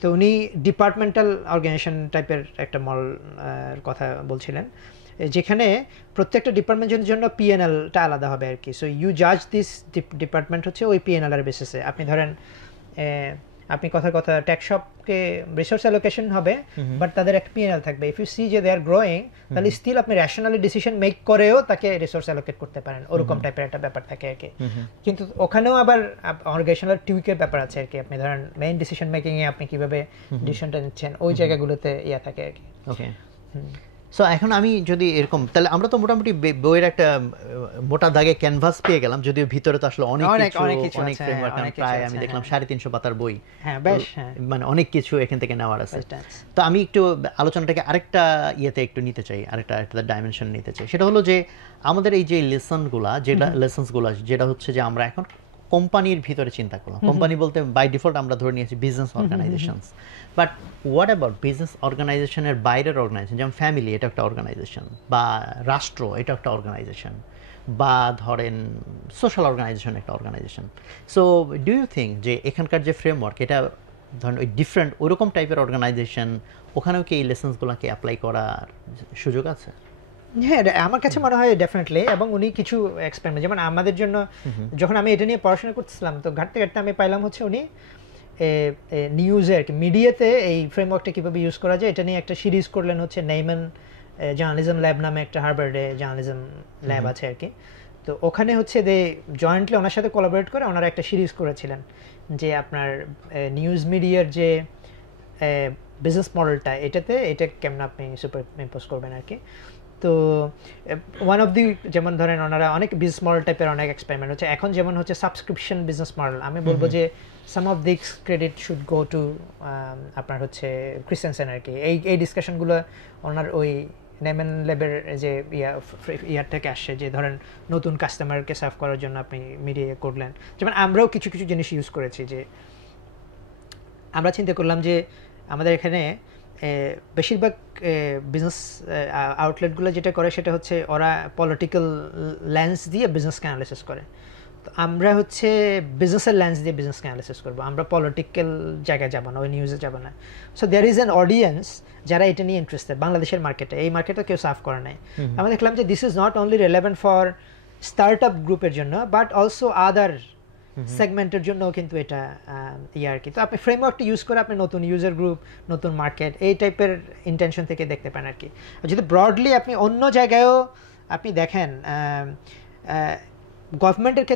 তো উনি ডিপার্টমেন্টাল অর্গানাইজেশন টাইপের একটা মডেল কথা বলছিলেন, যেখানে প্রত্যেকটা ডিপার্টমেন্টের জন্য পিএনএলটা আলাদা হবে আর কি। সো ইউ জাজ দিস ডিপার্টমেন্ট হচ্ছে ওই পিএনএল এর বেসিসে। আপনি ধরেন আপনি কথা ট্যাক্স শপকে রিসোর্স অ্যালোকেশন হবে, বাট তাদের একটা পিএনএল থাকবে। ইফ ইউ সি যে দে আর গ্রোয়িং, তাহলে স্টিল আপনি র্যাশনালি ডিসিশন মেক করেও তাকে রিসোর্স অ্যালোকেট করতে পারেন, ওরকম টাইপের একটা ব্যাপার থাকে আর কি। কিন্তু ওখানেও আবার অর্গানাইজেশনাল টুইকের ব্যাপার আছে আর কি। আপনি ধরেন মেইন ডিসিশন মেকিং এ আপনি কিভাবে ডিসিশনটা নিচ্ছেন, ওই জায়গাগুলোতে থাকে আর কি। ওকে, সো এখন আমি যদি এরকম, তাহলে আমরা তো মোটামুটি বইয়ের একটা মোটা দাগে ক্যানভাস পেয়ে গেলাম, যদিও ভিতরে তো আসলে অনেক ফ্রেমওয়ার্ক, প্রায় আমি দেখলাম 350 পাতার বই। হ্যাঁ, বেশ, মানে অনেক কিছু এখান থেকে নেওয়ার আছে। তো আমি একটু আলোচনাটাকে আরেকটা ইয়েতে একটু নিতে চাই, আরেকটা ডাইমেনশন নিতে চাই। সেটা হলো যে আমাদের এই যে লেসনগুলা, যেটা হচ্ছে যে আমরা এখন কোম্পানির ভিতরে চিন্তা করলাম। কোম্পানি বলতে বাই ডিফল্ট আমরা ধরে নিয়েছি business organisations, but what about business অর্গানাইজেশনের বাইরের অর্গানাইজেশন, যেমন ফ্যামিলি, এটা একটা অর্গানাইজেশন, বা রাষ্ট্র, এটা একটা অর্গানাইজেশন, বা ধরেন সোশ্যাল অর্গানাইজেশন একটা organisation. So do you think যে এখানকার যে ফ্রেমওয়ার্ক, এটা ধরেন ওই ডিফারেন্ট ওরকম টাইপের অর্গানাইজেশন, ওখানেও কি এই লেসন্সগুলোকে অ্যাপ্লাই করার সুযোগ আছে? হ্যাঁ, আমার কাছে মনে হয় ডেফিনেটলি। এবং উনি কিছু এক্সপেরিমেন্ট, যেমন আমাদের জন্য যখন আমি এটা নিয়ে পড়াশোনা করতেছিলাম, তো ঘাটতে ঘাটতে আমি পাইলাম হচ্ছে উনি নিউজে আর কি, মিডিয়াতে এই ফ্রেমওয়ার্কটা কীভাবে ইউজ করা যায় এটা নিয়ে একটা সিরিজ করলেন হচ্ছে নেইমান জার্নালিজম ল্যাব নামে একটা হার্ভার্ডে জার্নালিজম ল্যাব আছে আর কি। তো ওখানে হচ্ছে জয়েন্টলি ওনার সাথে কোলাবোরেট করে ওনারা একটা সিরিজ করেছিলেন যে আপনার নিউজ মিডিয়ার যে বিজনেস মডেলটা, এটা কেমন আপনি সুপার ইম্পোজ করবেন আর কি। তো ওয়ান অফ দি, যেমন ধরেন ওনারা অনেক বিজনেস মডেল টাইপের অনেক এক্সপেরিমেন্ট হচ্ছে এখন, যেমন হচ্ছে সাবস্ক্রিপশন বিজনেস মডেল। আমি বলবো যে some of this credit should go to আপনার হচ্ছে ক্রিস্টেনসেন আর কি। এই ডিসকাশনগুলো ওনার ওই নেমেন ল্যাবের যে ইয়ার থেকে আসছে, যে ধরেন নতুন কাস্টমারকে সার্ভ করার জন্য আপনি মিডিয়া করলেন। যেমন আমরাও কিছু কিছু জিনিস ইউজ করেছি, যে আমরা চিন্তা করলাম যে আমাদের এখানে বেশিরভাগ বিজনেস আউটলেটগুলো যেটা করে সেটা হচ্ছে ওরা পলিটিক্যাল লেন্স দিয়ে বিজনেসকে অ্যানালাইসিস করে। আমরা হচ্ছে বিজনেসের লেন্স দিয়ে বিজনেসকে অ্যানালাইসিস করবো, আমরা পলিটিক্যাল জায়গায় যাব না, ওই নিউজে যাব না। So there is an audience যারা এটা নিয়ে ইন্টারেস্টেড বাংলাদেশের মার্কেটে, এই মার্কেটে কেউ সার্ভ করে নাই। আমরা দেখলাম যে this is not only relevant for start up গ্রুপের জন্য, বাট অলসো আদার সেগমেন্টের জন্য কিন্তু এটা আর কি। তো আপনি ফ্রেমওয়ার্কটা ইউজ করে আপনি নতুন ইউজার গ্রুপ, নতুন মার্কেট, এই টাইপের ইন্টেনশন থেকে দেখতে পান আর কি। যদি ব্রডলি আপনি অন্য জায়গায়ও আপনি দেখেন, গভর্নমেন্টের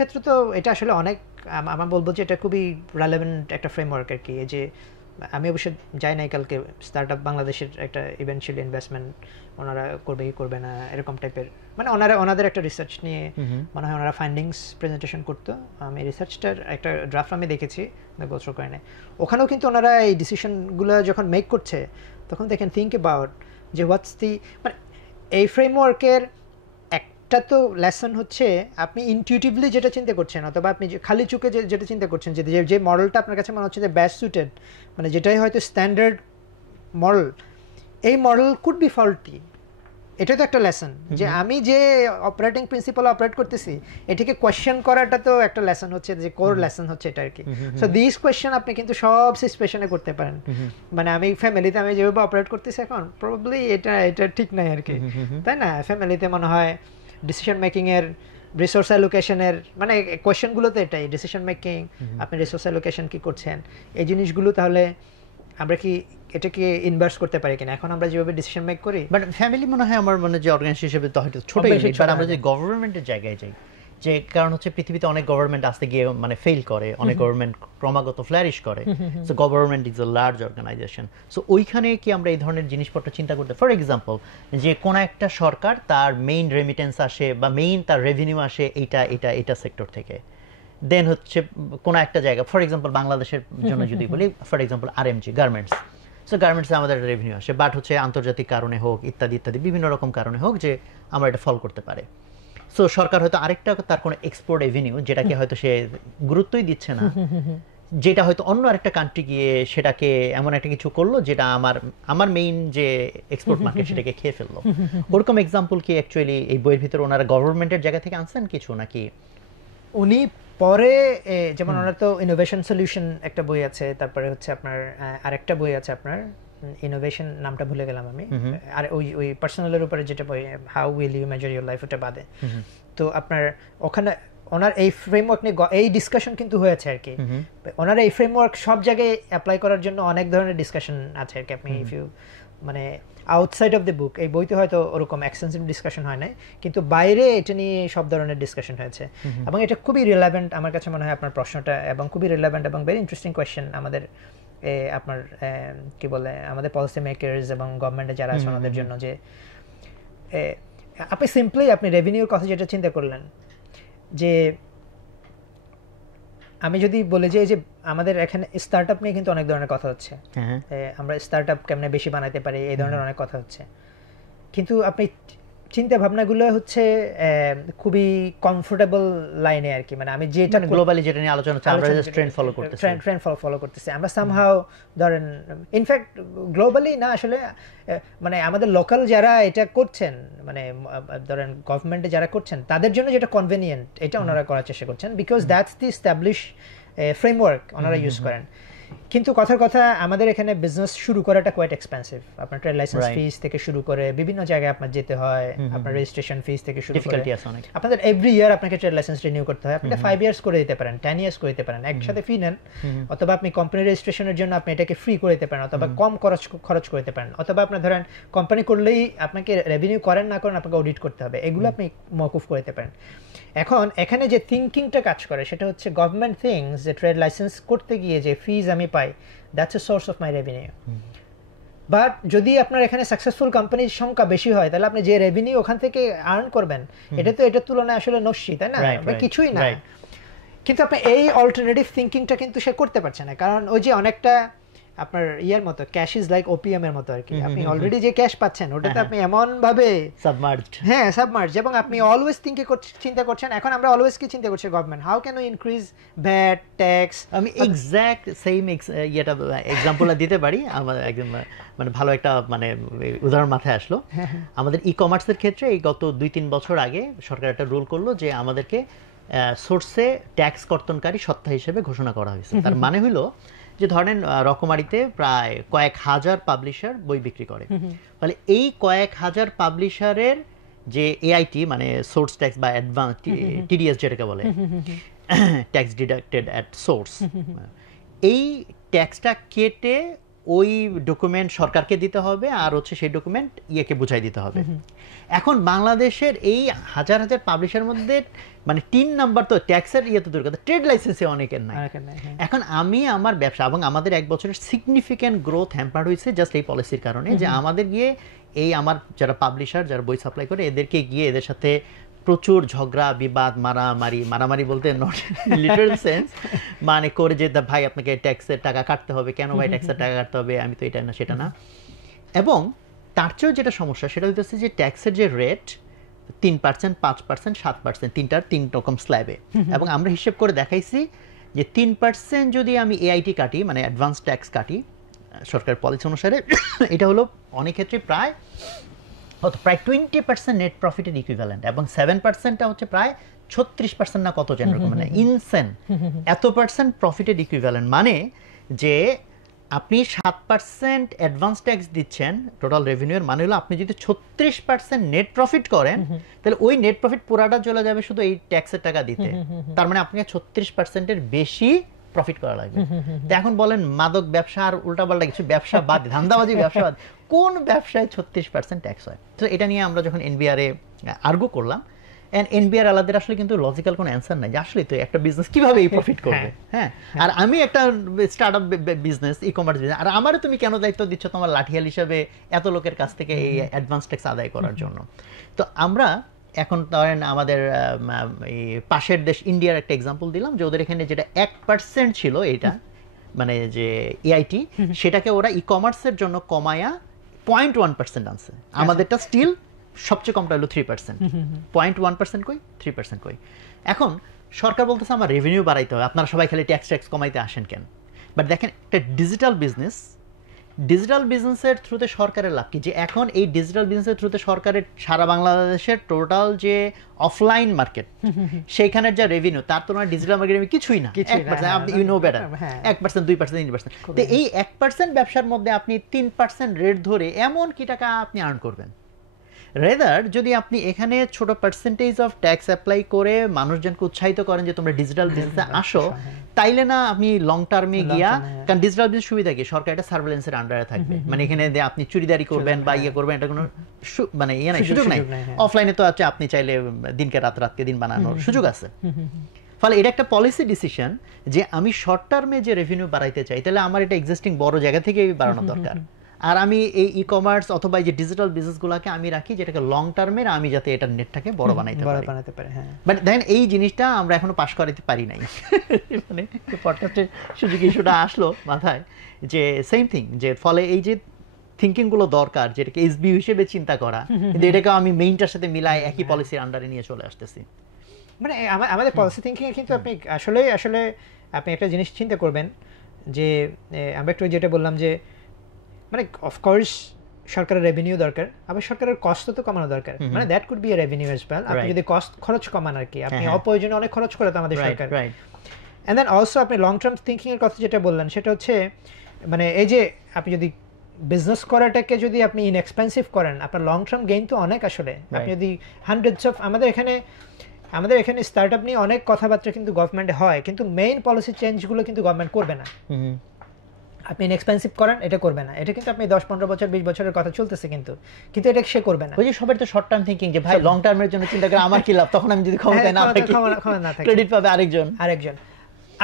ক্ষেত্রে তো এটা আসলে অনেক, আমার বলবো যে এটা খুবই রেলেভেন্ট একটা ফ্রেমওয়ার্ক আর কি। এই যে আমি অবশ্য যাই নাই কালকে, স্টার্ট আপ বাংলাদেশের একটা ইভেন্টুয়ালি ইনভেস্টমেন্ট ওনারা করবে কি করবে না এরকম টাইপের, মানে ওনাদের একটা রিসার্চ নিয়ে মনে হয় ওনারা ফাইন্ডিংস প্রেজেন্টেশন করতো। আমি রিসার্চটার একটা ড্রাফট আমি দেখেছি, গোচর করে নেয়। ওখানেও কিন্তু ওনারা এই ডিসিশনগুলো যখন মেক করছে তখন দে ক্যান থিঙ্ক অ্যাবাউট যে হোয়াটস দি, মানে এই ফ্রেমওয়ার্কের একটা তো লেসন হচ্ছে আপনি ইনটিউটিভলি যেটা চিন্তা করছেন, অথবা আপনি খালি চোখে যেটা চিন্তা করছেন, যে মডেলটা আপনার কাছে মনে হচ্ছে যে বেস্ট সুটেড, মানে যেটাই হয়তো স্ট্যান্ডার্ড মডেল, এই মডেল কুড বি ফল্টি। এটা তো একটা লেসন যে আমি যে অপারেটিং প্রিন্সিপাল অপারেট করতেছি এটাকে কোয়েশ্চেন করাটা তো একটা লেসন হচ্ছে, যে কোর লেসন হচ্ছে এটা আর কি। সো দিস কোয়েশ্চেন আপনি কিন্তু সব সিচুয়েশনে করতে পারেন। মানে আমি ফ্যামিলিতে আমি যেভাবে অপারেট করতেছি এখন, প্রবাবলি এটা ঠিক নাই আর কি, তাই না? ফ্যামিলিতে মনে হয় ডিসিশন মেকিং এর, রিসোর্স অ্যালোকেশনের, মানে কোয়েশ্চেনগুলো তো এটাই, ডিসিশন মেকিং, আপনি রিসোর্স অ্যালোকেশন কি করছেন, এই জিনিসগুলো তাহলে আমরা কি এটাকে ইনভার্স করতে পারি কিনা? এখন আমরা যেভাবে ডিসিশন মেক করি, বাট ফ্যামিলি মনে হয় আমার মনে যে অর্গানাইজেশন হিসেবে তো হয়তো ছোট, বাট আমরা যে গভর্নমেন্টের জায়গায় যাই, যে কারণ হচ্ছে পৃথিবীতে অনেক গভর্নমেন্ট আসতে গিয়ে মানে ফেল করে, অনেক গভর্নমেন্ট ক্রমাগত ফ্লারিশ করে। So government is a large organisation. So ওইখানে কি আমরা এই ধরনের জিনিসপত্র চিন্তা করতে, ফর এক্সাম্পল যে কোনো একটা সরকার তার মেইন রেমিটেন্স আসে বা মেইন তার রেভিনিউ আসে এটা সেক্টর থেকে, দেন হচ্ছে কোনো একটা জায়গা, ফর এক্সাম্পল বাংলাদেশের জন্য যদি বলি, for example RMG garments, so গার্মেন্টসে আমাদের রেভিনিউ আসে, বাট হচ্ছে আন্তর্জাতিক কারণে হোক ইত্যাদি ইত্যাদি বিভিন্ন রকম কারণে হোক যে আমরা এটা ফল করতে পারে। সো সরকার হয়তো আরেকটা তার কোনো এক্সপোর্ট রেভিনিউ যেটাকে হয়তো সে গুরুত্বই দিচ্ছে না, যেটা হয়তো অন্য আরেকটা কান্ট্রি গিয়ে সেটাকে এমন একটা কিছু করলো যেটা আমার মেইন যে এক্সপোর্ট মার্কেট সেটাকে খেয়ে ফেললো। ওরকম এক্সাম্পল কি অ্যাকচুয়ালি এই বইয়ের ভিতরে ওনারা গভর্নমেন্টের জায়গা থেকে আনছেন কিছু নাকি? উনি পরে যেমন ওনার তো ইনোভেশন সলিউশন একটা বই আছে, তারপরে হচ্ছে আপনার আরেকটা বই আছে আপনার ইনোভেশন, নামটা ভুলে গেলাম আমি, আর ওই পার্সোনালের উপরে যেটা বই, how will you measure your life, ওটা বাদে। তো আপনার ওখানে ওনার এই ফ্রেমওয়ার্ক নিয়ে এই ডিসকাশন কিন্তু হয়েছে আর কি। ওনার এই ফ্রেমওয়ার্ক সব জায়গায় অ্যাপ্লাই করার জন্য অনেক ধরনের ডিসকাশন আছে আর কি। আপনি ইফ ইউ মানে আউটসাইড অফ দ্য বুক, এই বইতে হয়তো ওরকম এক্সটেন্সিভ ডিসকাশন হয় নাই, কিন্তু বাইরে এটা নিয়ে সব ধরনের ডিসকাশন হয়েছে, এবং এটা খুবই রিলেভেন্ট আমার কাছে মনে হয় আপনার প্রশ্নটা, এবং খুবই রিলেভেন্ট এবং ভেরি ইন্টারেস্টিং কোয়েশ্চেন আমাদের আপনার কি বলে আমাদের পলিসি মেকারস এবং গভর্নমেন্টে যারা আছে ওনাদের জন্য। যে আপনি সিম্পলি আপনি রেভিনিউর কথা যেটা চিন্তা করলেন, যে আমি যদি বলি যে এই যে আমাদের এখানে স্টার্টআপ নিয়ে কিন্তু অনেক ধরনের কথা হচ্ছে, আমরা স্টার্টআপ কেমনে বেশি বানাতে পারি, এই ধরনের অনেক কথা হচ্ছে, কিন্তু আপনি চিন্তা ভাবনাগুলো হচ্ছে খুবই কমফোর্টেবল লাইনে আর কি। মানে আমি যেটা গ্লোবালি যেটা নিয়ে আলোচনা হচ্ছে, আমরা জাস্ট ট্রেন্ড ফলো করতেছি আমরা সামহাউ, ধরেন ইনফ্যাক্ট গ্লোবালি না আসলে, মানে আমাদের লোকাল যারা এটা করছেন, মানে ধরেন গভর্নমেন্টে যারা করছেন তাদের জন্য যেটা কনভেনিয়েন্ট এটা ওনারা করার চেষ্টা করছেন, because that's the establish framework ওনারা ইউজ করেন। কিন্তু কথার কথা আমাদের এখানে বিজনেস শুরু করাটা কোয়াইট এক্সপেন্সিভ। আপনার ট্রেড লাইসেন্স ফিস থেকে শুরু করে বিভিন্ন জায়গায় আপনার যেতে হয়, আপনার রেজিস্ট্রেশন ফিস থেকে শুরু করে আপনাদের এভরি ইয়ার আপনাকে ট্রেড লাইসেন্স রিনিউ করতে হয়। আপনি 5 ইয়ার্স করে দিতে পারেন, 10 ইয়ার্স করে দিতে পারেন, একসাথে ফি নেন, অথবা আপনি কোম্পানি রেজিস্ট্রেশনের জন্য আপনি এটাকে ফ্রি করে দিতে পারেন, অথবা কম খরচ করে দিতে পারেন, অথবা আপনার ধরেন কোম্পানি করলেই আপনাকে রেভিনিউ করেন না করেন আপনাকে অডিট করতে হবে, এগুলো আপনি মওকুফ করে দিতে পারেন। এখন এখানে যে থিঙ্কিংটা কাজ করে সেটা হচ্ছে গভর্নমেন্ট থিংস, যে ট্রেড লাইসেন্স করতে গিয়ে যে ফিজ আমি পাই, that's a source of my revenue. But যদি আপনার এখানে সাকসেসফুল কোম্পানির সংখ্যা বেশি হয়, তাহলে আপনি যে রেভিনিউ ওখান থেকে আর্ন করবেন এটা তো এটার তুলনায় আসলে নস্যি, তাই না? কিছুই না। কিন্তু আপনি এই অল্টারনেটিভ থিঙ্কিংটা কিন্তু সে করতে পারছে না, কারণ ওই যে অনেকটা আপনার ইয়ার মতো, ক্যাশ ইজ লাইক ওপিএম এর মতো আর কি। আপনি অলরেডি যে ক্যাশ পাচ্ছেন ওটাতে আপনি এমন ভাবে সাবমার্জড, হ্যাঁ সাবমার্জ, এবং আপনি অলওয়েজ চিন্তা করছেন, এখন আমরা অলওয়েজ কি চিন্তা করছি government, how can we increase VAT tax. আমি এক্স্যাক্ট সেম এক্সাম্পলটা দিতে পারি। আমার একদম মানে ভালো একটা মানে উদাহরণ মাথায় আসলো। আমাদের ই কমার্সের ক্ষেত্রে এই গত 2-3 বছর আগে সরকার একটা রুল করলো যে আমাদেরকে সোর্সে ট্যাক্স কর্তনকারী সত্তা হিসেবে ঘোষণা করা হয়েছে। তার মানে হলো যে ধরেন রকমারিতে প্রায় কয়েক হাজার পাবলিশার বই বিক্রি করে, ফলে এই কয়েক হাজার পাবলিশারের যে এআইটি মানে সোর্স ট্যাক্স বা অ্যাডভান্স টিডিএস যেটাকে বলে, ট্যাক্স ডিডাক্টেড অ্যাট সোর্স, এই ট্যাক্সটা কেটে ওই ডকুমেন্ট সরকারকে দিতে হবে, আর হচ্ছে সেই ডকুমেন্ট ইয়েকে বুঝাই দিতে হবে। এখন বাংলাদেশের এই হাজার হাজার পাবলিশারের মধ্যে মানে 3 নাম্বার তো ট্যাক্সের ইয়ে তো দূর কথা, ট্রেড লাইসেন্সে অনেকের নাই। এখন আমি আমার ব্যবসা এবং আমাদের 1 বছরের সিগনিফিক্যান্ট গ্রোথ হ্যাম্পার্ড হয়েছে জাস্ট এই পলিসির কারণে, যে আমাদের গিয়ে এই আমার যারা পাবলিশার যারা বই সাপ্লাই করে এদেরকে গিয়ে এদের সাথে প্রচুর ঝগড়া বিবাদ মারামারি বলতে নট লিটারাল সেন্স মানে করে যে ভাই আপনাকে ট্যাক্সের টাকা কাটতে হবে, কেন ভাই ট্যাক্সের টাকা কাটতে হবে, আমি তো এটা না সেটা না। এবং তার চেয়েও যেটা সমস্যা সেটা হচ্ছে যে ট্যাক্সের যে রেট 3%, 5%, 7%, তিনটার 3 রকম স্ল্যাবে। এবং আমরা হিসেব করে দেখাইছি যে 3% যদি আমি এআইটি কাটি মানে অ্যাডভান্স ট্যাক্স কাটি সরকার পলিসি অনুসারে, এটা হলো অনেক ক্ষেত্রে প্রায় 20% নেট প্রফিটের ইকুইভ্যালেন্ট, এবং 7%টা হচ্ছে প্রায় 36% না কত যেরকম, মানে ইনসেন এত পার্সেন্ট প্রফিটের ইকুইভ্যালেন্ট। মানে যে আপনি 7% অ্যাডভান্স ট্যাক্স দিচ্ছেন টোটাল রেভিনিউর, মানে হলো আপনি যদি 36% নেট প্রফিট করেন তাহলে ওই নেট প্রফিট পুরাটা চলে যাবে শুধু এই ট্যাক্সের টাকা দিতে। তার মানে আপনাকে 36%-এর বেশি প্রফিট করা লাগবে। তো এখন বলেন মাদক ব্যবসা আর উল্টাপাল্টা কিছু ব্যবসা বাদ, ধান্দাবাজি ব্যবসা বাদ, কোন ব্যবসায় 36% ট্যাক্স হয়? তো এটা নিয়ে আমরা যখন এনবিআরে আর্গু করলাম, এনবিআর আলাদের আসলে কিন্তু লজিক্যাল কোনো অ্যান্সার নাই যে আসলে তো একটা বিজনেস কিভাবে এই প্রফিট করবে। হ্যাঁ, আর আমি একটা startup business, e commerce business, আর আমারও তুমি কেন দায়িত্ব দিচ্ছ তোমার লাঠিয়াল হিসাবে এত লোকের কাছ থেকে এই অ্যাডভান্স ট্যাক্স আদায় করার জন্য? তো আমরা এখন ধরেন আমাদের এই পাশের দেশ ইন্ডিয়ার একটা এক্সাম্পল দিলাম যে ওদের এখানে যেটা 1% ছিল এইটা মানে যে এআইটি, সেটাকে ওরা ই কমার্সের জন্য কমায়া 0.1% আনছে। আমাদেরটা স্টিল সবচেয়ে কমটা হলো 3%। 0.1% কই, 3% কই। এখন সরকার বলতেছে আমার রেভিনিউ বাড়াইতে হবে, আপনারা সবাই খালি ট্যাক্স কমাইতে আসেন কেন? বাট দেখেন একটা ডিজিটাল বিজনেসের থ্রুতে সরকারের লাভ কি, যে এখন এই ডিজিটাল বিজনেসের থ্রুতে সরকারের সারা বাংলাদেশের টোটাল যে অফলাইন মার্কেট সেইখানের যা রেভিনিউ তার তুলনায় ডিজিটাল মার্কেট কিছুই না। 1%, আপনি ইউ নো বেটার, 1%, 2%, 3%। তো এই 1% ব্যবসার মধ্যে আপনি 3% রেট ধরে এমন কি টাকা আপনি আর্ন করবেন? রেদার যদি আপনি এখানে ছোট পার্সেন্টেজ অফ ট্যাক্স অ্যাপ্লাই করে মানুষজনকে উৎসাহিত করেন যে তোমরা ডিজিটাল বিজনেসে আসো, তাইলে না আপনি লং টার্মে গিয়া, কারণ ডিজিটাল বিজনেস সুবিধা কি সরকার এটা সার্ভেলেন্সের আন্ডারে থাকবে, মানে এখানে আপনি চুরিদারি করবেন বা ইয়ে করবেন এটা কোনো মানে ইয়ে নাই, সুযোগ নাই। অফলাইনে তো আছে আপনি চাইলে দিনকে রাতকে দিন বানানোর সুযোগ আছে। ফলে এটা একটা পলিসি ডিসিশন যে আমি শর্ট টার্মে যে রেভিনিউ বাড়াইতে চাই তাহলে আমার এটা এক্সিস্টিং বড় জায়গা থেকে বাড়ানো দরকার, আর আমি এই ই কমার্স অথবা এই যে ডিজিটাল বিজনেসগুলোকে আমি রাখি যেটাকে লং টার্মের, আমি যাতে এটা নেটটাকে বড় বানাইতে পারি। বাট দেখেন এই জিনিসটা আমরা এখনো পাস করাইতে পারি নাই। মানে পডকাস্টের সুযোগ ইস্যুটা আসলো মাথায় যে সেম থিং, যে ফলে এই যে থিঙ্কিং গুলো দরকার যেটাকে এসবি হিসেবে চিন্তা করা, কিন্তু এটাকে আমি মেইনটার সাথে মিলাই একই পলিসির আন্ডারে নিয়ে চলে আসতেছি। মানে আমাদের পলিসি থিঙ্কিং এ কিন্তু আপনি আসলে আপনি একটা জিনিস চিন্তা করবেন যে আমরা একটু যেটা বললাম যে মানে অফকোর্স সরকারের রেভিনিউ দরকার, আবার সরকারের কষ্ট তো কমানো দরকার, মানে that could B A revenue as well. আপনি যদি খরচ কমান আর কি, আপনি অপ্রয়োজনীয় অনেক খরচ করে তো আমাদের সরকার। এন্ড দেন অলসো আপনি লং টার্ম থিঙ্কিং এর কথা যেটা বললেন সেটা হচ্ছে মানে এই যে আপনি যদি বিজনেস করাটাকে যদি আপনি ইনএক্সপেন্সিভ করেন আপনার লং টার্ম গেইন তো অনেক আসলে। আপনি যদি হান্ড্রেডস অফ আমাদের এখানে স্টার্টআপ নিয়ে অনেক কথাবার্তা কিন্তু গভর্নমেন্টে হয়, কিন্তু মেইন পলিসি চেঞ্জগুলো কিন্তু গভর্নমেন্ট করবে না। আপনি ইনএক্সপেন্সিভ করেন এটা করবে না, এটা কিন্তু আপনি 10-15 বছর 20 বছরের কথা চলতেছে, কিন্তু এটা সে করবে না। ওই যে সবার তো শর্ট টার্ম থিঙ্কিং যে ভাই লং টার্মের জন্য চিন্তা করে আমার কি লাভ, তখন আমি যদি ক্ষমতায় না থাকি ক্রেডিট পাবে আরেকজন।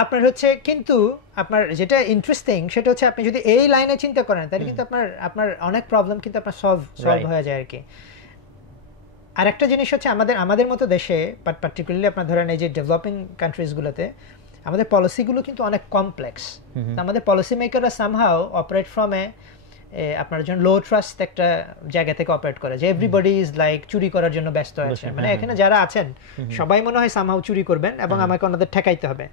আপনার হচ্ছে কিন্তু আপনার যেটা ইন্টারেস্টিং সেটা হচ্ছে আপনি যদি এই লাইনে চিন্তা করেন তাহলে কিন্তু আপনার অনেক প্রবলেম কিন্তু আপনার সলভ হয়ে যায় আর কি। আর একটা জিনিস হচ্ছে আমাদের মতো দেশে পার্টিকুলারলি আপনার ধরেন এই যে ডেভেলপিং কান্ট্রিজগুলোতে আমাদের পলিসিগুলো কিন্তু অনেক কমপ্লেক্স। আমাদের পলিসি মেকাররা সামহাও অপারেট ফ্রম আপনার জন্য লো ট্রাস্ট একটা জায়গা থেকে অপারেট করে, যে এভরিবডি ইজ লাইক চুরি করার জন্য ব্যস্ত আছে, মানে এখানে যারা আছেন সবাই মনে হয় সামহাও চুরি করবেন এবং আমাকে ওনাদের ঠেকাইতে হবে।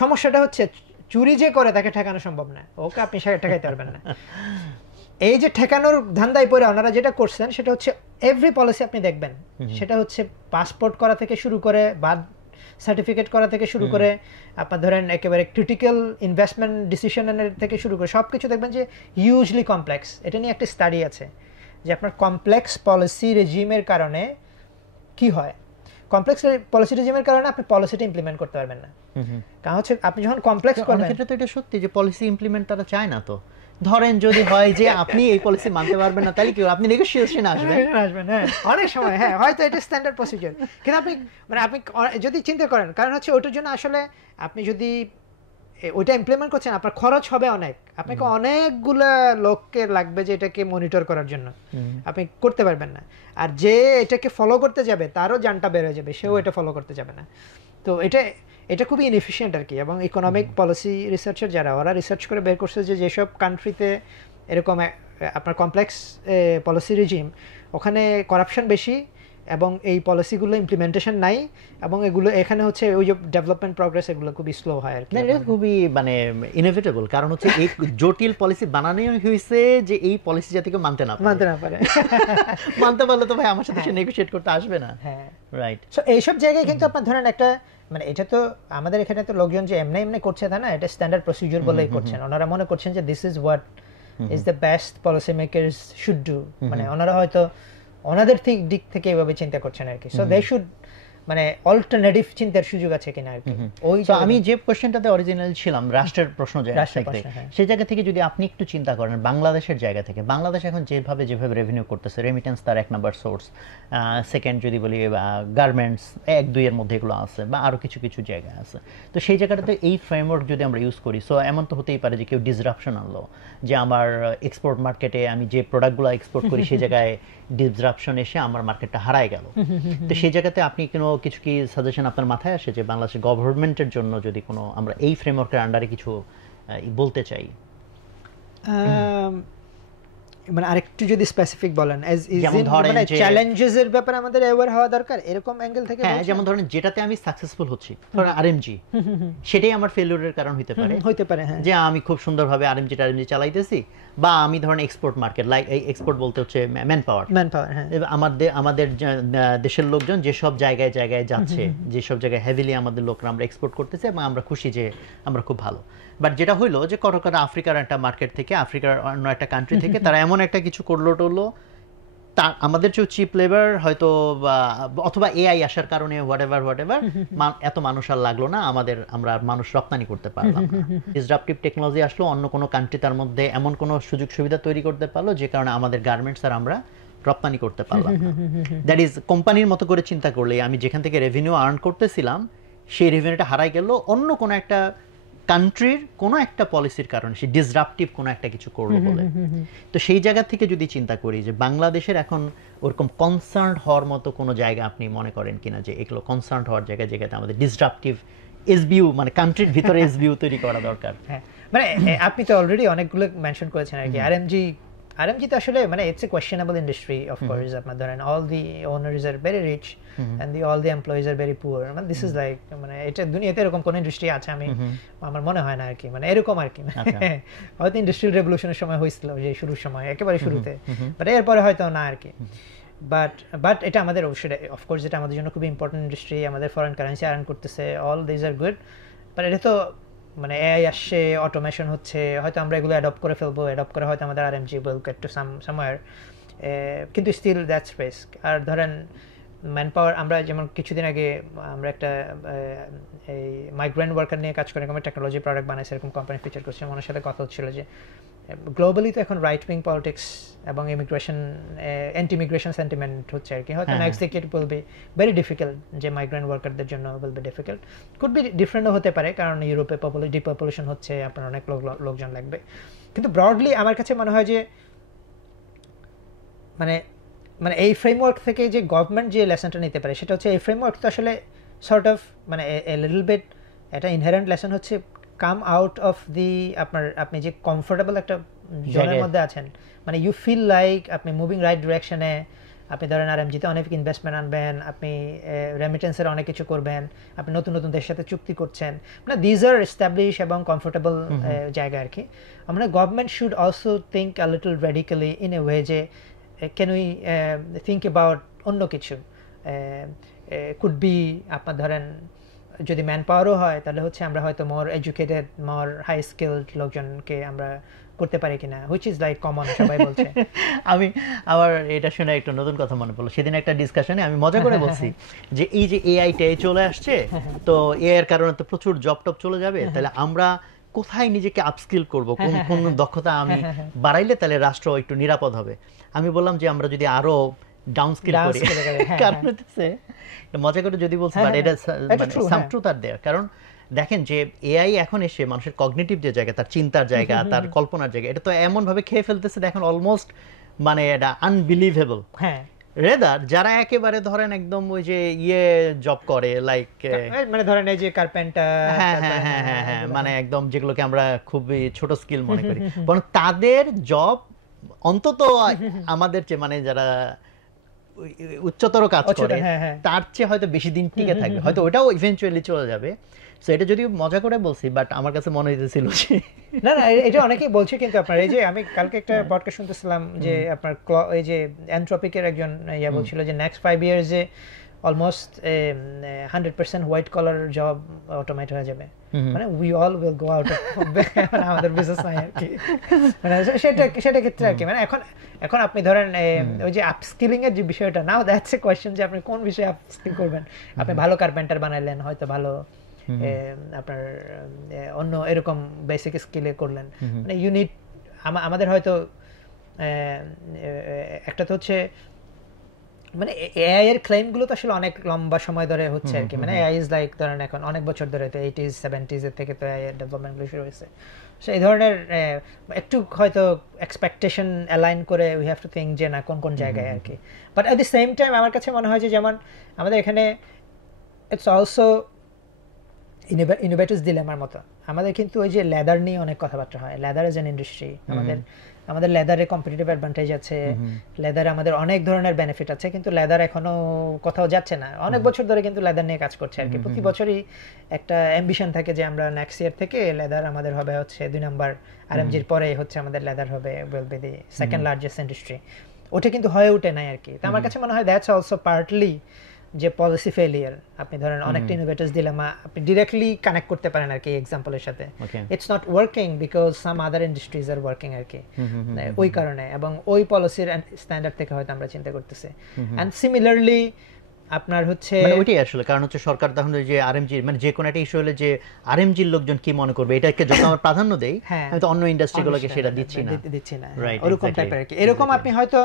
সমস্যাটা হচ্ছে চুরি যে করে তাকে ঠেকানো সম্ভব না, ওকে আপনি ঠেকাইতে পারবেন না। এই যে ঠেকানোর ধান্দায় পড়ে ওনারা যেটা করছেন সেটা হচ্ছে এভরি পলিসি আপনি দেখবেন, সেটা হচ্ছে পাসপোর্ট করা থেকে শুরু করে বার্থ সার্টিফিকেট করা থেকে শুরু করে আপনার ধরেন একেবারে ক্রিটিক্যাল ইনভেস্টমেন্ট ডিসিশনের থেকে শুরু করে সবকিছু দেখবেন যে হিউজলি কমপ্লেক্স। এটা নিয়ে একটা স্টাডি আছে যে আপনার কমপ্লেক্স পলিসি রেজিমের কারণে কি হয়। কমপ্লেক্স পলিসি রেজিমের কারণে আপনি পলিসিটা ইমপ্লিমেন্ট করতে পারবেন না। কারণ হচ্ছে আপনি যখন কমপ্লেক্স করবেন, ক্ষেত্রে তো এটা সত্যি যে পলিসি ইমপ্লিমেন্ট তারা চায় না। তো ধরেন যদি হয় যে আপনি এই পলিসি মানতে পারবেন না, তাহলে কি আপনি নেগোশিয়েশনে আসবেন? হ্যাঁ অনেক সময়, হ্যাঁ হয়তো এটা স্ট্যান্ডার্ড প্রসিজার, কিন্তু আপনি মানে আপনি যদি চিন্তা করেন, কারণ হচ্ছে ওটার জন্য আসলে আপনি যদি ওইটা ইমপ্লিমেন্ট করছেন আপনার খরচ হবে অনেক, আপনাকে অনেকগুলা লোককে লাগবে যে এটাকে মনিটর করার জন্য, আপনি করতে পারবেন না। আর যে এটাকে ফলো করতে যাবে তারও জানটা বের হয়ে যাবে, সেও এটা ফলো করতে যাবে না। তো এটা খুবই ইনএফিশিয়েন্ট আর কি। এবং ইকোনমিক পলিসি রিসার্চার যারা, ওরা রিসার্চ করে বের করছে যে যেসব কান্ট্রিতে এরকম আপনার কমপ্লেক্স পলিসি রিজিম, ওখানে করাপশন বেশি এবং এই পলিসিগুলো ইমপ্লিমেন্টেশন নাই, এবং এগুলো এখানে হচ্ছে ওই যে ডেভেলপমেন্ট প্রগ্রেস এগুলো খুবই স্লো হয় আর কি। এটা খুবই মানে ইনএভিটেবল, কারণ হচ্ছে এই জটিল পলিসি বানানোই হয়েছে যে এই পলিসি যাতে কেউ মানতে না পারে। মানতে পারলে তো ভাই আমার সাথে সে নেগোশিয়েট করতে আসবে না। হ্যাঁ রাইট। সো এইসব জায়গায় কিন্তু আপনার ধরেন একটা মানে এটা তো আমাদের এখানে তো লোকজন যে এমনি করছে তা না, এটা স্ট্যান্ডার্ড প্রসিডিউর বলেই করছেন। ওনারা মনে করছেন যে this is what is the best policy makers should do, মানে ওনারা হয়তো ওনাদের দিক থেকে এভাবে চিন্তা করছেন আর কি। সো দে শুড মানে অল্টারনেটিভ চিন্তার সুযোগ আছে কিনা আর কি। ওই তো আমি যে কোশ্চেনটাতে অরিজিনাল ছিলাম রাষ্ট্রের প্রশ্ন সেই জায়গা থেকে যদি আপনি একটু চিন্তা করেন বাংলাদেশের জায়গা থেকে, বাংলাদেশ এখন যেভাবে রেভিনিউ করতেছে, রেমিটেন্স তার 1 নাম্বার সোর্স, সেকেন্ড যদি বলি গার্মেন্টস 1-2 এর মধ্যে এগুলো আছে, বা আরো কিছু কিছু জায়গা আছে। তো সেই জায়গাটাতে এই ফ্রেমওয়ার্ক যদি আমরা ইউজ করি, সো এমন তো হতেই পারে যে কেউ ডিসরাপশন আনলো, যে আমার এক্সপোর্ট মার্কেটে আমি যে প্রোডাক্টগুলো এক্সপোর্ট করি সেই জায়গায় ডিসরাপশন এসে আমার মার্কেটটা হারায় গেল। তো সেই জায়গাতে আপনি কিছু কি সাজেশন আপনার মাথায় আসে যে বাংলাদেশের গভর্নমেন্টের জন্য যদি কোনো আমরা এই ফ্রেমওয়ার্কের আন্ডারে কিছু বলতে চাই? মানে আরেকটু যদি স্পেসিফিক বলেন, যেমন ধরেন মানে চ্যালেঞ্জেস এর ব্যাপারে আমাদের অ্যাওয়্যার হওয়া দরকার এরকম অ্যাঙ্গেল থেকে। হ্যাঁ, যেমন ধরেন যেটাতে আমি সাকসেসফুল হচ্ছি, ধরেন আরএমজি, সেটাই আমার ফেলিউরের কারণ হতে পারে। হ্যাঁ, যে আমি খুব সুন্দরভাবে আরএমজি চালাইতেছি, বা আমি ধরেন এক্সপোর্ট মার্কেট, লাইক এক্সপোর্ট বলতে হচ্ছে ম্যান পাওয়ার। হ্যাঁ, আমাদের দেশের লোকজন যেসব জায়গায় জায়গায় যাচ্ছে, যেসব জায়গায় হেভিলি আমাদের লোকরা আমরা এক্সপোর্ট করতেছে, এবং আমরা খুশি যে আমরা খুব ভালো। বাট যেটা হইলো যে কতটা আফ্রিকার একটা মার্কেট থেকে, আফ্রিকার অন্য একটা কান্ট্রি থেকে তারা এমন একটা কিছু করলো টলো, তা আমাদের চেয়ে চিপ লেবার হয়তো, অথবা এআই আসার কারণে হোয়াটএভার এত মানুষ আর লাগলো না, আমরা মানুষ রপ্তানি করতে পারলাম না। ডিসরাপটিভ টেকনোলজি আসলো, অন্য কোনো কান্ট্রি তার মধ্যে এমন কোনো সুযোগ সুবিধা তৈরি করতে পারলো যে কারণে আমাদের গার্মেন্টস আর আমরা রপ্তানি করতে পারলাম না। দ্যাট ইজ কোম্পানির মতো করে চিন্তা করলে আমি যেখান থেকে রেভিনিউ আর্ন করতেছিলাম সেই রেভিনিউটা হারাই গেল অন্য কোনো একটা কান্ট্রির কোনো একটা পলিসির কারণে, সে ডিসরাপটিভ কোনো একটা কিছু করলো বলে। তো সেই জায়গা থেকে যদি চিন্তা করি যে বাংলাদেশের এখন ওরকম কনসার্ন হওয়ার মতো কোনো জায়গা আপনি মনে করেন কিনা, যে এগুলো কনসার্ন হওয়ার জায়গাতে আমাদের ডিসরাপটিভ এসবিইউ মানে কান্ট্রির ভিতরে এসবিইউ তৈরি করা দরকার? হ্যাঁ, মানে আপনি তো অলরেডি অনেকগুলো মেনশন করেছেন আর কি। আরএমজি তো আসলে মানে it's a questionable industry of course. আপনার ধরেন all the owners are very rich and all the employees are very poor. মানে দিস ইজ লাইক, মানে এটা দুনিয়াতে এরকম কোন ইন্ডাস্ট্রি আছে আমার মনে হয় না আর কি, মানে এরকম আর কি। হয়তো ইন্ডাস্ট্রিয়াল রেভলিউশনের সময় হয়েছিল, যে শুরুর সময় একেবারে শুরুতে, বাট এরপরে হয়তো না আর কি। বাট এটা আমাদের অবশ্যই অফকোর্স এটা আমাদের জন্য খুবই ইম্পর্টেন্ট ইন্ডাস্ট্রি, আমাদের ফরেন কারেন্সি আর্ন করতেছে, all this are good. But এটা তো মানে এআই আসছে, অটোমেশন হচ্ছে, হয়তো আমরা এগুলো অ্যাডপ্ট করে ফেলবো, অ্যাডপ্ট করে হয়তো আমাদের RMG will get to somewhere, কিন্তু স্টিল দ্যাটস রিস্ক। আর ধরেন ম্যান পাওয়ার, আমরা যেমন কিছুদিন আগে আমরা একটা এই মাইগ্রেন্ট ওয়ার্কার নিয়ে কাজ করে এরকম টেকনোলজি প্রোডাক্ট বানাইছে, এরকম কোম্পানি ফিচার করছে। আমার সাথে কথা হচ্ছিল যে গ্লোবালি তো এখন রাইট উইং পলিটিক্স এবং ইমিগ্রেশন, অ্যান্টি ইমিগ্রেশন সেন্টিমেন্ট হচ্ছে আর কি। হয়তো next decade will be very difficult, যে মাইগ্রেন্ট ওয়ার্কারদের জন্য will be difficult. Could be ডিফারেন্টও হতে পারে, কারণ ইউরোপে ডিপপুলেশন হচ্ছে, আপনার অনেক লোকজন লাগবে। কিন্তু ব্রডলি আমার কাছে মনে হয় যে মানে এই ফ্রেমওয়ার্ক থেকে যে গভর্নমেন্ট যে লেসনটা নিতে পারে সেটা হচ্ছে এই ফ্রেমওয়ার্ক তো আসলে সর্ট অফ মানে এ লিটল বিট এটা ইনহেরেন্ট লেসন হচ্ছে কাম আউট অফ দি আপনি যে কমফোর্টেবল একটা জোনের মধ্যে আছেন, মানে ইউ ফিল লাইক আপনি মুভিং রাইট ডিরেকশনে, আপনি ধরেন আরএমজিতে অনেক ইনভেস্টমেন্ট আনবেন, আপনি রেমিটেন্সের অনেক কিছু করবেন, আপনি নতুন নতুন দেশের সাথে চুক্তি করছেন, মানে দিজ আর এস্টাবলিশ এবং কমফোর্টেবল জায়গা আর কি। আমরা government should also think a little radically in a way যে ক্যান উই থিঙ্ক অ্যাবাউট অন্য কিছু, কুড বি আপনার ধরেন যদি ম্যান পাওয়ারও হয় তাহলে হচ্ছে আমরা হয়তো মোর এডুকেটেড মোর হাই স্কিলড লোকজনকে আমরা করতে পারি কিনা, হুইচ ইজ লাইক কমন সবাই বলছে। আমি আবার এটা শুনে একটা নতুন কথা মনে পড়লো, সেদিন একটা ডিসকাশনে আমি মজা করে বলছি যে এই যে এআই টাই চলে আসছে, তো এআই এর কারণে তো প্রচুর জব টব চলে যাবে, তাহলে আমরা কোথায় নিজেকে আপস্কিল করব, কোন কোন দক্ষতা আমি বাড়াইলে তাহলে রাষ্ট্র একটু নিরাপদ হবে। আমি বললাম যে আমরা যদি আরো ডাউন স্কিল করি, কারণ হচ্ছে মজা করে যদি বলছি, বাট এটা সাম ট্রুথ আর দেয়ার। কারণ দেখেন যে এআই এখন এসে মানুষের কগনিটিভ যে জায়গা, তার চিন্তার জায়গা, তার কল্পনার জায়গা, এটা তো এমন ভাবে খেয়ে ফেলতেছে দেখেন, অলমোস্ট মানে এটা আনবিলিভেবল। হ্যাঁ, রেদার যারা একেবারে ধরেন একদম ওই যে জব করে, লাইক মানে ধরেন এই যে কার্পেন্টার, হ্যাঁ মানে একদম যেগুলোকে আমরা খুবই ছোট স্কিল মনে করি, বরং তাদের জব অন্তত আমাদের চেয়ে মানে যারা উচ্চতর কাজ করে তার চেয়ে হয়তো বেশি দিন টিকে থাকবে, হয়তো ওটাও ইভেন্চুয়ালি চলে যাবে। সো এটা যদি মজা করে বলছি, বাট আমার কাছে মনে হইতেছিল যে না এটা অনেকেই বলছে, কিন্তু আপনার এই যে আমি কালকে একটা পডকাস্ট শুনতেছিলাম যে আপনার এই যে অ্যান্থ্রপিকের একজন বলছিল যে নেক্সট 5 ইয়ার্স যে almost 100% white collar job automate হয়ে যাবে, মানে we all will go out of আমাদের বিজনেস নাই আর কি, মানে সেটা ক্ষেত্রে আর কি। মানে এখন আপনি ধরেন ওই যে আপস্কিলিং এর যে বিষয়টা, নাও দ্যাটস এ কোয়েশ্চেন যে আপনি কোন বিষয়ে আপস্কিল করবেন। আপনি ভালো কার্পেন্টার বানাইলেন, হয়তো ভালো আপনার অন্য এরকম বেসিক স্কিলে করলেন, মানে ইউনিট আমাদের হয়তো একটা তো হচ্ছে মানে এআই এর ক্লেম গুলো তো আসলে অনেক লম্বা সময় ধরে হচ্ছে আর কি, মানে এআই ইজ লাইক ধরেন এখন অনেক বছর ধরে, তো 80s 70s এর থেকে তো এআই এর ডেভেলপমেন্ট গুলো শুরু হয়েছে। সো এই ধরনের একটু হয়তো এক্সপেকটেশন অ্যালাইন করে উই হ্যাভ টু থিঙ্ক যে না কোন কোন জায়গায় আর কি। But at the same time আমার কাছে মনে হয় যে যেমন আমাদের এখানে ইটস অলসো ইনোভেটর্স ডিলেমার মতো, আমাদের কিন্তু ওই যে লেদার নিয়ে অনেক কথাবার্তা হয়, লেদার এজ অ্যান ইন্ডাস্ট্রি, আমাদের লেদারে কম্পিটিটিভ অ্যাডভান্টেজ আছে, লেদারে আমাদের অনেক ধরনের বেনিফিট আছে, কিন্তু লেদার এখনো কোথাও যাচ্ছে না। অনেক বছর ধরে কিন্তু লেদার নিয়ে কাজ করছে আর কি, প্রতি বছরই একটা অ্যাম্বিশন থাকে যে আমরা নেক্সট ইয়ার থেকে লেদার আমাদের হবে হচ্ছে 2 নাম্বার, আরএমজির পরে হচ্ছে আমাদের লেদার হবে will be the second largest industry. ওটা কিন্তু হয়ে ওঠে নাই আর কি। তো আমার কাছে মনে হয় দ্যাটস অলসো পার্টলি যে পলিসি ফেলিয়ার। আপনি ধরেন অনেকটা ইনোভেটর্স ডিলেমা আপনি ডিরেক্টলি কানেক্ট করতে পারেন আর কি এক্সাম্পলের সাথে, it's not working because some other industries are working আর কি, ওই কারণে, এবং ওই পলিসির স্ট্যান্ডার্ড থেকে হয়তো আমরা চিন্তা করতেছি। অ্যান্ড সিমিলারলি আপনার হচ্ছে মানে ওইটাই আসলে কারণ হচ্ছে সরকার তখন যে আরএমজি মানে যে কোনো একটা ইস্যু হলে যে আরএমজির লোকজন কি মনে করবে এটাকে যত আমরা প্রাধান্য দেই, আমি তো অন্য ইন্ডাস্ট্রিগুলোকে সেটা দিচ্ছি না ওরকম টাইপের আর কি। এরকম আপনি হয়তো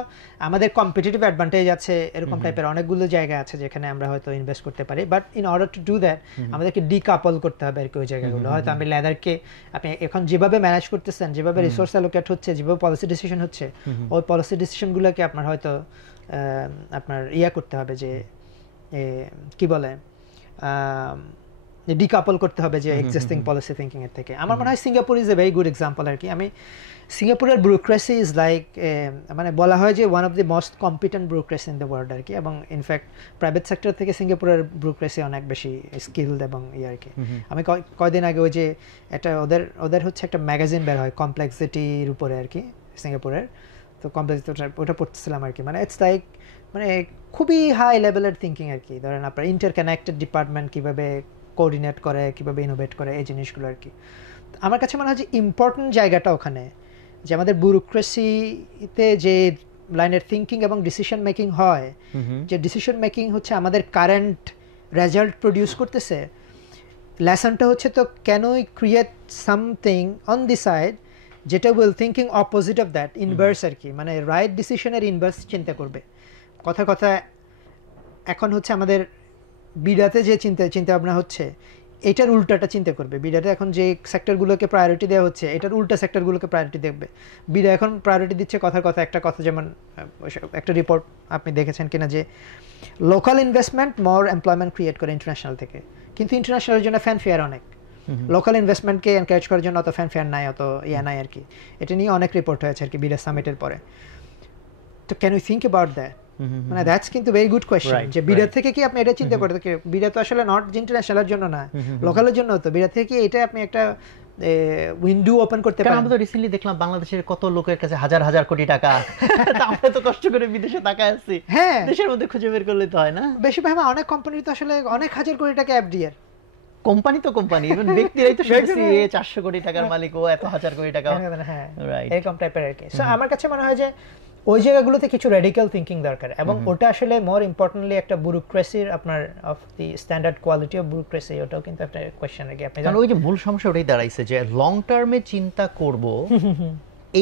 আমাদের কম্পিটিটিভ অ্যাডভান্টেজ আছে, এরকম টাইপের অনেকগুলো জায়গা আছে যেখানে আমরা হয়তো ইনভেস্ট করতে পারি, but in order to do that আমাদেরকে ডিকাপল করতে হবে আর কি ওই জায়গাগুলো। হয়তো আমি লেদারকে আপনি এখন যেভাবে ম্যানেজ করতেছেন, যেভাবে রিসোর্স অ্যালোকেট হচ্ছে, যেভাবে পলিসি ডিসিশন হচ্ছে, ওই পলিসি ডিসিশনগুলোকে আপনার হয়তো আপনার করতে হবে যে কি বলে ডিকাপল করতে হবে যে এক্সিস্টিং পলিসি থিঙ্কিং এর থেকে। আমার মনে হয় Singapore is a very good example আর কি। আমি সিঙ্গাপুরের ব্যুরোক্রেসি ইজ লাইক মানে বলা হয় যে one of the most competent bureaucracy in the world আর কি, এবং ইনফ্যাক্ট প্রাইভেট সেক্টর থেকে সিঙ্গাপুরের ব্যুরোক্রেসি অনেক বেশি স্কিলড এবং আর কি। আমি কয়দিন আগে ওই যে একটা ওদের হচ্ছে একটা ম্যাগাজিন বের হয় কমপ্লেক্সিটির উপরে আর কি সিঙ্গাপুরের, তো কমপ্লেক্সিটি ওটা পড়তেছিলাম আর কি। মানে ইটস লাইক মানে খুবই হাই লেভেলের থিঙ্কিং আর কি। ধরেন আপনার ইন্টারকানেক্টেড ডিপার্টমেন্ট কীভাবে কোঅর্ডিনেট করে, কীভাবে ইনোভেট করে, এই জিনিসগুলো আর কি। আমার কাছে মনে হয় যে ইম্পর্টেন্ট জায়গাটা ওখানে যে আমাদের ব্যুরোক্রেসিতে যে লাইনের থিঙ্কিং এবং ডিসিশন মেকিং হয়, যে ডিসিশন মেকিং হচ্ছে আমাদের কারেন্ট রেজাল্ট প্রডিউস করতেছে, লেসনটা হচ্ছে তো can we create something on the side যেটা will thinking opposite of that, inverse আর কি, মানে রাইট ডিসিশনের ইনভার্স চিন্তা করবে। কথা এখন হচ্ছে আমাদের বিডাতে যে চিন্তা ভাবনা হচ্ছে এটার উল্টাটা চিন্তা করবে। বিডাতে এখন যে সেক্টরগুলোকে প্রায়োরিটি দেওয়া হচ্ছে এটার উল্টা সেক্টরগুলোকে প্রায়োরিটি দেখবে। বিডা এখন প্রায়োরিটি দিচ্ছে একটা কথা যেমন একটা রিপোর্ট আপনি দেখেছেন কিনা যে লোকাল ইনভেস্টমেন্ট মোর এমপ্লয়মেন্ট ক্রিয়েট করে ইন্টারন্যাশনাল থেকে, কিন্তু ইন্টারন্যাশনালের জন্য ফ্যানফেয়ার অনেক, লোকাল ইনভেস্টমেন্টকে এনকারেজ করার জন্য অত ফ্যানফেয়ার নাই, অত নাই আর কি। এটা নিয়ে অনেক রিপোর্ট হয়েছে আর কি বিডা সামিটের পরে। তো can you think about that? মানে দ্যাটস কিন্তু ভেরি গুড কোয়েশ্চেন, যে বিডার থেকে কি আপনি এটা চিন্তা করতে, বিডা তো আসলে নট ইন্টারন্যাশনালের জন্য না, লোকালের জন্য। তো বিডার থেকে এটা আপনি একটা উইন্ডো ওপেন করতে পারেন। আমরা তো রিসেন্টলি দেখলাম বাংলাদেশের কত লোকের কাছে হাজার হাজার কোটি টাকা, আমরা তো কষ্ট করে বিদেশে টাকা আসছি, হ্যাঁ দেশের মধ্যে খুঁজে বের করলে তো হয় না। বেশি ভাবে অনেক কোম্পানি তো আসলে অনেক হাজার কোটি টাকা এফডিআর, কোম্পানি তো কোম্পানি, ইভেন ব্যক্তিরাই তো শুনছি 400 কোটি টাকার মালিক, ও এত হাজার কোটি টাকা, হ্যাঁ রাইট, এরকম টাইপের আর কি। সো আমার কাছে মনে হয় যে ওই জায়গাগুলোতে কিছু রেডিক্যাল থিঙ্কিং দরকার, এবং ওটা আসলে মোর ইম্পর্টেন্টলি একটা ব্যুরোক্রেসির আপনার of the standard quality of bureaucracy, ওটাও কিন্তু একটা কোয়েশ্চেন আর কি। আপনি কারণ ওই যে মূল সমস্যা ওটাই দাঁড়াইছে যে লং টার্মে চিন্তা করব,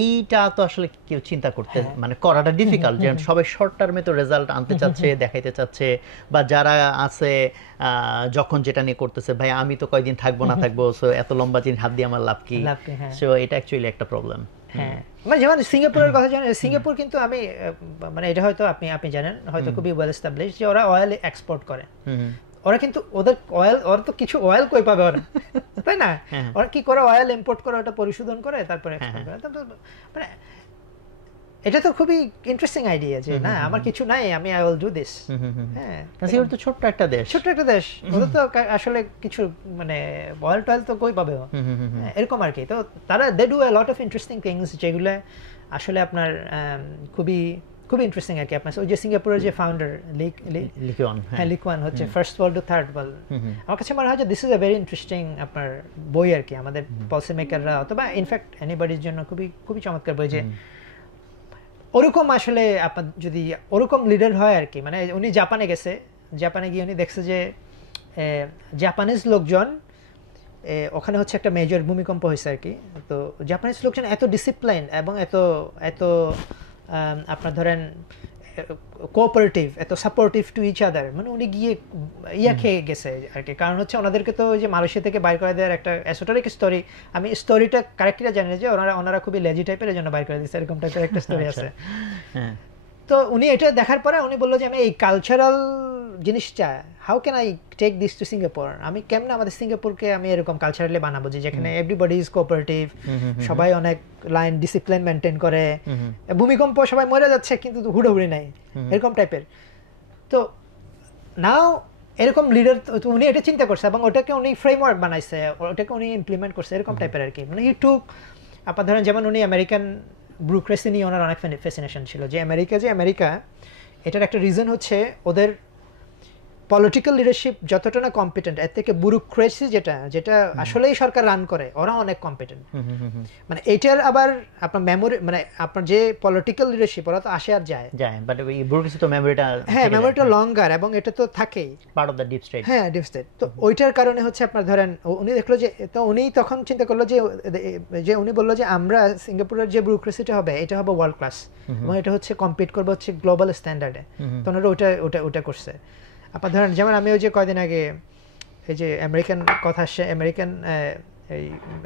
এইটা তো আসলে কেউ চিন্তা করতে মানে করাটা ডিফিকাল্ট, যে সবাই শর্ট টার্মে তো রেজাল্ট আনতে চাচ্ছে, দেখাইতে চাচ্ছে, বা যারা আছে যখন যেটা নিয়ে করতেছে, ভাই আমি তো কয়দিন থাকবো না থাকবো, সো এত লম্বা জিনিস হাত দিয়ে আমার লাভ কি, সো এটা অ্যাকচুয়ালি একটা প্রবলেম। হ্যাঁ মানে যেমন সিঙ্গাপুরের কথা জানেন, সিঙ্গাপুর কিন্তু আমি মানে এটা হয়তো আপনি জানেন হয়তো খুবই ওয়েল এস্টাবলিশ, যে ওরা অয়েল এক্সপোর্ট করে। ওরা কিন্তু ওদের অয়েল, ওরা তো কিছু অয়েল কই পাবে ওরা, তাই না? ওরা কি করে অয়েল ইম্পোর্ট করে, ওটা পরিশোধন করে তারপরে এক্সপোর্ট করে। মানে এটা তো খুবই ইন্টারেস্টিং আইডিয়া যে না আমার কিছু নাই, আমি আই উইল ডু দিস। হ্যাঁ সিঙ্গাপুর তো ছোট্ট একটা দেশ, ওদের তো আসলে কিছু মানে অয়েল টয়েল তো কই পাবে, এরকম আর কি। তো তারা they do a lot of interesting things, যেগুলো আসলে আপনার খুবই খুবই ইন্টারেস্টিং আর কি। আপনার ওই যে সিঙ্গাপুরের যে ফাউন্ডার লিকুয়ান হচ্ছে first world to third world, আমার কাছে মনে হয় যে this is a very interesting আপনার বই আর কি, আমাদের পলিসি মেকাররা অথবা ইনফ্যাক্ট এনিবডির জন্য খুবই খুবই চমৎকার বই। যে ওরকম আসলে আপনার যদি ওরকম লিডার হয় আর কি, মানে উনি জাপানে গেছে, জাপানে গিয়ে উনি দেখছে যে জাপানিজ লোকজন, ওখানে হচ্ছে একটা মেজর ভূমিকম্প হয়েছে আর কি। তো জাপানিজ লোকজন এত ডিসিপ্লিন এবং এত এত আপনার ধরেন কোঅপারেটিভ, এত সাপোর্টিভ টু ইচ আদার, মানে উনি গিয়ে খেয়ে গেছে আর কি। কারণ হচ্ছে ওনাদেরকে তো ওই যে মালয়েশিয়া থেকে বাইর করে দেওয়ার একটা এসোটারিক স্টোরি, আমি স্টোরিটা কারেক্টলি জানি না, যে ওনারা খুবই লেজি টাইপের, এই জন্য বাইর করে দিচ্ছে, এরকম টাইপের একটা স্টোরি আছে। তো উনি এটা দেখার পরে উনি বললো যে আমি এই কালচারাল জিনিসটা, how can I take this to Singapore, আমি কেমনে আমাদের সিঙ্গাপুরকে আমি এরকম কালচারালি বানাবো, যে যেখানে এভরিবডি ইজ কোঅপারেটিভ, সবাই অনেক লাইন ডিসিপ্লিন মেনটেন করে, ভূমিকম্প সবাই মরে যাচ্ছে কিন্তু হুড়োহুড়ি নাই, এরকম টাইপের। তো নাও এরকম লিডার, উনি এটা চিন্তা করছে এবং ওটাকে উনি ফ্রেমওয়ার্ক বানাইছে, ওটাকে উনি ইমপ্লিমেন্ট করছে, এরকম টাইপের আর কি। মানে হি টুক আপনার ধরেন যেমন উনি আমেরিকান ব্যুরোক্রেসি নিয়ে ওনার অনেক ফ্যাসিনেশন ছিল, যে আমেরিকা এটার একটা রিজন হচ্ছে ওদের পলিটিক্যাল লিডারশিপ যতটা না কম্পিটেন্ট, এর থেকে ব্যুরোক্রেসি যেটা আসলেই সরকার রান করে, ওরা অনেক কম্পিটেন্ট। মানে এটার আবার আপনার মেমোরি, মানে আপনার যে পলিটিক্যাল লিডারশিপ, ওরা তো আসে আর যায়, বাট এই ব্যুরোক্রেসি তো মেমোরিটা, হ্যাঁ মেমোরিটা লঙ্গার, এবং এটা তো থাকেই part of the deep state. হ্যাঁ ডিপ স্টেট। তো ওইটার কারণে হচ্ছে আপনার ধরেন উনি দেখলো যে, তো উনি তখন চিন্তা করলো যে উনি বললো যে আমরা সিঙ্গাপুরের যে ব্যুরোক্রেসিটা হবে, এটা হবে ওয়ার্ল্ড ক্লাস, এবং এটা হচ্ছে কম্পিট করবে হচ্ছে গ্লোবাল স্ট্যান্ডার্ডে। তো ওনারা ওটা করছে। আপনার ধরেন যেমন আমি ওই যে কয়দিন আগে এই যে আমেরিকান কথা আসছে, আমেরিকান এই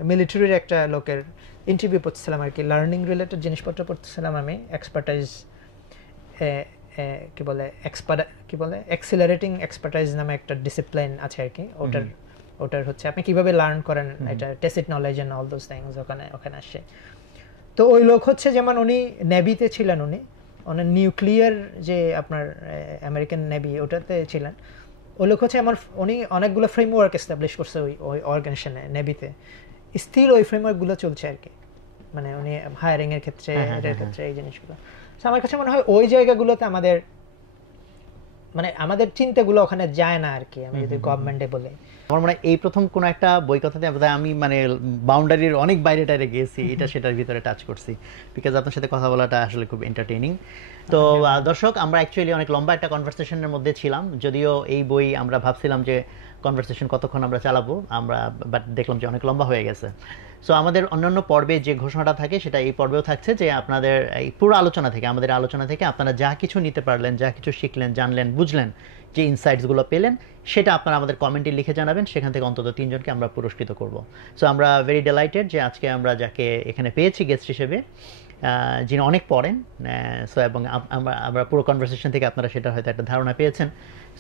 মিলিটারির একটা লোকের ইন্টারভিউ পড়তেছিলাম আর কি, লার্নিং রিলেটেড জিনিসপত্র পড়তেছিলাম আমি, এক্সপার্টাইজ কি বলে এক্সিলারেটিং এক্সপার্টাইজ নামে একটা ডিসিপ্লিন আছে আর কি। ওটার হচ্ছে আপনি কিভাবে লার্ন করেন, এটা tacit knowledge and all those things ওখানে আসে। তো ওই লোক হচ্ছে যেমন উনি নেভিতে ছিলেন, উনি নিউক্লিয়ার যে আপনার আমেরিকান নেভি ওটাতে ছিলেন। ওই লোক হচ্ছে উনি অনেকগুলো ফ্রেমওয়ার্ক এস্টাবলিশ করছে ওই অর্গানাইজেশনে, নেভিতে স্থির ওই ফ্রেমওয়ার্কগুলো চলছে আর কি, মানে উনি হায়ারিং এর ক্ষেত্রে, এটার ক্ষেত্রে এই জিনিসগুলো। আমার কাছে মনে হয় ওই জায়গাগুলোতে আমাদের চিন্তাগুলো ওখানে যায় না আর কি, আমি যদি গভর্নমেন্টে বলি। আমার মনে হয় এই প্রথম কোনো একটা বই কথাতে আমি মানে বাউন্ডারির অনেক বাইরে টাইরে গিয়েছি, এটা সেটার ভিতরে টাচ করছি, বিকজ আপনার সাথে কথা বলাটা আসলে খুব এন্টারটেইনিং। তো দর্শক, আমরা অ্যাকচুয়ালি অনেক লম্বা একটা কনভারসেশনের মধ্যে ছিলাম, যদিও এই বই আমরা ভাবছিলাম যে কনভারসেশন কতক্ষণ আমরা চালাবো, বাট দেখলাম যে অনেক লম্বা হয়ে গেছে। সো আমাদের অন্যান্য পর্বে যে ঘোষণাটা থাকে সেটা এই পর্বেও থাকছে, যে আপনাদের এই পুরো আলোচনা থেকে, আমাদের আলোচনা থেকে আপনারা যা কিছু নিতে পারলেন, যা কিছু শিখলেন, জানলেন, বুঝলেন, যে ইনসাইটসগুলো পেলেন, সেটা আপনারা আমাদের কমেন্টে লিখে জানাবেন, সেখান থেকে অন্তত 3 জনকে আমরা পুরস্কৃত করব। সো আমরা ভেরি ডিলাইটেড যে আজকে আমরা যাকে এখানে পেয়েছি গেস্ট হিসেবে, যিনি অনেক পড়েন। সো এবং আমরা পুরো কনভারসেশন থেকে আপনারা সেটা হয়তো একটা ধারণা পেয়েছেন।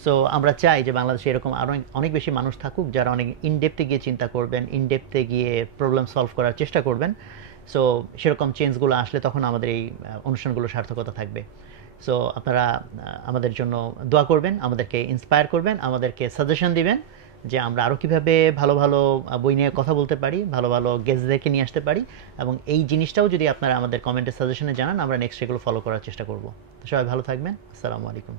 সো আমরা চাই যে বাংলাদেশে এরকম আরও অনেক বেশি মানুষ থাকুক যারা অনেক ইনডেপথে গিয়ে চিন্তা করবেন, ইনডেপথে গিয়ে প্রবলেম সলভ করার চেষ্টা করবেন। সো সেরকম চেঞ্জগুলো আসলে তখন আমাদের এই অনুষ্ঠানগুলো সার্থকতা থাকবে। সো আপনারা আমাদের জন্য দোয়া করবেন, আমাদেরকে ইন্সপায়ার করবেন, আমাদেরকে সাজেশন দিবেন যে আমরা আরও কীভাবে ভালো ভালো বই নিয়ে কথা বলতে পারি, ভালো ভালো গেস্টদেরকে নিয়ে আসতে পারি, এবং এই জিনিসটাও যদি আপনারা আমাদের কমেন্টের সাজেশনে জানান আমরা নেক্সট এগুলো ফলো করার চেষ্টা করব। তো সবাই ভালো থাকবেন, আসসালামু আলাইকুম।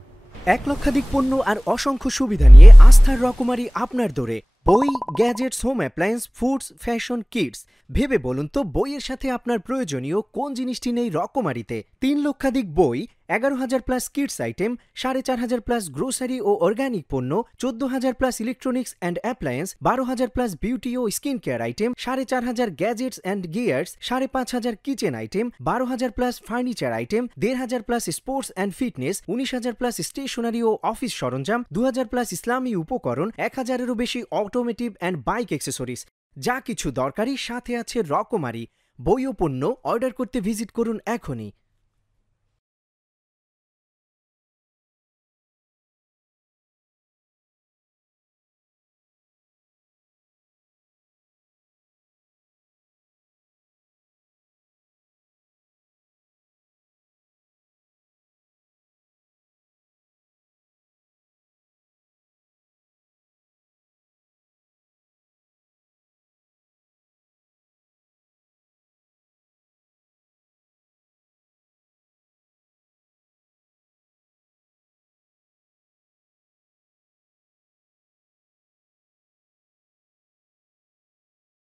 1 লক্ষাধিক পণ্য আর অসংখ্য সুবিধা নিয়ে আস্থার রকমারি আপনার দোরে। বই, gadgets, home appliance, foods, fashion, kids. ভেবে বলুন তো বইয়ের সাথে আপনার প্রয়োজনীয় কোন জিনিসটি নেই রকমারিতে। 3 লক্ষাধিক বই, 11,000 plus kids item, 4,500 plus grocery ও অর্গানিক পণ্য, 14,000 plus electronics and appliance, 12,000 plus beauty ও skin care item, 4,500 gadgets and gears, 5,500 kitchen item, 12,000 plus furniture item, 1,500 plus sports and fitness, 19,000 plus stationery ও অফিস সরঞ্জাম, 2,000 প্লাস ইসলামী উপকরণ, 1,000-এরও বেশি automotive and bike accessories. যা কিছু দরকারি সাথে আছে রকমারি। বই ও পণ্য অর্ডার করতে ভিজিট করুন এখনই।